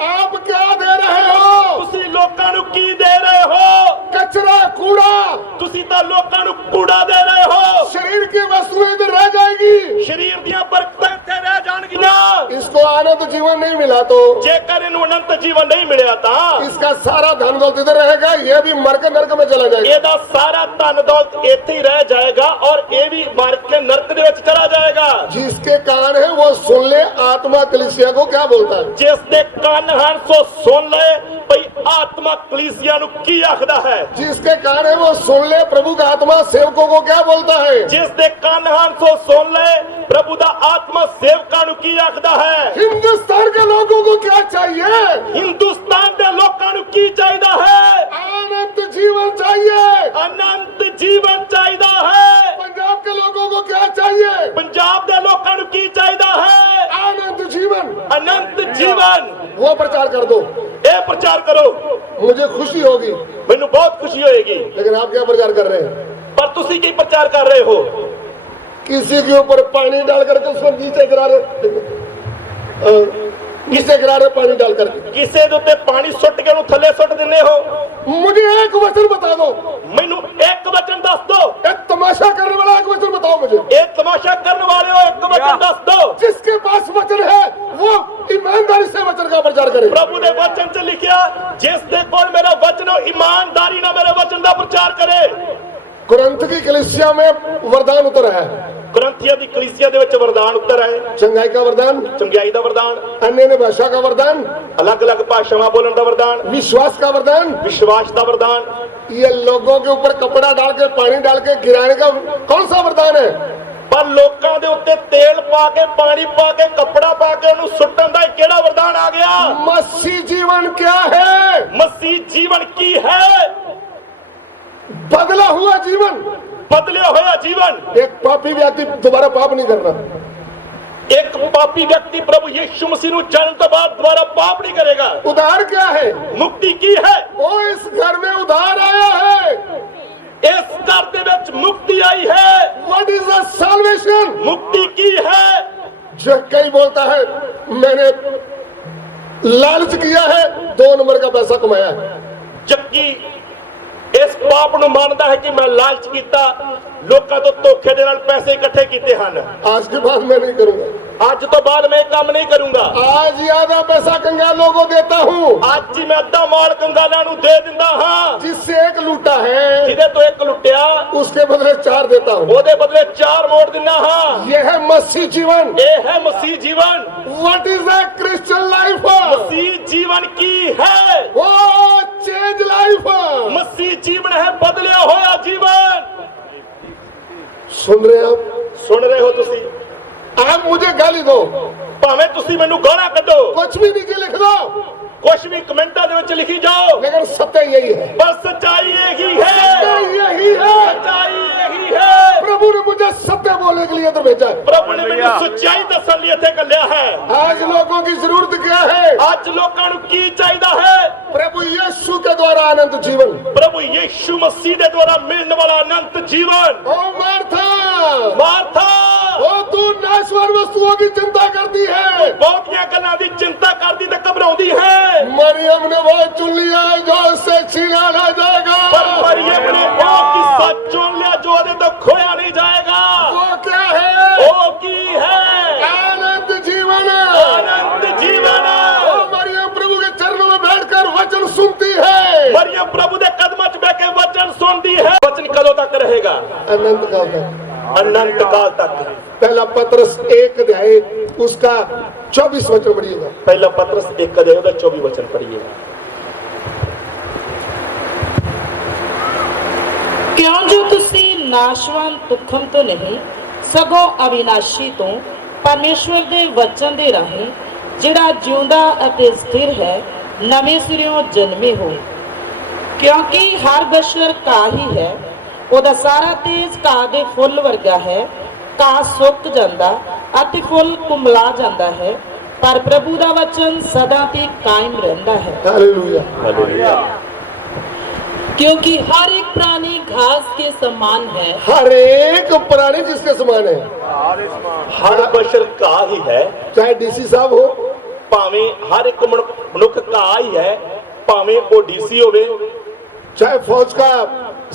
आप क्या दे रहे हो? तुसी लोकां नूं की दे रहे हो? कचरा, कूड़ा, तुसी तां लोकां नूं कूड़ा दे रहे हो। शरीर की वस्तुएं इधर रह जाएगी, शरीर दियां बरकतां इत्थे रह जाणगीਆਂ। इसको आनंद जीवन नहीं मिला तो जेकर इनू अनंत जीवन नहीं मिलिया तां इसका सारा धन दौलत इधर रहेगा, ये भी मर के नरक में चला जाएगा। ਇਹਦਾ ਸਾਰਾ ਧਨ ਦੌਲਤ ਇੱਥੇ ਹੀ ਰਹਿ ਜਾਏਗਾ और ਇਹ ਵੀ ਮਰ ਕੇ ਨਰਕ ਦੇ ਵਿੱਚ ਚਲਾ ਜਾਏਗਾ। जिसके कान है वो सुन ले आत्मा कलीसिया को क्या बोलता है। ਜਿਸ ਦੇ ਕੰਨ ਹਨ ਸੋ ਸੁਣ ਲੈ ਭਈ ਆਤਮਾ ਕਲੀਸਿਆ ਨੂੰ ਕੀ ਆਖਦਾ ਹੈ। जिसके कान है वो सुन ले प्रभु का आत्मा सेवकों को क्या बोलता है। ਜਿਸ ਦੇ ਕੰਨ ਹਨ ਸੋ ਸੁਣ ਲੈ ਪ੍ਰਭੂ ਦਾ ਆਤਮਾ ਸੇਵਕਾਂ ਨੂੰ ਕੀ ਆਖਦਾ ਹੈ। हिंदुस्तान के लोगों को क्या चाहिए। ਹਿੰਦੁਸਤਾਨ ਦੇ ਲੋਕਾਂ ਨੂੰ ਕੀ ਚਾਹੀਦਾ ਹੈ। अनंत जीवन चाहिए। ਅਨੰਤ ਜੀਵਨ ਚਾਹੀਦਾ ਹੈ। पंजाब के लोगों को क्या चाहिए। ਪੰਜਾਬ ਦੇ ਲੋਕਾਂ ਨੂੰ ਕੀ ਚਾਹੀਦਾ ਹੈ। अनंत जीवन। ਅਨੰਤ ਜੀਵਨ। वो प्रचार कर दो, ਇਹ ਪ੍ਰਚਾਰ ਕਰੋ, मुझे खुशी होगी। ਮੈਨੂੰ ਬਹੁਤ ਖੁਸ਼ੀ ਹੋਏਗੀ। लेकिन आप क्या प्रचार कर रहे हैं। ਪਰ ਤੁਸੀਂ ਕੀ ਪ੍ਰਚਾਰ ਕਰ ਰਹੇ ਹੋ। किसी के ऊपर पानी डाल करके उसको नीचे गिरा रहे, नीचे गिरा रहे पानी डाल करके। ਕਿਸੇ ਦੇ ਉੱਤੇ ਪਾਣੀ ਸੁੱਟ ਕੇ ਉਹਨੂੰ ਥੱਲੇ ਸੁੱਟ ਦਿੰਦੇ ਹੋ। मुझे एक वचन बता दो, ਮੈਨੂੰ ਇੱਕ ਵਚਨ ਦੱਸ ਦਿਓ। एक तमाशा करने वाला एक वचन बताओ मुझे। ਇਹ ਤਮਾਸ਼ਾ ਕਰਨ ਵਾਲਿਓ ਇੱਕ ਵਚਨ ਦੱਸ ਦਿਓ। जिसके पास वचन है वो ईमानदारी से वचन का प्रचार करे। ਪ੍ਰਭੂ ਦੇ ਵਚਨ 'ਚ ਲਿਖਿਆ ਜਿਸ ਦੇ ਕੋਲ ਮੇਰਾ ਵਚਨ ਹੋ ਇਮਾਨਦਾਰੀ ਨਾਲ ਮੇਰੇ ਵਚਨ ਦਾ ਪ੍ਰਚਾਰ ਕਰੇ। कुरंथ की कलीसिया में वरदान उतरा है। ਕੁਰੰਥੀਆਂ ਦੀ ਕਲੀਸਿया ਦੇ ਵਿੱਚ ਵਰਦਾਨ ਉੱਤਰ ਆਏ। चंगाई का वरदान, ਚੰਗਿਆਈ ਦਾ ਵਰਦਾਨ, अन्य भाषा का वरदान, ਅਲੱਗ-ਅਲੱਗ ਭਾਸ਼ਾਵਾਂ ਬੋਲਣ ਦਾ ਵਰਦਾਨ, विश्वास का वरदान। ਵਿਸ਼ਵਾਸ ਦਾ ਵਰਦਾਨ। ये लोगों के ऊपर कपड़ा डाल के पानी डाल के गिराने का कौन सा वरदान है। ਪਰ ਲੋਕਾਂ ਦੇ ਉੱਤੇ ਤੇਲ ਪਾ ਕੇ ਪਾਣੀ ਪਾ ਕੇ ਕੱਪੜਾ ਪਾ ਕੇ ਉਹਨੂੰ ਸੁੱਟਣ ਦਾ ਕਿਹੜਾ ਵਰਦਾਨ ਆ ਗਿਆ। मसीह जीवन क्या है। ਮਸੀਹ ਜੀਵਨ ਕੀ ਹੈ। बदला हुआ जीवन। ਬਦਲਿਆ ਹੋਇਆ ਜੀਵਨ। एक पापी व्यक्ति दोबारा पाप नहीं करना। ਇੱਕ ਪਾਪੀ ਵਿਅਕਤੀ ਪ੍ਰਭੂ ਯਿਸੂ ਮਸੀਹ ਨੂੰ ਜਾਣਨ ਤੋਂ ਬਾਅਦ ਦੁਬਾਰਾ ਪਾਪ ਨਹੀਂ ਕਰੇਗਾ। उधार क्या है? ਮੁਕਤੀ ਕੀ ਹੈ? वो इस घर में उधार आया है। ਇਸ ਘਰ ਦੇ ਵਿੱਚ ਮੁਕਤੀ ਆਈ ਹੈ। What is the salvation? ਮੁਕਤੀ ਕੀ ਹੈ? जो कई बोलता है मैंने लालच किया है, 2 नंबर का पैसा कमाया है। ਜੱਕੀ ਇਸ ਪਾਪ ਨੂੰ ਮੰਨਦਾ ਹੈ ਕਿ ਮੈਂ ਲਾਲਚ ਕੀਤਾ, ਲੋਕਾਂ ਤੋਂ ਧੋਖੇ ਦੇ ਨਾਲ ਪੈਸੇ ਇਕੱਠੇ ਕੀਤੇ ਹਨ। आज के बाद मैं नहीं करूंगा। ਅੱਜ ਤੋਂ ਬਾਅਦ ਮੈਂ ਇਹ ਕੰਮ ਨਹੀਂ ਕਰੂੰਗਾ। आज ज्यादा पैसा कंगालों को देता हूँ। ਅੱਜ ਹੀ ਮੈਂ ਅੱਧਾ ਮਾਲ ਕੰਗਾਲਾਂ ਨੂੰ ਦੇ ਦਿੰਦਾ ਹਾਂ। जिससे एक लूटा है ਜਿਹਦੇ ਤੋਂ ਇੱਕ ਲੁੱਟਿਆ उसके बदले 4 देता हूँ। ਉਹਦੇ ਬਦਲੇ 4 ਮੋੜ ਦਿੰਦਾ ਹਾਂ। यह है मसीह जीवन। ਇਹ ਹੈ ਮਸੀਹ ਜੀਵਨ। What is the Christian life? ਮਸੀਹ ਜੀਵਨ ਕੀ ਹੈ? वो चेंज लाइफ। ਮਸੀਹ ਜੀਵਨ ਹੈ ਬਦਲਿਆ ਹੋਇਆ ਜੀਵਨ। सुन रहे हैं आप? ਸੁਣ ਰਹੇ ਹੋ ਤੁਸੀਂ? आप मुझे गाली दो, ਭਾਵੇਂ ਤੁਸੀਂ ਮੈਨੂੰ ਗਾਲਾਂ ਕੱਢੋ, कुछ भी नीचे लिख दो, ਕੁਝ ਵੀ ਕਮੈਂਟਾਂ ਦੇ ਵਿੱਚ ਲਿਖੀ ਜਾਓ, लेकिन सत्य यही है। ਪਰ ਸੱਚਾਈ ਇਹੀ ਹੈ। सत्य यही है। ਸੱਚਾਈ ਇਹੀ ਹੈ। प्रभु ने मुझे सत्य बोलने के लिए तो भेजा है। ਪ੍ਰਭੂ ਨੇ ਮੈਨੂੰ ਸੱਚਾਈ ਦੱਸਣ ਲਈ ਇੱਥੇ ਘੱਲਿਆ ਹੈ। आज लोगों की जरूरत क्या है? ਅੱਜ ਲੋਕਾਂ ਨੂੰ ਕੀ ਚਾਹੀਦਾ ਹੈ? प्रभु यीशु के द्वारा अनंत जीवन। ਪ੍ਰਭੂ ਯਿਸੂ ਮਸੀਹ ਦੇ ਦੁਆਰਾ ਮਿਲਣ ਵਾਲਾ ਅਨੰਤ ਜੀਵਨ। ओ मार्था, ਮਾਰਥਾ, ओ तू नाशवान वस्तुओं की चिंता करती है। ਬਹੁਤੀਆਂ ਗੱਲਾਂ ਦੀ ਚਿੰਤਾ ਕਰਦੀ ਤੇ ਘਬਰਾਉਂਦੀ ਹੈ। मरियम ने वो चुन लिया है जो उससे छीना ना जाएगा। ਪਰ ਮਰੀਮ ਨੇ ਉਹ ਕਿੱਸਾ ਚੁਣ ਲਿਆ ਜੋ ਉਹਦੇ ਤੋਂ ਖੋਇਆ ਨਹੀਂ ਜਾਏਗਾ। वो क्या है? ਉਹ ਕੀ ਹੈ? अनंत जीवन। ਅਨੰਤ ਜੀਵਨ। ओ मरियम प्रभु के चरणों में बैठकर वचन सुनती है। ਮਰੀਮ ਪ੍ਰਭੂ ਦੇ ਕਦਮਾਂ 'ਚ ਬਹਿ ਕੇ ਵਚਨ ਸੁਣਦੀ ਹੈ। ਵਚਨ कदों तक रहेगा? अनंत काल तक। अनंत काल तक। पहला पत्रस 1 अध्याय उसका 24 वचन पढ़िएगा। पहला पत्रस 1 अध्याय ਉਹਦਾ 24 वचन पढ़िएगा। ਕਿਉਂ ਜੋ ਤੁਸੀਂ ਨਾਸ਼ਵਾਨ ਤੁਖਮ ਤੋਂ ਨਹੀਂ ਸਗੋਂ ਅਵਿਨਾਸ਼ੀ ਤੋਂ ਪਰਮੇਸ਼ਵਰ ਦੇ ਵਚਨ ਦੇ ਰਾਹੀਂ ਜਿਹੜਾ ਜਿਉਂਦਾ ਅਤੇ ਸਥਿਰ ਹੈ ਨਵੇਂ ਸਿਰਿਓਂ ਜਨਮੇ ਹੋ। ਕਿਉਂਕਿ ਹਰ ਬਸ਼ਰ ਘਾਹ ਹੀ ਹੈ, ਉਹਦਾ ਸਾਰਾ ਤੇਜ ਘਾਹ ਦੇ ਫੁੱਲ ਵਰਗਾ ਹੈ। ਘਾਹ ਸੁੱਕ ਜਾਂਦਾ ਅਤੇ ਫੁੱਲ ਕੁਮਲਾ ਜਾਂਦਾ ਹੈ, ਪਰ ਪ੍ਰਭੂ ਦਾ ਵਚਨ ਸਦਾ ਤੇ ਕਾਇਮ ਰਹਿੰਦਾ ਹੈ। हालेलुया। क्योंकि हर एक प्राणी घास के समान है, हर एक प्राणी जिसके समान है, ਹਰ ਬਸ਼ਰ ਘਾਹ ਹੀ ਹੈ। चाहे डीसी साहब हो, ਭਾਵੇਂ ਹਰ ਇੱਕ ਮਨੁੱਖ ਘਾਹ ਹੀ ਹੈ, ਭਾਵੇਂ ਉਹ ਡੀਸੀ ਹੋਵੇ, चाहे फौज का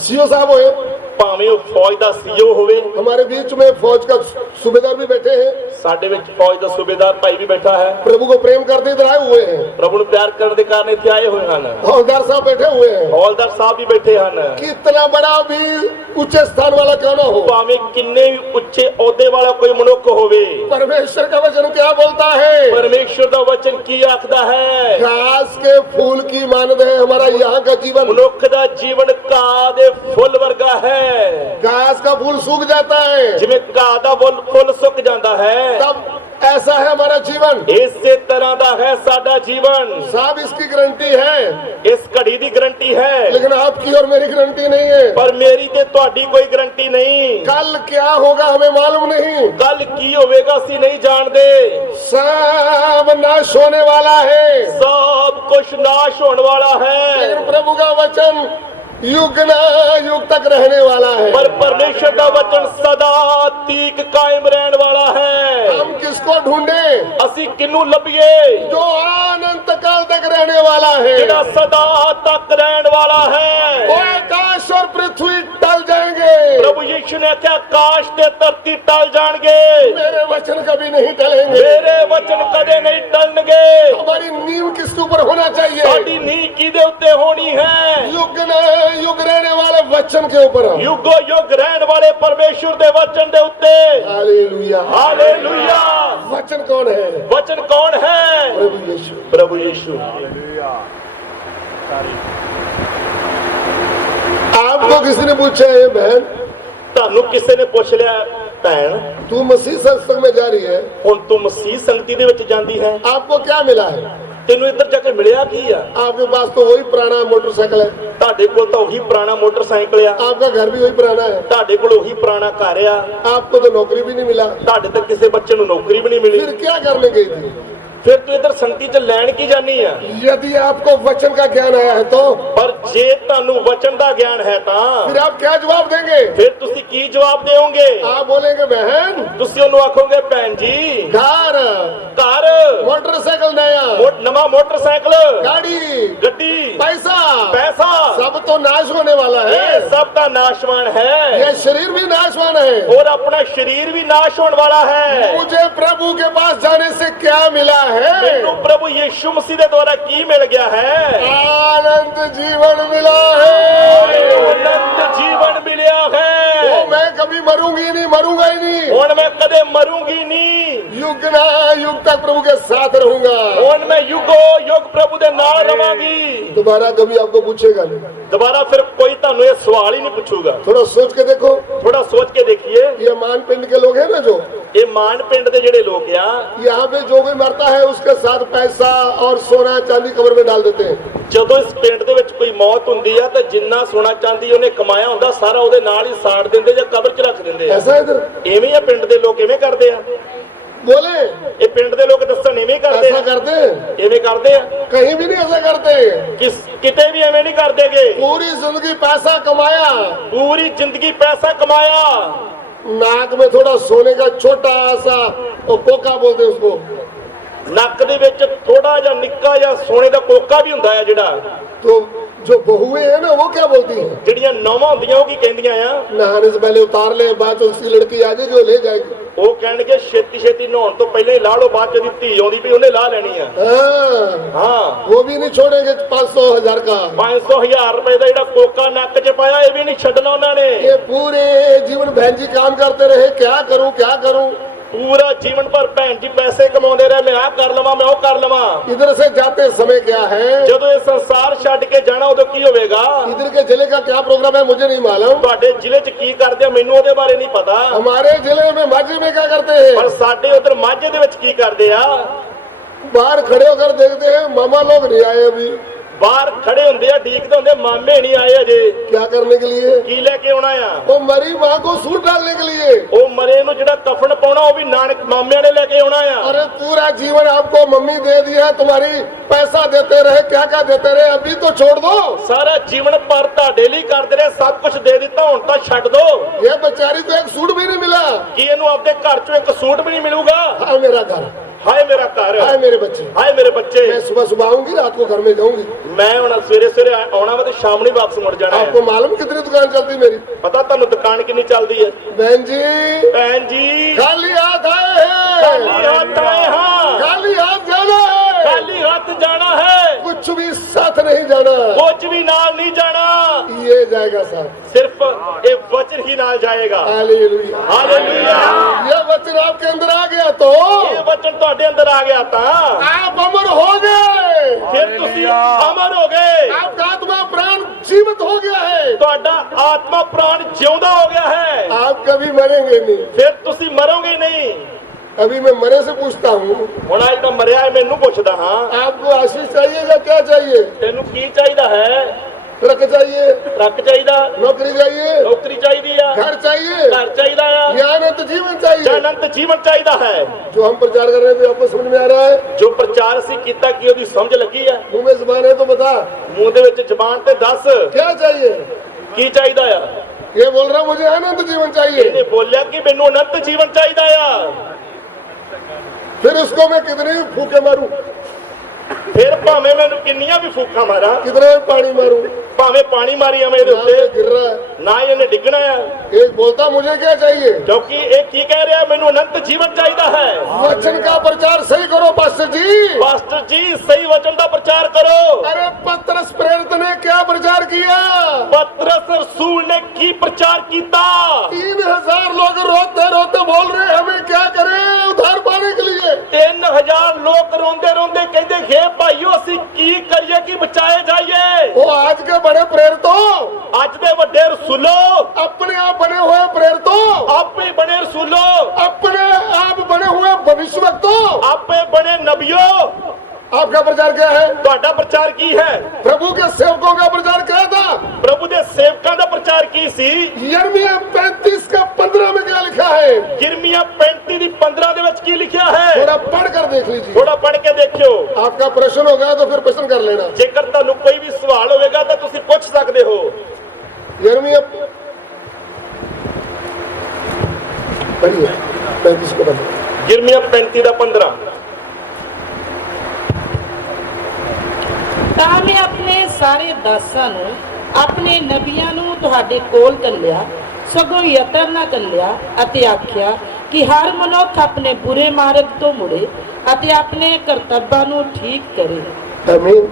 सीओ साहब हो। ਭਾਵੇਂ ਉਹ ਫੌਜ ਦਾ ਸੀਓ ਹੋਵੇ। हमारे बीच में फौज का सूबेदार भी बैठे हैं। ਸਾਡੇ ਵਿੱਚ ਫੌਜ ਦਾ ਸੂਬੇਦਾਰ ਭਾਈ ਵੀ ਬੈਠਾ ਹੈ। प्रभु को प्रेम करते इधर आए हुए हैं। ਪ੍ਰਭੂ ਨੂੰ ਪਿਆਰ ਕਰਨ ਦੇ ਕਾਰਨ ਇੱਥੇ ਆਏ ਹੋਏ ਹਨ। हौलदार साहब बैठे हुए हैं। ਹੌਲਦਾਰ ਸਾਹਿਬ ਵੀ ਬੈਠੇ ਹਨ। कितना बड़ा भी ऊंचे स्थान वाला क्यों ना हो, ਭਾਵੇਂ ਕਿੰਨੇ ਵੀ ਉੱਚੇ ਅਹੁਦੇ ਵਾਲਾ ਕੋਈ ਮਨੁੱਖ ਹੋਵੇ, परमेश्वर का वचन क्या बोलता है? ਪਰਮੇਸ਼ਰ ਦਾ ਵਚਨ ਕੀ ਆਖਦਾ ਹੈ? घास के फूल की मानद है हमारा यहाँ का जीवन। ਮਨੁੱਖ ਦਾ ਜੀਵਨ ਘਾਹ ਦੇ ਫੁੱਲ ਵਰਗਾ ਹੈ। घास का फूल सूख जाता है, ਜਿਵੇਂ ਘਾਹ ਦਾ ਫੁੱਲ ਸੁੱਕ ਜਾਂਦਾ ਹੈ, तब ऐसा है हमारा जीवन। ਇਸੇ ਤਰ੍ਹਾਂ ਦਾ ਹੈ ਸਾਡਾ ਜੀਵਨ। साहब इसकी गारंटी है, ਇਸ ਘੜੀ ਦੀ ਗਰੰਟੀ ਹੈ, लेकिन आपकी और मेरी गारंटी नहीं है। ਪਰ ਮੇਰੀ ਤੇ ਤੁਹਾਡੀ ਕੋਈ ਗਰੰਟੀ ਨਹੀਂ। कल क्या होगा हमें मालूम नहीं। ਕੱਲ ਕੀ ਹੋਵੇਗਾ ਅਸੀਂ ਨਹੀਂ ਜਾਣਦੇ। सब नाश होने वाला है, ਸਭ ਕੁਝ ਨਾਸ਼ ਹੋਣ ਵਾਲਾ ਹੈ, लेकिन प्रभु का वचन युग ना युग तक रहने वाला है। ਪਰ ਪਰਮੇਸ਼ਰ ਦਾ ਵਚਨ ਸਦਾ ਤੀਕ ਕਾਇਮ ਰਹਿਣ ਵਾਲਾ ਹੈ। हम किसको ढूंढे? ਅਸੀਂ ਕਿਹਨੂੰ ਲੱਭੀਏ? जो अनंत काल तक रहने वाला है। ਜਿਹੜਾ ਸਦਾ ਤੱਕ ਰਹਿਣ ਵਾਲਾ ਹੈ। वो आकाश और पृथ्वी टल जाएंगे, ਪ੍ਰਭੂ ਯਿਸੂ ਨੇ ਆਖਿਆ ਆਕਾਸ਼ ਤੇ ਧਰਤੀ ਟਲ ਜਾਣਗੇ, मेरे वचन कभी नहीं टलेंगे। ਮੇਰੇ ਵਚਨ ਕਦੇ ਨਹੀਂ ਟਲਣਗੇ। हमारी नींव किसके ऊपर होना चाहिए? ਸਾਡੀ ਨੀਂਹ ਕਿਹਦੇ ਉੱਤੇ ਹੋਣੀ ਹੈ? युग न युग रहने वाले वचन के ऊपर। ਯੁਗੋ ਯੁਗ ਰਹਿਣ ਵਾਲੇ ਪਰਮੇਸ਼ਰ ਦੇ ਵਚਨ ਦੇ ਉੱਤੇ। हालेलुया। ਹਾਲੇਲੂਇਆ। वचन कौन है? ਵਚਨ ਕੌਣ ਹੈ? प्रभु यीशु। ਪ੍ਰਭੂ ਯਿਸੂ। आपको किसी ने पूछा है बहन, ਤੁਹਾਨੂੰ ਕਿਸੇ ਨੇ ਪੁੱਛ ਲਿਆ ਭੈਣ तू मसीह सत्संग में जा रही है, ਹੁਣ ਤੂੰ ਮਸੀਹ ਸੰਗਤੀ ਦੇ ਵਿੱਚ ਜਾਂਦੀ ਹੈ, आपको क्या मिला है? ਤੈਨੂੰ ਇੱਧਰ ਜਾ ਕੇ ਮਿਲਿਆ ਕੀ ਆ? आपके पास तो वही पुराना मोटरसाइकिल है, ਤੁਹਾਡੇ ਕੋਲ ਤਾਂ ਉਹੀ ਪੁਰਾਣਾ ਮੋਟਰਸਾਈਕਲ ਆ, आपका घर भी वही पुराना है, ਤੁਹਾਡੇ ਕੋਲ ਉਹੀ ਪੁਰਾਣਾ ਘਰ ਆ, आपको तो नौकरी भी नहीं मिला, ਤੁਹਾਡੇ ਤੇ ਕਿਸੇ ਬੱਚੇ ਨੂੰ ਨੌਕਰੀ ਵੀ ਨਹੀਂ ਮਿਲੀ। फिर क्या करने गई थी? ਫਿਰ ਤੂੰ ਇੱਧਰ ਸੰਗਤੀ ਚ ਲੈਣ ਕੀ ਜਾਨੀ ਆ? यदि आपको वचन का ज्ञान आया है तो ਪਰ ਜੇ ਤੁਹਾਨੂੰ ਵਚਨ ਦਾ ਗਿਆਨ ਹੈ ਤਾਂ फिर आप क्या जवाब देंगे? ਫਿਰ ਤੁਸੀਂ ਕੀ ਜਵਾਬ ਦਿਓਗੇ? आप बोलेंगे बहन, ਤੁਸੀਂ ਉਹਨੂੰ ਆਖੋਗੇ ਭੈਣ ਜੀ घर, ਘਰ, मोटरसाइकिल नया, ਨਵਾਂ ਮੋਟਰਸਾਈਕਲ, गाड़ी, ਗੱਡੀ, पैसा, ਪੈਸਾ, सब तो नाश होने वाला है, ਇਹ ਸਭ ਦਾ ਨਾਸ਼ਵਾਨ ਹੈ ये शरीर भी नाशवान है। ਔਰ ਆਪਣਾ ਸਰੀਰ ਵੀ ਨਾਸ਼ ਹੋਣ ਵਾਲਾ ਹੈ। मुझे प्रभु के पास जाने से क्या मिला है? ਮੈਨੂੰ ਪ੍ਰਭੂ ਯੀਸ਼ੂ ਮਸੀਹ ਦੇ ਦੁਆਰਾ ਕੀ ਮਿਲ ਗਿਆ ਹੈ? आनंद जीवन मिला है। ਅਨੰਤ ਜੀਵਨ ਮਿਲਿਆ वो ਹੈ। मैं कभी मरूंगी नहीं, मरूंगा ही नहीं, ਹੁਣ ਮੈਂ ਕਦੇ ਮਰੂੰਗੀ ਨਹੀਂ, युग ना युग तक प्रभु के साथ रहूंगा। ਹੁਣ ਮੈਂ ਯੁਗੋ ਯੁਗ ਪ੍ਰਭੂ ਦੇ ਨਾਲ ਰਵਾਂਗੀ। दोबारा कभी आपको पूछेगा नहीं। ਦੁਬਾਰਾ ਫਿਰ ਕੋਈ ਤੁਹਾਨੂੰ ਇਹ ਸਵਾਲ ਹੀ ਨਹੀਂ ਪੁੱਛੂਗਾ। थोड़ा सोच के देखो, ਥੋੜਾ ਸੋਚ ਕੇ ਦੇਖੀਏ, ये मान पिंड के लोग हैं ना, जो ਇਹ ਮਾਨ ਪਿੰਡ ਦੇ ਜਿਹੜੇ ਲੋਕ ਆ, यहाँ पे जो भी मरता है उसके साथ पैसा और सोना चांदी कब्र में डाल देते हैं। ਜਦੋਂ ਇਸ ਪਿੰਡ ਦੇ ਵਿੱਚ ਕੋਈ ਮੌਤ ਹੁੰਦੀ ਆ ਤਾਂ ਜਿੰਨਾ ਸੋਨਾ ਚਾਂਦੀ ਉਹਨੇ ਕਮਾਇਆ ਹੁੰਦਾ ਸਾਰਾ ਉਹਦੇ ਨਾਲ ਹੀ ਸਾੜ ਦਿੰਦੇ ਜਾਂ ਕਬਰ 'ਚ ਰੱਖ ਦਿੰਦੇ ਆ। ऐसा है इधर? ਐਵੇਂ ਆ ਪਿੰਡ ਦੇ ਲੋਕ ਐਵੇਂ ਕਰਦੇ ਆ। बोले ਇਹ ਪਿੰਡ ਦੇ ਲੋਕ ਦੱਸਣ ਐਵੇਂ ਕਰਦੇ ऐसा ਆ, करते हैं? ਐਵੇਂ ਕਰਦੇ ਆ। कहीं भी नहीं ऐसा करते। ਕਿਤੇ ਵੀ ਐਵੇਂ ਨਹੀਂ ਕਰਦੇਗੇ। पूरी जिंदगी पैसा कमाया, ਪੂਰੀ ਜ਼ਿੰਦਗੀ ਪੈਸਾ ਕਮਾਇਆ, नाक में थोड़ा सोने का छोटा सा वो कोका बोलते हैं उसको, ਨੱਕ ਦੇ ਵਿੱਚ ਥੋੜਾ ਜਿਹਾ ਨਿੱਕਾ ਜਿਹਾ ਸੋਨੇ ਦਾ ਕੋਕਾ ਵੀ ਹੁੰਦਾ ਆ ਜਿਹੜਾ। तो जो बहुएं हैं ना वो क्या बोलती हैं? ਜਿਹੜੀਆਂ ਨੌਵਾਂ ਹੁੰਦੀਆਂ ਉਹ ਕੀ ਕਹਿੰਦੀਆਂ ਆ? नहाने से पहले उतार ले, बाद में उसकी लड़की आ जाएगी वो ले जाएगी। ਉਹ ਕਹਿਣਗੇ ਛੇਤੀ ਛੇਤੀ ਨਹਾਉਣ ਤੋਂ ਪਹਿਲਾਂ ਹੀ ਲਾ ਲਓ, ਬਾਅਦ ਚ ਦੀ ਧੀ ਆਉਂਦੀ ਵੀ ਉਹਨੇ ਲਾ ਲੈਣੀ ਆ। हाँ, ਹਾਂ, वो भी नहीं छोड़ेंगे 500,000 का। 500,000 ਰੁਪਏ ਦਾ ਜਿਹੜਾ ਕੋਕਾ ਨੱਕ 'ਚ ਪਾਇਆ ਇਹ ਵੀ ਨਹੀਂ ਛੱਡਣਾ ਉਹਨਾਂ ਨੇ। ये पूरे जीवन बहन जी काम करते रहे, क्या करूं क्या करूं, ਪੂਰਾ ਜੀਵਨ ਭਰ ਭੈਣ ਜੀ ਪੈਸੇ ਕਮਾਉਂਦੇ ਰਹੇ, ਮੈਂ ਆਹ ਕਰ ਲਵਾਂ ਮੈਂ ਉਹ ਕਰ ਲਵਾਂ। इधर से जाते समय क्या है, ਜਦੋਂ ਇਹ ਸੰਸਾਰ ਛੱਡ ਕੇ ਜਾਣਾ ਉਦੋਂ ਕੀ ਹੋਵੇਗਾ? इधर के जिले का क्या प्रोग्राम है मुझे नहीं मालूम। ਤੁਹਾਡੇ ਜ਼ਿਲ੍ਹੇ 'ਚ ਕੀ ਕਰਦੇ ਆ ਮੈਨੂੰ ਉਹਦੇ ਬਾਰੇ ਨਹੀਂ ਪਤਾ, हमारे जिले में माझी में क्या करते हैं, ਪਰ ਸਾਡੇ ਉਧਰ ਮਾਝੇ ਦੇ ਵਿੱਚ ਕੀ ਕਰਦੇ ਆ? बाहर खड़े होकर देखते हैं मामा लोग नहीं आए अभी। ਬਾਹਰ ਖੜੇ ਹੁੰਦੇ ਆ, ਡੀਕਦੇ ਹੁੰਦੇ, ਮਾਮੇ ਨਹੀਂ ਆਏ ਅਜੇ। क्या करने के लिए? ਕੀ ਲੈ ਕੇ ਆਉਣਾ ਆ? वो मरी माँ को सूट डालने के लिए। ਉਹ ਮਰੇ ਨੂੰ ਜਿਹੜਾ ਕਫਨ ਪਾਉਣਾ ਉਹ ਵੀ ਨਾਨਕ ਮਾਮਿਆਂ ਨੇ ਲੈ ਕੇ ਆਉਣਾ ਆ। अरे पूरा जीवन आपको मम्मी दे दिया, तुम्हारी पैसा देते रहे, क्या क्या देते रहे, अभी तो छोड़ दो। ਸਾਰਾ ਜੀਵਨ ਭਰ ਤੁਹਾਡੇ ਲਈ ਕਰਦੇ ਰਹੇ, ਸਭ ਕੁਝ ਦੇ ਦਿੱਤਾ, ਹੁਣ ਤਾਂ ਛੱਡ ਦੋ। ये बेचारी को एक सूट भी नहीं मिला। ਕੀ ਇਹਨੂੰ ਆਪਦੇ ਘਰ 'ਚੋਂ ਇੱਕ ਸੂਟ ਵੀ ਨਹੀਂ ਮਿਲੂਗਾ? हाय मेरा घर, ਹਾਏ ਮੇਰਾ ਘਰ, हाय मेरे बच्चे। ਹਾਏ ਮੇਰੇ ਬੱਚੇ। मैं सुबह सुबह आऊंगी, रात को घर में जाऊंगी। ਮੈਂ ਹੁਣ ਸਵੇਰੇ ਸਵੇਰੇ ਆਉਣਾ ਵਾ ਤੇ ਸ਼ਾਮ ਨੂੰ ਹੀ ਵਾਪਸ ਮੁੜ ਜਾਣਾ आपको ਹੈ। मालूम कितनी दुकान चलती मेरी? ਪਤਾ ਤੁਹਾਨੂੰ ਦੁਕਾਨ ਕਿੰਨੀ ਚੱਲਦੀ ਹੈ? बहन जी ਭੈਣ ਜੀ खाली हाथ आए ਖਾਲੀ हैं, ਹੱਥ ਆਏ ਹਾਂ, खाली हाथ जाना है, ਖਾਲੀ ਹੱਥ ਜਾਣਾ ਹੈ, कुछ भी साथ नहीं जाना। ਕੁਝ ਵੀ ਨਾਲ ਨਹੀਂ ਜਾਣਾ, ये जाएगा साथ। ਸਿਰਫ ਇਹ ਵਚਨ ਹੀ ਨਾਲ ਜਾਏਗਾ। हालेलुया। ਹਾਲੇਲੂਇਆ। ये वचन आपके अंदर आ गया तो ਇਹ ਵਚਨ ਤੁਹਾਡੇ ਅੰਦਰ ਆ ਗਿਆ ਤਾਂ आप अमर हो गए। ਫਿਰ ਤੁਸੀਂ ਅਮਰ ਹੋ ਗਏ, आपका आत्मा प्राण जीवित हो गया है। ਤੁਹਾਡਾ ਆਤਮਾ ਪ੍ਰਾਣ ਜਿਉਂਦਾ ਹੋ ਗਿਆ ਹੈ। आप कभी मरेंगे नहीं। ਫਿਰ ਤੁਸੀਂ ਮਰੋਗੇ ਨਹੀਂ। अभी मैं मरे से पूछता हूँ, ਹੁਣ ਅੱਜ ਤਾਂ ਮਰਿਆ ਹੈ ਮੈਨੂੰ ਪੁੱਛਦਾ ਹਾਂ, आपको आशीष चाहिए या क्या चाहिए? ਤੈਨੂੰ ਕੀ ਚਾਹੀਦਾ ਹੈ? ट्रक चाहिए, ਟਰੱਕ ਚਾਹੀਦਾ, नौकरी चाहिए, ਨੌਕਰੀ ਚਾਹੀਦੀ ਆ, घर चाहिए, ਘਰ ਚਾਹੀਦਾ ਆ, या अनंत जीवन ਜਾਂ चाहिए? ਅਨੰਤ ਜੀਵਨ ਚਾਹੀਦਾ ਹੈ? जो हम प्रचार कर रहे थे आपको समझ में आ रहा है? ਜੋ ਪ੍ਰਚਾਰ ਅਸੀਂ ਕੀਤਾ ਕੀ ਉਹਦੀ ਸਮਝ ਲੱਗੀ ਆ? मुंह में जुबान है तो बता ਮੂੰਹ ਦੇ ਵਿੱਚ ਜ਼ਬਾਨ ਤੇ ਦੱਸ क्या चाहिए। ਕੀ ਚਾਹੀਦਾ ਆ? ये बोल रहा मुझे अनंत जीवन चाहिए। ਇਹਨੇ ਬੋਲਿਆ ਕਿ ਮੈਨੂੰ ਅਨੰਤ ਜੀਵਨ ਚਾਹੀਦਾ ਆ। फिर उसको मैं कितने भी फूके मारूं, ਫਿਰ ਭਾਵੇਂ ਮੈਨੂੰ ਕਿੰਨੀਆਂ ਵੀ ਫੂਕਾਂ ਮਾਰਾਂ, कितना भी पानी मारूं, ਭਾਵੇਂ ਪਾਣੀ ਮਾਰੀ ਆਵੇਂ ਇਹਦੇ यहाँ पे ਉੱਤੇ, गिर रहा है। ਨਾ ਹੀ ਇਹਨੇ ਡਿੱਗਣਾ ਆ, एक बोलता मुझे क्या चाहिए। ਕਿਉਂਕਿ ਇਹ ਕੀ ਕਹਿ ਰਿਹਾ? ਮੈਨੂੰ ਅਨੰਤ ਜੀਵਨ ਚਾਹੀਦਾ ਹੈ। वचन का प्रचार सही करो पास्टर जी। ਪਾਸਟਰ ਜੀ ਸਹੀ ਵਚਨ ਦਾ ਪ੍ਰਚਾਰ ਕਰੋ। अरे पतरस प्रेरित ने क्या प्रचार किया? ਪਤਰਸ ਰਸੂਲ ਨੇ ਕੀ ਪ੍ਰਚਾਰ ਕੀਤਾ? 3000 लोग रोते रोते बोल रहे हमें क्या करें उद्धार पाने के लिए। 3000 ਲੋਕ ਰੋਂਦੇ ਰੋਂਦੇ ਕਹਿੰਦੇ हे ਭਾਈਓ ਅਸੀਂ ਕੀ ਕਰੀਏ ਕਿ ਬਚਾਏ ਜਾਈਏ। वो आज के बड़े प्रेरितों, ਅੱਜ ਦੇ ਵੱਡੇ ਰਸੂਲੋ, अपने आप बने हुए प्रेरितों, ਆਪੇ ਬਣੇ ਰਸੂਲੋ, अपने आप बने हुए भविष्यवक्तों, ਆਪੇ ਬਣੇ ਨਬੀਓ, आप आपका प्रचार क्या है? ਤੁਹਾਡਾ ਪ੍ਰਚਾਰ ਕੀ ਹੈ? प्रभु के सेवकों का प्रचार क्या था? ਪ੍ਰਭੂ ਦੇ ਸੇਵਕਾਂ ਦਾ ਪ੍ਰਚਾਰ ਕੀ ਸੀ? यिर्मयाह 35 का 15 में क्या लिखा है? ਯਿਰਮੀਆ 35 ਦੀ 15 ਦੇ ਵਿੱਚ ਕੀ ਲਿਖਿਆ ਹੈ? थोड़ा पढ़कर देख लीजिए। ਥੋੜਾ ਪੜ੍ਹ ਕੇ ਦੇਖਿਓ। आपका प्रश्न होगा तो फिर प्रश्न कर लेना। ਜੇਕਰ ਤੁਹਾਨੂੰ ਕੋਈ ਵੀ ਸਵਾਲ ਹੋਵੇਗਾ ਤਾਂ ਤੁਸੀਂ ਪੁੱਛ ਸਕਦੇ ਹੋ। यिर्मयाह 35 को बंद। ਯਿਰਮੀਆ 35 ਦਾ 15। ਤਾਂ ਮੈਂ ਆਪਣੇ ਸਾਰੇ ਦਾਸਾਂ ਨੂੰ ਆਪਣੇ ਨਬੀਆਂ ਨੂੰ ਤੁਹਾਡੇ ਕੋਲ ਘੱਲਿਆ, ਸਗੋਂ ਯਤਨ ਨਾ ਘੱਲਿਆ ਅਤੇ ਆਖਿਆ ਕਿ ਹਰ ਮਨੁੱਖ ਆਪਣੇ ਬੁਰੇ ਮਾਰਗ ਤੋਂ ਮੁੜੇ ਅਤੇ ਆਪਣੇ ਕਰਤੱਵਾਂ ਨੂੰ ਠੀਕ ਕਰੇ। आमीन।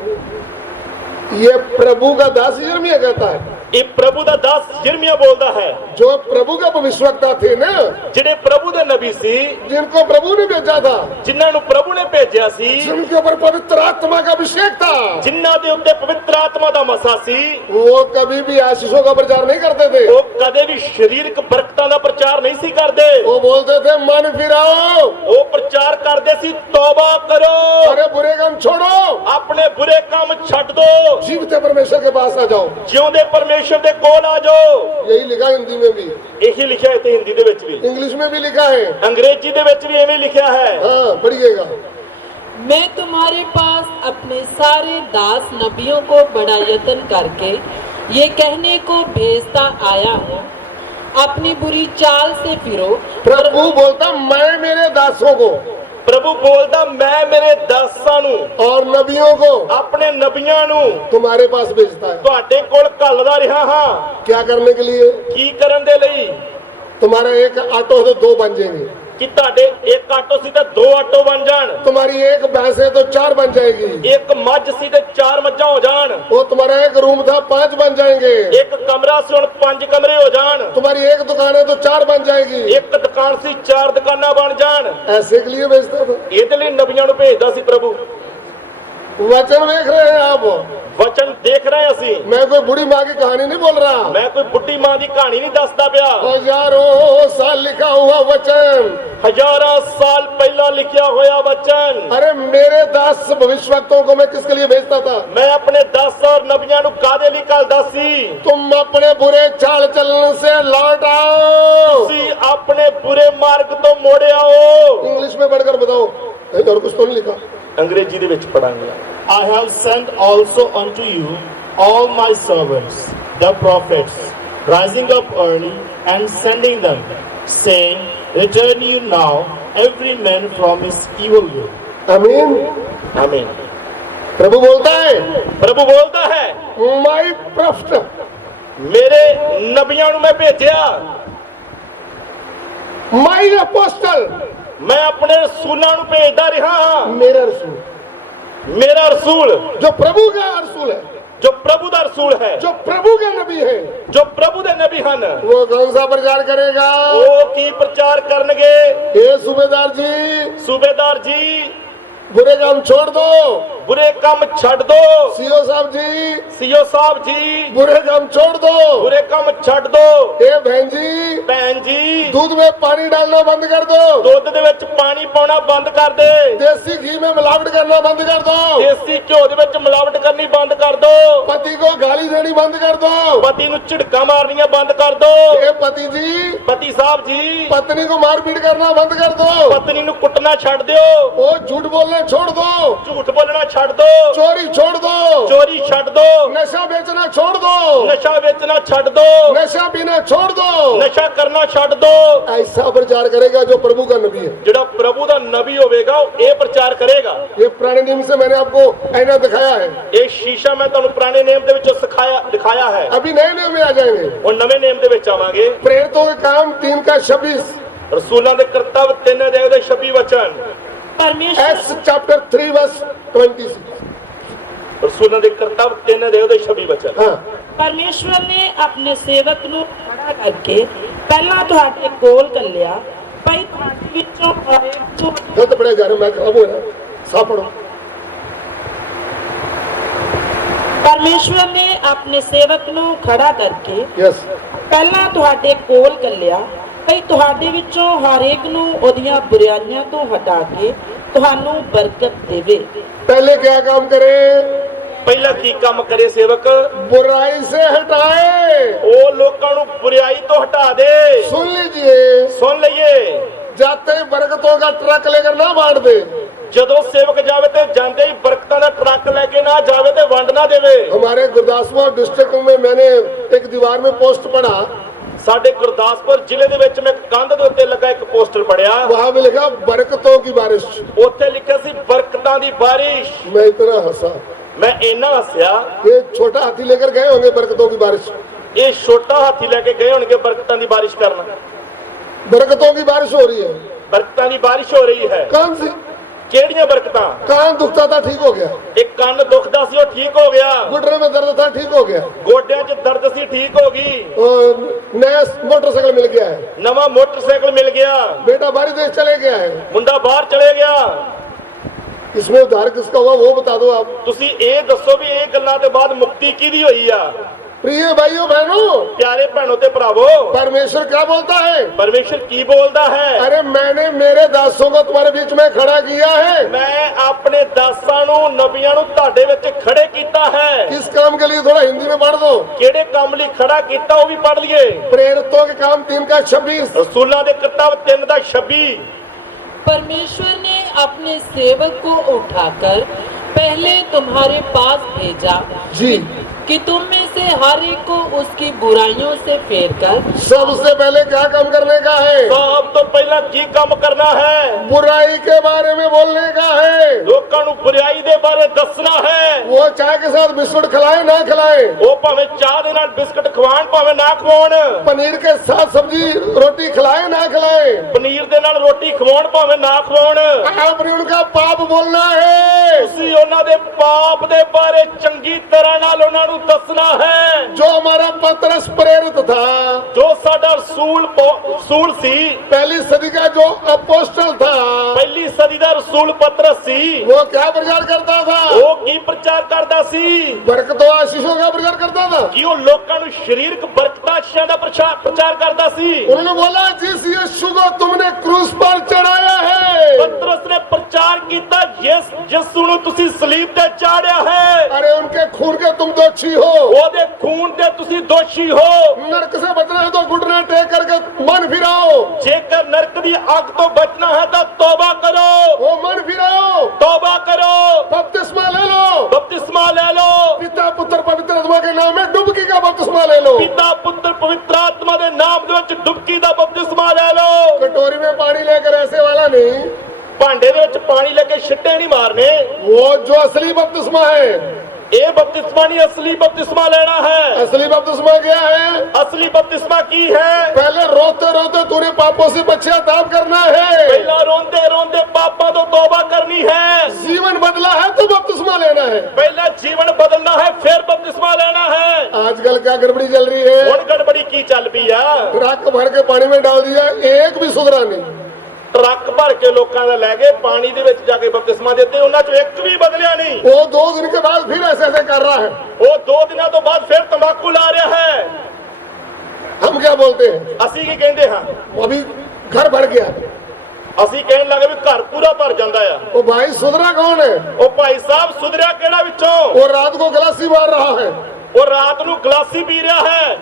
ये प्रभु का दास यिर्मयाह कहता है। ਇਹ ਪ੍ਰਭੂ ਦਾ ਦਾਸ ਯਿਰਮੀਆ ਬੋਲਦਾ ਹੈ। जो प्रभु का भविष्यवक्ता थे ना, ਜਿਹੜੇ ਪ੍ਰਭੂ ਦੇ ਨਬੀ ਸੀ, जिनको प्रभु ने भेजा था, ਜਿਨ੍ਹਾਂ ਨੂੰ ਪ੍ਰਭੂ ਨੇ ਭੇਜਿਆ ਸੀ, जिनके ऊपर पवित्र आत्मा का अभिषेक था, ਜਿਨ੍ਹਾਂ ਦੇ ਉੱਤੇ ਪਵਿੱਤਰ ਆਤਮਾ ਦਾ ਮਸਾ ਸੀ, वो कभी भी आशीषों का प्रचार नहीं करते थे। ਉਹ ਕਦੇ ਵੀ ਸਰੀਰਕ ਬਰਕਤਾਂ ਦਾ ਪ੍ਰਚਾਰ ਨਹੀਂ ਸੀ ਕਰਦੇ। वो बोलते थे मन फिराओ, ਉਹ ਪ੍ਰਚਾਰ ਕਰਦੇ ਸੀ ਤੌਬਾ ਕਰੋ, अरे बुरे काम छोड़ो, ਆਪਣੇ ਬੁਰੇ ਕੰਮ ਛੱਡ ਦਿਓ, जीवते परमेश्वर के पास आ जाओ। ਜਿਉਂਦੇ ਪਰਮੇਸ਼ਰ ਦੇ ਕੋਲ ਆ ਜਾਓ। यही लिखा है हिंदी में भी, ਇਹੀ ਲਿਖਿਆ ਹੈ ਤੇ ਹਿੰਦੀ ਦੇ ਵਿੱਚ ਵੀ, इंग्लिश में भी लिखा है। ਅੰਗਰੇਜ਼ੀ ਦੇ ਵਿੱਚ ਵੀ ਐਵੇਂ ਲਿਖਿਆ ਹੈ। हाँ पढ़िएगा। मैं तुम्हारे पास अपने सारे दास नबियों को बड़ा यत्न करके ये कहने को भेजता आया हूँ, अपनी बुरी चाल से फिरो। प्रभु बोलता मैं मेरे दासों को ਪ੍ਰਭੂ ਬੋਲਦਾ ਮੈਂ ਮੇਰੇ ਦਾਸਾਂ ਨੂੰ, और नबियों को ਆਪਣੇ ਨਬੀਆਂ ਨੂੰ तुम्हारे पास भेजता है। ਤੁਹਾਡੇ ਕੋਲ ਘੱਲਦਾ ਰਿਹਾ ਹਾਂ। क्या करने के लिए? ਕੀ ਕਰਨ ਦੇ ਲਈ? तुम्हारा एक ऑटो है तो 2 बन जाएंगे, ਕਿ ਤੁਹਾਡੇ ਇੱਕ ਆਟੋ ਸੀ ਤੇ 2 ਆਟੋ ਬਣ ਜਾਣ, तुम्हारी एक भैंस है तो 4 बन जाएगी, ਇੱਕ ਮੱਝ ਸੀ ਤੇ 4 ਮੱਝਾਂ ਹੋ ਜਾਣ, वो तुम्हारा एक रूम था 5 बन जाएंगे, ਇੱਕ ਕਮਰਾ ਸੀ ਹੁਣ 5 ਕਮਰੇ ਹੋ ਜਾਣ, तुम्हारी एक दुकान है तो 4 बन जाएगी। ਇੱਕ ਦੁਕਾਨ ਸੀ 4 ਦੁਕਾਨਾਂ ਬਣ ਜਾਣ। ऐसे के लिए भेजता था। ਇਹਦੇ ਲਈ ਨਬੀਆਂ ਨੂੰ ਭੇਜਦਾ ਸੀ ਪ੍ਰਭੂ। वचन देख रहे हैं आप? ਵਚਨ ਦੇਖ ਰਹੇ ਅਸੀਂ। मैं कोई बुढ़ी माँ की कहानी नहीं बोल रहा, ਮੈਂ ਕੋਈ ਬੁੱਢੀ ਮਾਂ ਦੀ ਕਹਾਣੀ ਨਹੀਂ ਦੱਸਦਾ ਪਿਆ। हजारों साल लिखा हुआ वचन। ਹਜ਼ਾਰਾਂ ਸਾਲ ਪਹਿਲਾਂ ਲਿਖਿਆ ਹੋਇਆ ਵਚਨ। अरे मेरे दास भविष्यवक्ताओं को मैं किसके लिए भेजता था? ਮੈਂ ਆਪਣੇ ਦਾਸ ਔਰ ਨਬੀਆਂ ਨੂੰ ਕਾਹਦੇ ਲਈ ਘੱਲਦਾ ਸੀ? तुम अपने बुरे चाल चलन से लौट आओ। ਤੁਸੀਂ ਆਪਣੇ ਬੁਰੇ ਮਾਰਗ ਤੋਂ ਮੁੜ ਆਓ। इंग्लिश में पढ़कर बताओ, कहीं और कुछ तो नहीं लिखा। ਅੰਗਰੇਜ਼ੀ ਦੇ ਵਿੱਚ ਪੜਾਂਗੇ। I have sent also unto you all my servants, the prophets, rising up early and sending them, saying, return you now, every man from his evil way. आमीन। ਆਮੀਨ। प्रभु बोलता है ਪ੍ਰਭੂ ਬੋਲਦਾ ਹੈ माई प्रॉफिट, ਮੇਰੇ ਨਬੀਆਂ ਨੂੰ ਮੈਂ ਭੇਜਿਆ, माई अपोस्टल, ਮੈਂ ਆਪਣੇ ਰਸੂਲਾਂ ਨੂੰ ਭੇਜਦਾ ਰਿਹਾ ਹਾਂ। मेरा रसूल, ਮੇਰਾ ਰਸੂਲ जो प्रभु का रसूल है, ਜੋ ਪ੍ਰਭੂ ਦਾ ਰਸੂਲ ਹੈ, जो प्रभु का नबी है, ਜੋ ਪ੍ਰਭੂ ਦੇ ਨਬੀ ਹਨ, वो कौन सा प्रचार करेगा? ਉਹ ਕੀ ਪ੍ਰਚਾਰ ਕਰਨਗੇ? ये सूबेदार जी, ਸੂਬੇਦਾਰ ਜੀ बुरे काम छोड़ दो। ਬੁਰੇ ਕੰਮ ਛੱਡ ਦੋ। सीओ साहब जी, ਸੀਓ ਸਾਹਿਬ ਜੀ बुरे काम छोड़ दो। ਬੁਰੇ ਕੰਮ ਛੱਡ ਦੋ। ए बहन जी, ਭੈਣ जी दूध में पानी डालना बंद कर दो। ਦੁੱਧ ਦੇ ਵਿੱਚ ਪਾਣੀ ਪਾਉਣਾ ਬੰਦ ਕਰ ਦੇ। देसी घी में मिलावट करना बंद कर दो। ਦੇਸੀ ਘਿਓ ਦੇ ਵਿੱਚ ਮਿਲਾਵਟ ਕਰਨੀ ਬੰਦ ਕਰ ਦੋ। पति को गाली देनी बंद कर दो। ਪਤੀ ਨੂੰ ਝਿੜਕਾਂ ਮਾਰਨੀਆਂ ਬੰਦ ਕਰ ਦੋ। ए पति जी, ਪਤੀ ਸਾਹਿਬ ਜੀ पत्नी को मारपीट करना बंद कर दो। ਪਤਨੀ ਨੂੰ ਕੁੱਟਣਾ ਛੱਡ ਦਿਓ। वो झूठ बोलना छोड़ दो। ਝੂਠ ਬੋਲਣਾ ਛੱਡ ਦੋ। चोरी छोड़ दो। ਚੋਰੀ ਛੱਡ ਦੋ। नशा बेचना छोड़ दो। ਨਸ਼ਾ ਵੇਚਣਾ ਛੱਡ ਦੋ। नशा पीना छोड़ दो। ਨਸ਼ਾ ਕਰਨਾ ਛੱਡ ਦੋ। ऐसा प्रचार करेगा जो प्रभु का नबी है। ਜਿਹੜਾ ਪ੍ਰਭੂ ਦਾ ਨਬੀ ਹੋਵੇਗਾ ਉਹ ਇਹ ਪ੍ਰਚਾਰ ਕਰੇਗਾ। ये पुराने नियम से मैंने आपको ऐना दिखाया है, ਇਹ ਸ਼ੀਸ਼ਾ ਮੈਂ ਤੁਹਾਨੂੰ ਪੁਰਾਣੇ ਨੇਮ ਦੇ ਵਿੱਚੋਂ ਦਿਖਾਇਆ ਹੈ। अभी नए नियम में आ जाएंगे। ਹੁਣ ਨਵੇਂ ਨੇਮ ਦੇ ਵਿੱਚ ਆਵਾਂਗੇ। प्रेरितों के काम 3 का 26, ਰਸੂਲਾਂ ਦੇ ਕਰਤੱਵ 3 ਅਧਿਆਇ ਦੇ 26 ਵਚਨ। परमेश्वर एस चैप्टर 3 वर्स 26। ਰਸੂਲਾਂ ਦੇ ਕਰਤੱਵ 3 ਅਧਿਆਇ ਦੇ 26 ਵਚਨ। हाँ, परमेश्वर ने अपने सेवक ਨੂੰ ਖੜਾ ਕਰਕੇ ਪਹਿਲਾਂ ਤੁਹਾਡੇ ਕੋਲ ਘੱਲਿਆ, ਭਾਈ ਤੁਹਾਡੇ ਵਿੱਚੋਂ ਹਰੇਕ ਨੂੰ गलत पढ़े जा रहे, मैं खराब हो रहा, साफ पढ़ो। परमेश्वर ने अपने सेवक ਨੂੰ ਖੜਾ ਕਰਕੇ यस, ਪਹਿਲਾਂ ਤੁਹਾਡੇ ਕੋਲ ਘੱਲਿਆ, ਭਈ ਤੁਹਾਡੇ ਵਿੱਚੋਂ ਹਰੇਕ ਨੂੰ ਉਹਦੀਆਂ ਬੁਰਾਈਆਂ ਤੋਂ ਹਟਾ ਕੇ ਤੁਹਾਨੂੰ ਬਰਕਤ ਦੇਵੇ। पहले क्या काम करे? ਪਹਿਲਾਂ ਕੀ ਕੰਮ ਕਰੇ ਸੇਵਕ? बुराई से हटाए। ਉਹ ਲੋਕਾਂ ਨੂੰ ਬੁਰਾਈ ਤੋਂ ਹਟਾ ਦੇ। सुन लीजिए, ਸੁਣ ਲਈਏ, जाते ही बरकतों का ट्रक लेकर ना बांट दे। ਜਦੋਂ ਸੇਵਕ ਜਾਵੇ ਤੇ ਜਾਂਦੇ ਹੀ ਬਰਕਤਾਂ ਦਾ ਟਰੱਕ ਲੈ ਕੇ ਨਾ ਜਾਵੇ ਤੇ ਵੰਡ ਨਾ ਦੇਵੇ। हमारे गुरदासपुर डिस्ट्रिक्ट में मैंने एक दीवार में पोस्ट पढ़ा, ਸਾਡੇ ਗੁਰਦਾਸਪੁਰ ਜ਼ਿਲ੍ਹੇ ਦੇ ਵਿੱਚ ਮੈਂ ਕੰਧ ਦੇ ਉੱਤੇ ਲੱਗਾ ਇੱਕ ਪੋਸਟਰ ਪੜਿਆ। वहां भी लिखा बरकतों की बारिश। ਉੱਥੇ ਲਿਖਿਆ ਸੀ ਬਰਕਤਾਂ ਦੀ ਬਾਰਿਸ਼। मैं इतना हंसा। ਮੈਂ ਇੰਨਾ ਹੱਸਿਆ। ये छोटा हाथी लेकर गए होंगे बरकतों की बारिश। ਇਹ ਛੋਟਾ ਹਾਥੀ ਲੈ ਕੇ ਗਏ ਹੋਣਗੇ ਬਰਕਤਾਂ ਦੀ ਬਾਰਿਸ਼ ਕਰਨ। बरकतों की बारिश हो रही है। ਬਰਕਤਾਂ ਦੀ ਬਾਰਿਸ਼ ਹੋ ਰਹੀ ਹੈ। कान से ਕਿਹੜੀਆਂ ਬਰਕਤਾਂ? कान दुखता था, ठीक हो गया। ਇੱਕ ਕੰਨ ਦੁਖਦਾ ਸੀ ਉਹ ਠੀਕ ਹੋ ਗਿਆ। घुटने में दर्द था, ठीक हो गया। ਗੋਡਿਆਂ 'ਚ ਦਰਦ ਸੀ ਠੀਕ ਹੋ ਗਈ। और नया मोटरसाइकिल मिल गया है। ਨਵਾਂ ਮੋਟਰਸਾਈਕਲ ਮਿਲ ਗਿਆ। बेटा बाहरी देश चले गया है। ਮੁੰਡਾ ਬਾਹਰ ਚਲੇ ਗਿਆ। इसमें उद्धार किसका हुआ वो बता दो आप। ਤੁਸੀਂ ਇਹ ਦੱਸੋ ਵੀ ਇਹ ਗੱਲਾਂ ਤੋਂ ਬਾਅਦ ਮੁਕਤੀ ਕਿਹਦੀ ਹੋਈ ਆ? प्रिय भाइयों बहनों, ਪਿਆਰੇ ਭੈਣੋ ਤੇ ਭਰਾਵੋ, परमेश्वर क्या बोलता है? ਪਰਮੇਸ਼ਰ ਕੀ ਬੋਲਦਾ ਹੈ? अरे मैंने मेरे दासों को तुम्हारे बीच में खड़ा किया है। ਮੈਂ ਆਪਣੇ ਦਾਸਾਂ ਨੂੰ ਨਬੀਆਂ ਨੂੰ ਤੁਹਾਡੇ ਵਿੱਚ ਖੜੇ ਕੀਤਾ ਹੈ। किस काम के लिए? थोड़ा हिंदी में पढ़ दो। ਕਿਹੜੇ ਕੰਮ ਲਈ ਖੜਾ ਕੀਤਾ ਉਹ ਵੀ ਪੜ ਲਈਏ। प्रेरितों के काम 3 का 26। ਰਸੂਲਾਂ ਦੇ ਕਿਤਾਬ 3 ਦਾ 26। परमेश्वर ने अपने सेवक को उठाकर पहले तुम्हारे पास भेजा जी, कि तुम में से हर एक को उसकी बुराइयों से फेर कर सबसे पहले क्या काम करने का है? ਸਭ ਤੋਂ ਪਹਿਲਾਂ ਕੀ ਕੰਮ ਕਰਨਾ ਹੈ? बुराई के बारे में बोलने का है। ਲੋਕਾਂ ਨੂੰ ਬੁਰਾਈ ਦੇ ਬਾਰੇ ਦੱਸਣਾ ਹੈ। वो चाय के साथ बिस्कुट खिलाए ना खिलाए, ਉਹ ਭਾਵੇਂ ਚਾਹ ਦੇ ਨਾਲ ਬਿਸਕਟ ਖਵਾਉਣ ਭਾਵੇਂ ਨਾ ਖਵਾਉਣ, पनीर के साथ सब्जी रोटी खिलाए ना खिलाए, ਪਨੀਰ ਦੇ ਨਾਲ ਰੋਟੀ ਖਵਾਉਣ ਭਾਵੇਂ ਨਾ ਖਵਾਉਣ, आपने उनका पाप बोलना है। ਤੁਸੀਂ ਉਹਨਾਂ ਦੇ ਪਾਪ ਦੇ ਬਾਰੇ ਚੰਗੀ ਤਰ੍ਹਾਂ ਨਾਲ ਉਹਨਾਂ ਨੂੰ ਦੱਸਣਾ ਹੈ। जो हमारा पतरस प्रेरित था, ਜੋ ਸਾਡਾ ਰਸੂਲ ਸੀ, पहली सदी का जो अपोस्टल था, ਪਹਿਲੀ ਸਦੀ ਦਾ ਰਸੂਲ ਪਤਰਸ ਸੀ, वो क्या प्रचार करता था? ਉਹ ਕੀ ਪ੍ਰਚਾਰ ਕਰਦਾ ਸੀ? बरकतों आशीषों का प्रचार करता था। ਕਿ ਉਹ ਲੋਕਾਂ ਨੂੰ ਸਰੀਰਕ ਬਰਕਤਾਂ ਦਾ ਪ੍ਰਚਾਰ ਕਰਦਾ ਸੀ। उन्होंने बोला जिस यीशु को तुमने क्रूस पर चढ़ाया है, ਪਤਰਸ ਨੇ ਪ੍ਰਚਾਰ ਕੀਤਾ ਜਿਸ ਨੂੰ ਤੁਸੀਂ ਸਲੀਬ ਤੇ ਚਾੜਿਆ ਹੈ, अरे उनके खून के तुम दोषी हो। ਉਹਦੇ ਖੂਨ ਦੇ ਤੁਸੀਂ ਦੋਸ਼ੀ ਹੋ। नरक से बचना है तो घुटने टेक करके मन फिराओ। ਜੇਕਰ ਨਰਕ ਦੀ ਅੱਗ ਤੋਂ ਬਚਣਾ ਹੈ ਤਾਂ ਤੌਬਾ ਕਰੋ, वो मन फिराओ, ਤੌਬਾ ਕਰੋ, बपतिस्मा ले लो। ਬਪਤਿਸਮਾ ਲੈ ਲਓ। पिता पुत्र पवित्र आत्मा के नाम में डुबकी का बपतिस्मा ले लो। ਪਿਤਾ ਪੁੱਤਰ ਪਵਿੱਤਰ ਆਤਮਾ ਦੇ ਨਾਮ ਦੇ ਵਿੱਚ ਡੁਬਕੀ ਦਾ ਬਪਤਿਸਮਾ ਲੈ ਲਓ। कटोरी में पानी लेकर ऐसे वाला नहीं, ਭਾਂਡੇ ਦੇ ਵਿੱਚ ਪਾਣੀ ਲੈ ਕੇ ਛਿੱਟੇ ਨਹੀਂ ਮਾਰਨੇ। वो जो असली बपतिस्मा है। ਇਹ ਬਪਤਿਸਮਾ ਨਹੀਂ, ਅਸਲੀ ਬਪਤਿਸਮਾ ਲੈਣਾ ਹੈ। असली बपतिस्मा क्या है? ਅਸਲੀ ਬਪਤਿਸਮਾ ਕੀ ਹੈ? पहले रोते रोते तूने पापों से पश्चाताप करना है। ਪਹਿਲਾਂ ਰੋਂਦੇ ਰੋਂਦੇ ਪਾਪਾਂ ਤੋਂ ਤੌਬਾ ਕਰਨੀ ਹੈ। जीवन बदला है तो बपतिस्मा लेना है। ਪਹਿਲਾਂ ਜੀਵਨ ਬਦਲਣਾ ਹੈ ਫਿਰ ਬਪਤਿਸਮਾ ਲੈਣਾ ਹੈ। आजकल क्या गड़बड़ी चल रही है? ਹੁਣ ਗੜਬੜੀ ਕੀ ਚੱਲ ਪਈ ਆ? ट्रक भर के पानी में डाल दिया, एक भी सुधरा नहीं। ਟਰੱਕ ਭਰ ਕੇ ਲੋਕਾਂ ਦਾ ਲੈ ਗਏ, ਪਾਣੀ ਦੇ ਵਿੱਚ ਜਾ ਕੇ ਬਪਤਿਸਮਾ ਦਿੱਤੇ, ਉਹਨਾਂ ਚੋਂ ਇੱਕ ਵੀ ਬਦਲਿਆ ਨਹੀਂ। वो 2 दिन के बाद फिर ऐसे ऐसे कर रहा है। ਉਹ 2 ਦਿਨਾਂ ਤੋਂ ਬਾਅਦ ਫਿਰ ਤੰਬਾਕੂ ਲਾ ਰਿਹਾ ਹੈ। हम क्या बोलते हैं? ਅਸੀਂ ਕੀ ਕਹਿੰਦੇ ਹਾਂ? वो अभी घर भर गया। ਅਸੀਂ ਕਹਿਣ ਲੱਗੇ ਵੀ ਘਰ ਪੂਰਾ ਭਰ ਜਾਂਦਾ ਆ। वो भाई सुधरा कौन है? ਉਹ ਭਾਈ ਸਾਹਿਬ ਸੁਧਰਿਆ ਕਿਹੜਾ ਵਿੱਚੋਂ? वो रात को गलासी मार रहा है। ਉਹ ਰਾਤ ਨੂੰ ਗਲਾਸੀ ਪੀ ਰਿਹਾ ਹੈ।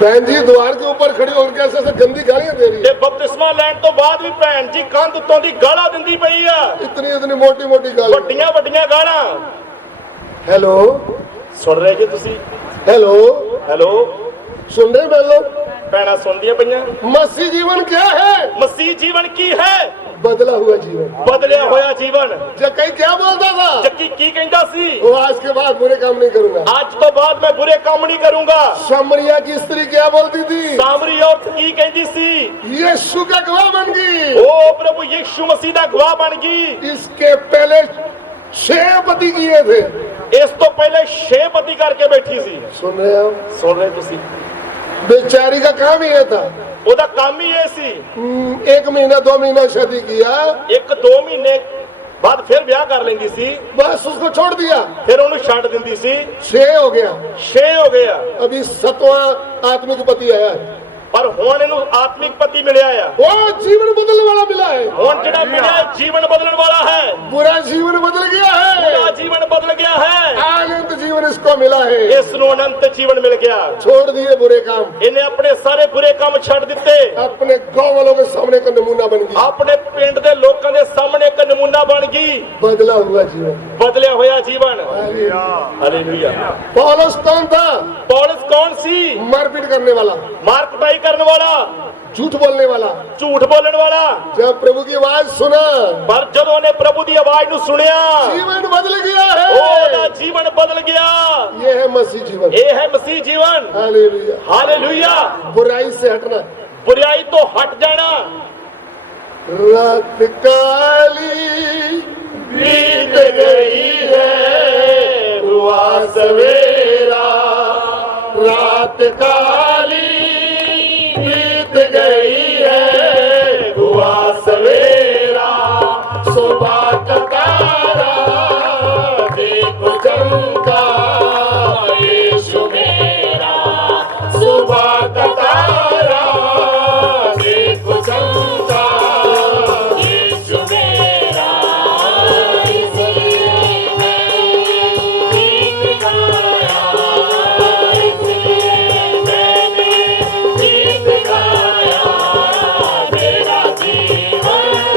बहन जी द्वार के ऊपर खड़ी होकर कैसे ऐसे गंदी गालियां दे रही ਤੇ है। ਬਪਤਿਸਮਾ ਲੈਣ ਤੋਂ ਬਾਅਦ ਵੀ ਭੈਣ ਜੀ ਕੰਧ ਉੱਤੋਂ ਦੀ ਗਾਲਾਂ ਦਿੰਦੀ ਪਈ ਆ, इतनी इतनी मोटी मोटी गालियां। ਵੱਡੀਆਂ ਵੱਡੀਆਂ ਗਾਲਾਂ। हेलो ਸੁਣ ਰਹੇ ਜੀ ਤੁਸੀਂ? हेलो, ਹੈਲੋ, सुन रहे मैं लोग? ਭੈਣਾਂ ਸੁਣਦੀਆਂ ਪਈਆਂ? मसीह जीवन क्या है? ਮਸੀਹ ਜੀਵਨ ਕੀ ਹੈ? बदला हुआ जीवन। ਬਦਲਿਆ ਹੋਇਆ ਜੀਵਨ। जक्कई क्या बोलता था? ਜੱਕੀ ਕੀ ਕਹਿੰਦਾ ਸੀ? वो आज के बाद बुरे काम नहीं करूंगा। ਅੱਜ ਤੋਂ ਬਾਅਦ ਮੈਂ ਬੁਰੇ ਕੰਮ ਨਹੀਂ ਕਰੂੰਗਾ। शमरिया की स्त्री क्या बोलती थी? ਸਾਮਰੀ ਔਰਤ ਕੀ ਕਹਿੰਦੀ ਸੀ? यीशु का गवाह बन गई। ਉਹ ਪ੍ਰਭੂ ਯਿਸੂ ਮਸੀਹ ਦਾ ਗਵਾਹ ਬਣ ਗਈ। इसके पहले 6 पति किए थे। ਇਸ ਤੋਂ ਪਹਿਲੇ 6 ਪਤੀ ਕਰਕੇ ਬੈਠੀ ਸੀ। सुन रहे हो? ਸੁਣ ਰਹੇ ਤੁਸੀਂ? बेचारी का काम ही ये था। ਉਹਦਾ ਕੰਮ ਹੀ ਇਹ ਸੀ। 1 महीना 2 महीना शादी किया, 1-2 ਮਹੀਨੇ ਬਾਅਦ ਫਿਰ ਵਿਆਹ ਕਰ ਲੈਂਦੀ ਸੀ, बस उसको छोड़ दिया। ਫਿਰ ਉਹਨੂੰ ਛੱਡ ਦਿੰਦੀ ਸੀ। 6 हो गया। 6 ਹੋ ਗਿਆ। अभी 7वां आत्मिक पति आया है। ਪਰ ਹੁਣ ਇਹਨੂੰ ਆਤਮਿਕ ਪਤੀ ਮਿਲਿਆ ਆ वो जीवन बदलने वाला मिला है। ਹੁਣ ਜਿਹੜਾ ਮਿਲਿਆ ਇਹ ਜੀਵਨ ਬਦਲਣ ਵਾਲਾ ਹੈ बुरा जीवन बदल गया ਪੂਰਾ है, ਜੀਵਨ ਬਦਲ ਗਿਆ ਹੈ अनंत जीवन इसको मिला है। ਇਸ ਨੂੰ ਅਨੰਤ ਜੀਵਨ ਮਿਲ ਗਿਆ छोड़ दिए बुरे काम, ਇਹਨੇ ਆਪਣੇ ਸਾਰੇ ਬੁਰੇ ਕੰਮ ਛੱਡ ਦਿੱਤੇ अपने गांव वालों के सामने का नमूना बन गई। ਆਪਣੇ ਪਿੰਡ ਦੇ ਲੋਕਾਂ ਦੇ ਸਾਹਮਣੇ ਇੱਕ ਨਮੂਨਾ ਬਣ ਗਈ बदला हुआ जीवन। ਬਦਲਿਆ ਹੋਇਆ ਜੀਵਨ हालेलुया। ਹਾਲੇਲੂया पौलुस कौन था? ਪੌਲਸ ਕੌਣ ਸੀ मारपीट करने वाला, ਮਾਰ ਕੁਟਾਈ ਕਰਨ ਵਾਲਾ झूठ बोलने वाला। ਝੂਠ ਬੋਲਣ ਵਾਲਾ जब प्रभु की आवाज सुना, ਪਰ ਜਦੋਂ ਉਹਨੇ ਪ੍ਰਭੂ ਦੀ ਆਵਾਜ਼ ਨੂੰ ਸੁਣਿਆ जीवन बदल गया ਉਹਦਾ है। ਜੀਵਨ ਬਦਲ ਗਿਆ ये है मसीह जीवन। ਇਹ ਹੈ ਮਸੀਹ ਜੀਵਨ हालेलुया। ਹਾਲੇਲੂया बुराई से हटना। ਬੁਰਾਈ ਤੋਂ ਹਟ ਜਾਣਾ रात काली बीत गई है, हुआ सवेरा। रात काली बीत गई है, हुआ सवेरा। सुबह का तारा देखो चमका, यीशु मेरा। सुबह का तारा देखो चमका, यीशु मेरा। इसलिए मैं गीत गाया, इसलिए मैंने गीत गाया। मेरा जीवन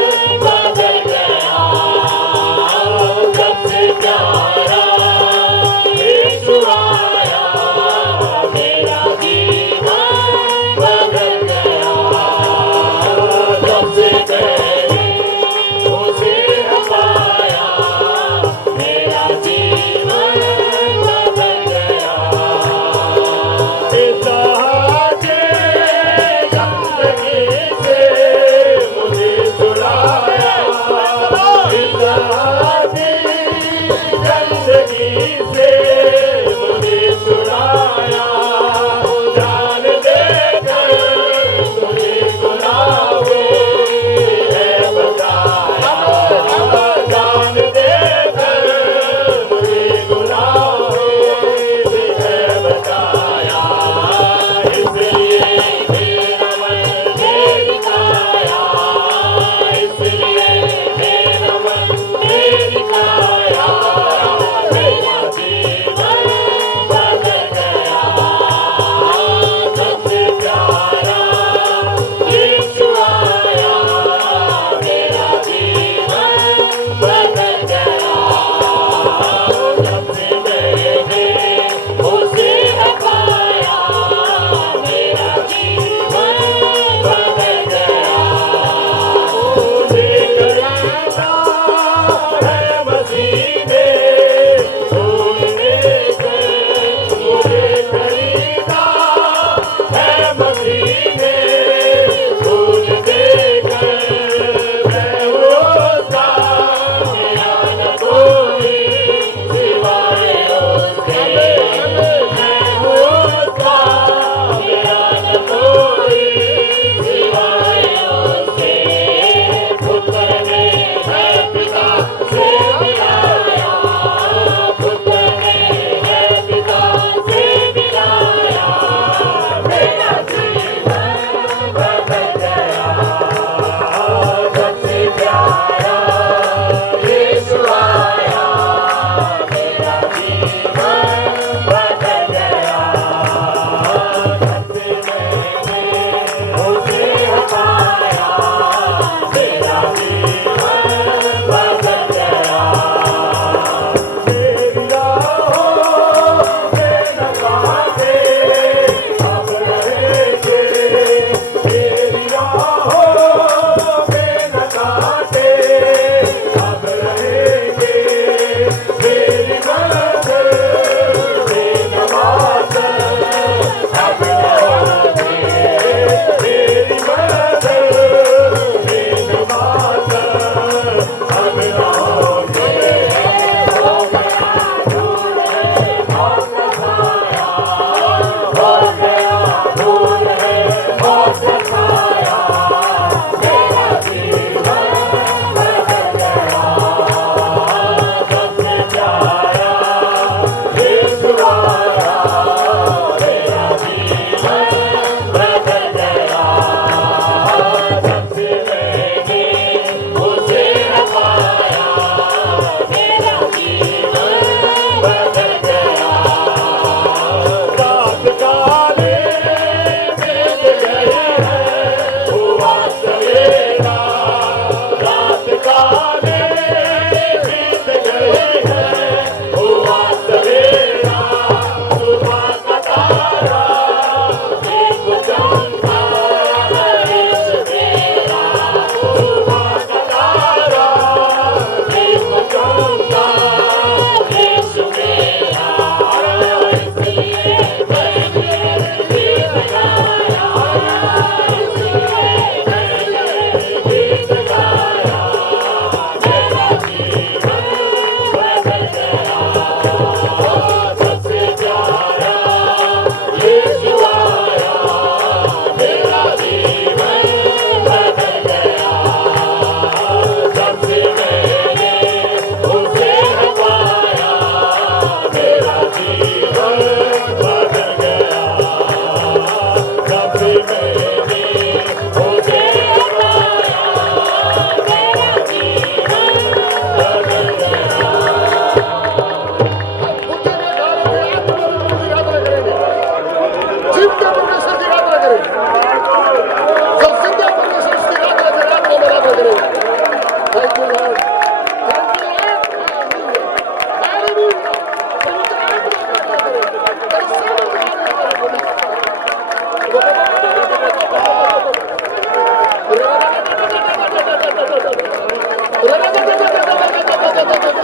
कदा कदा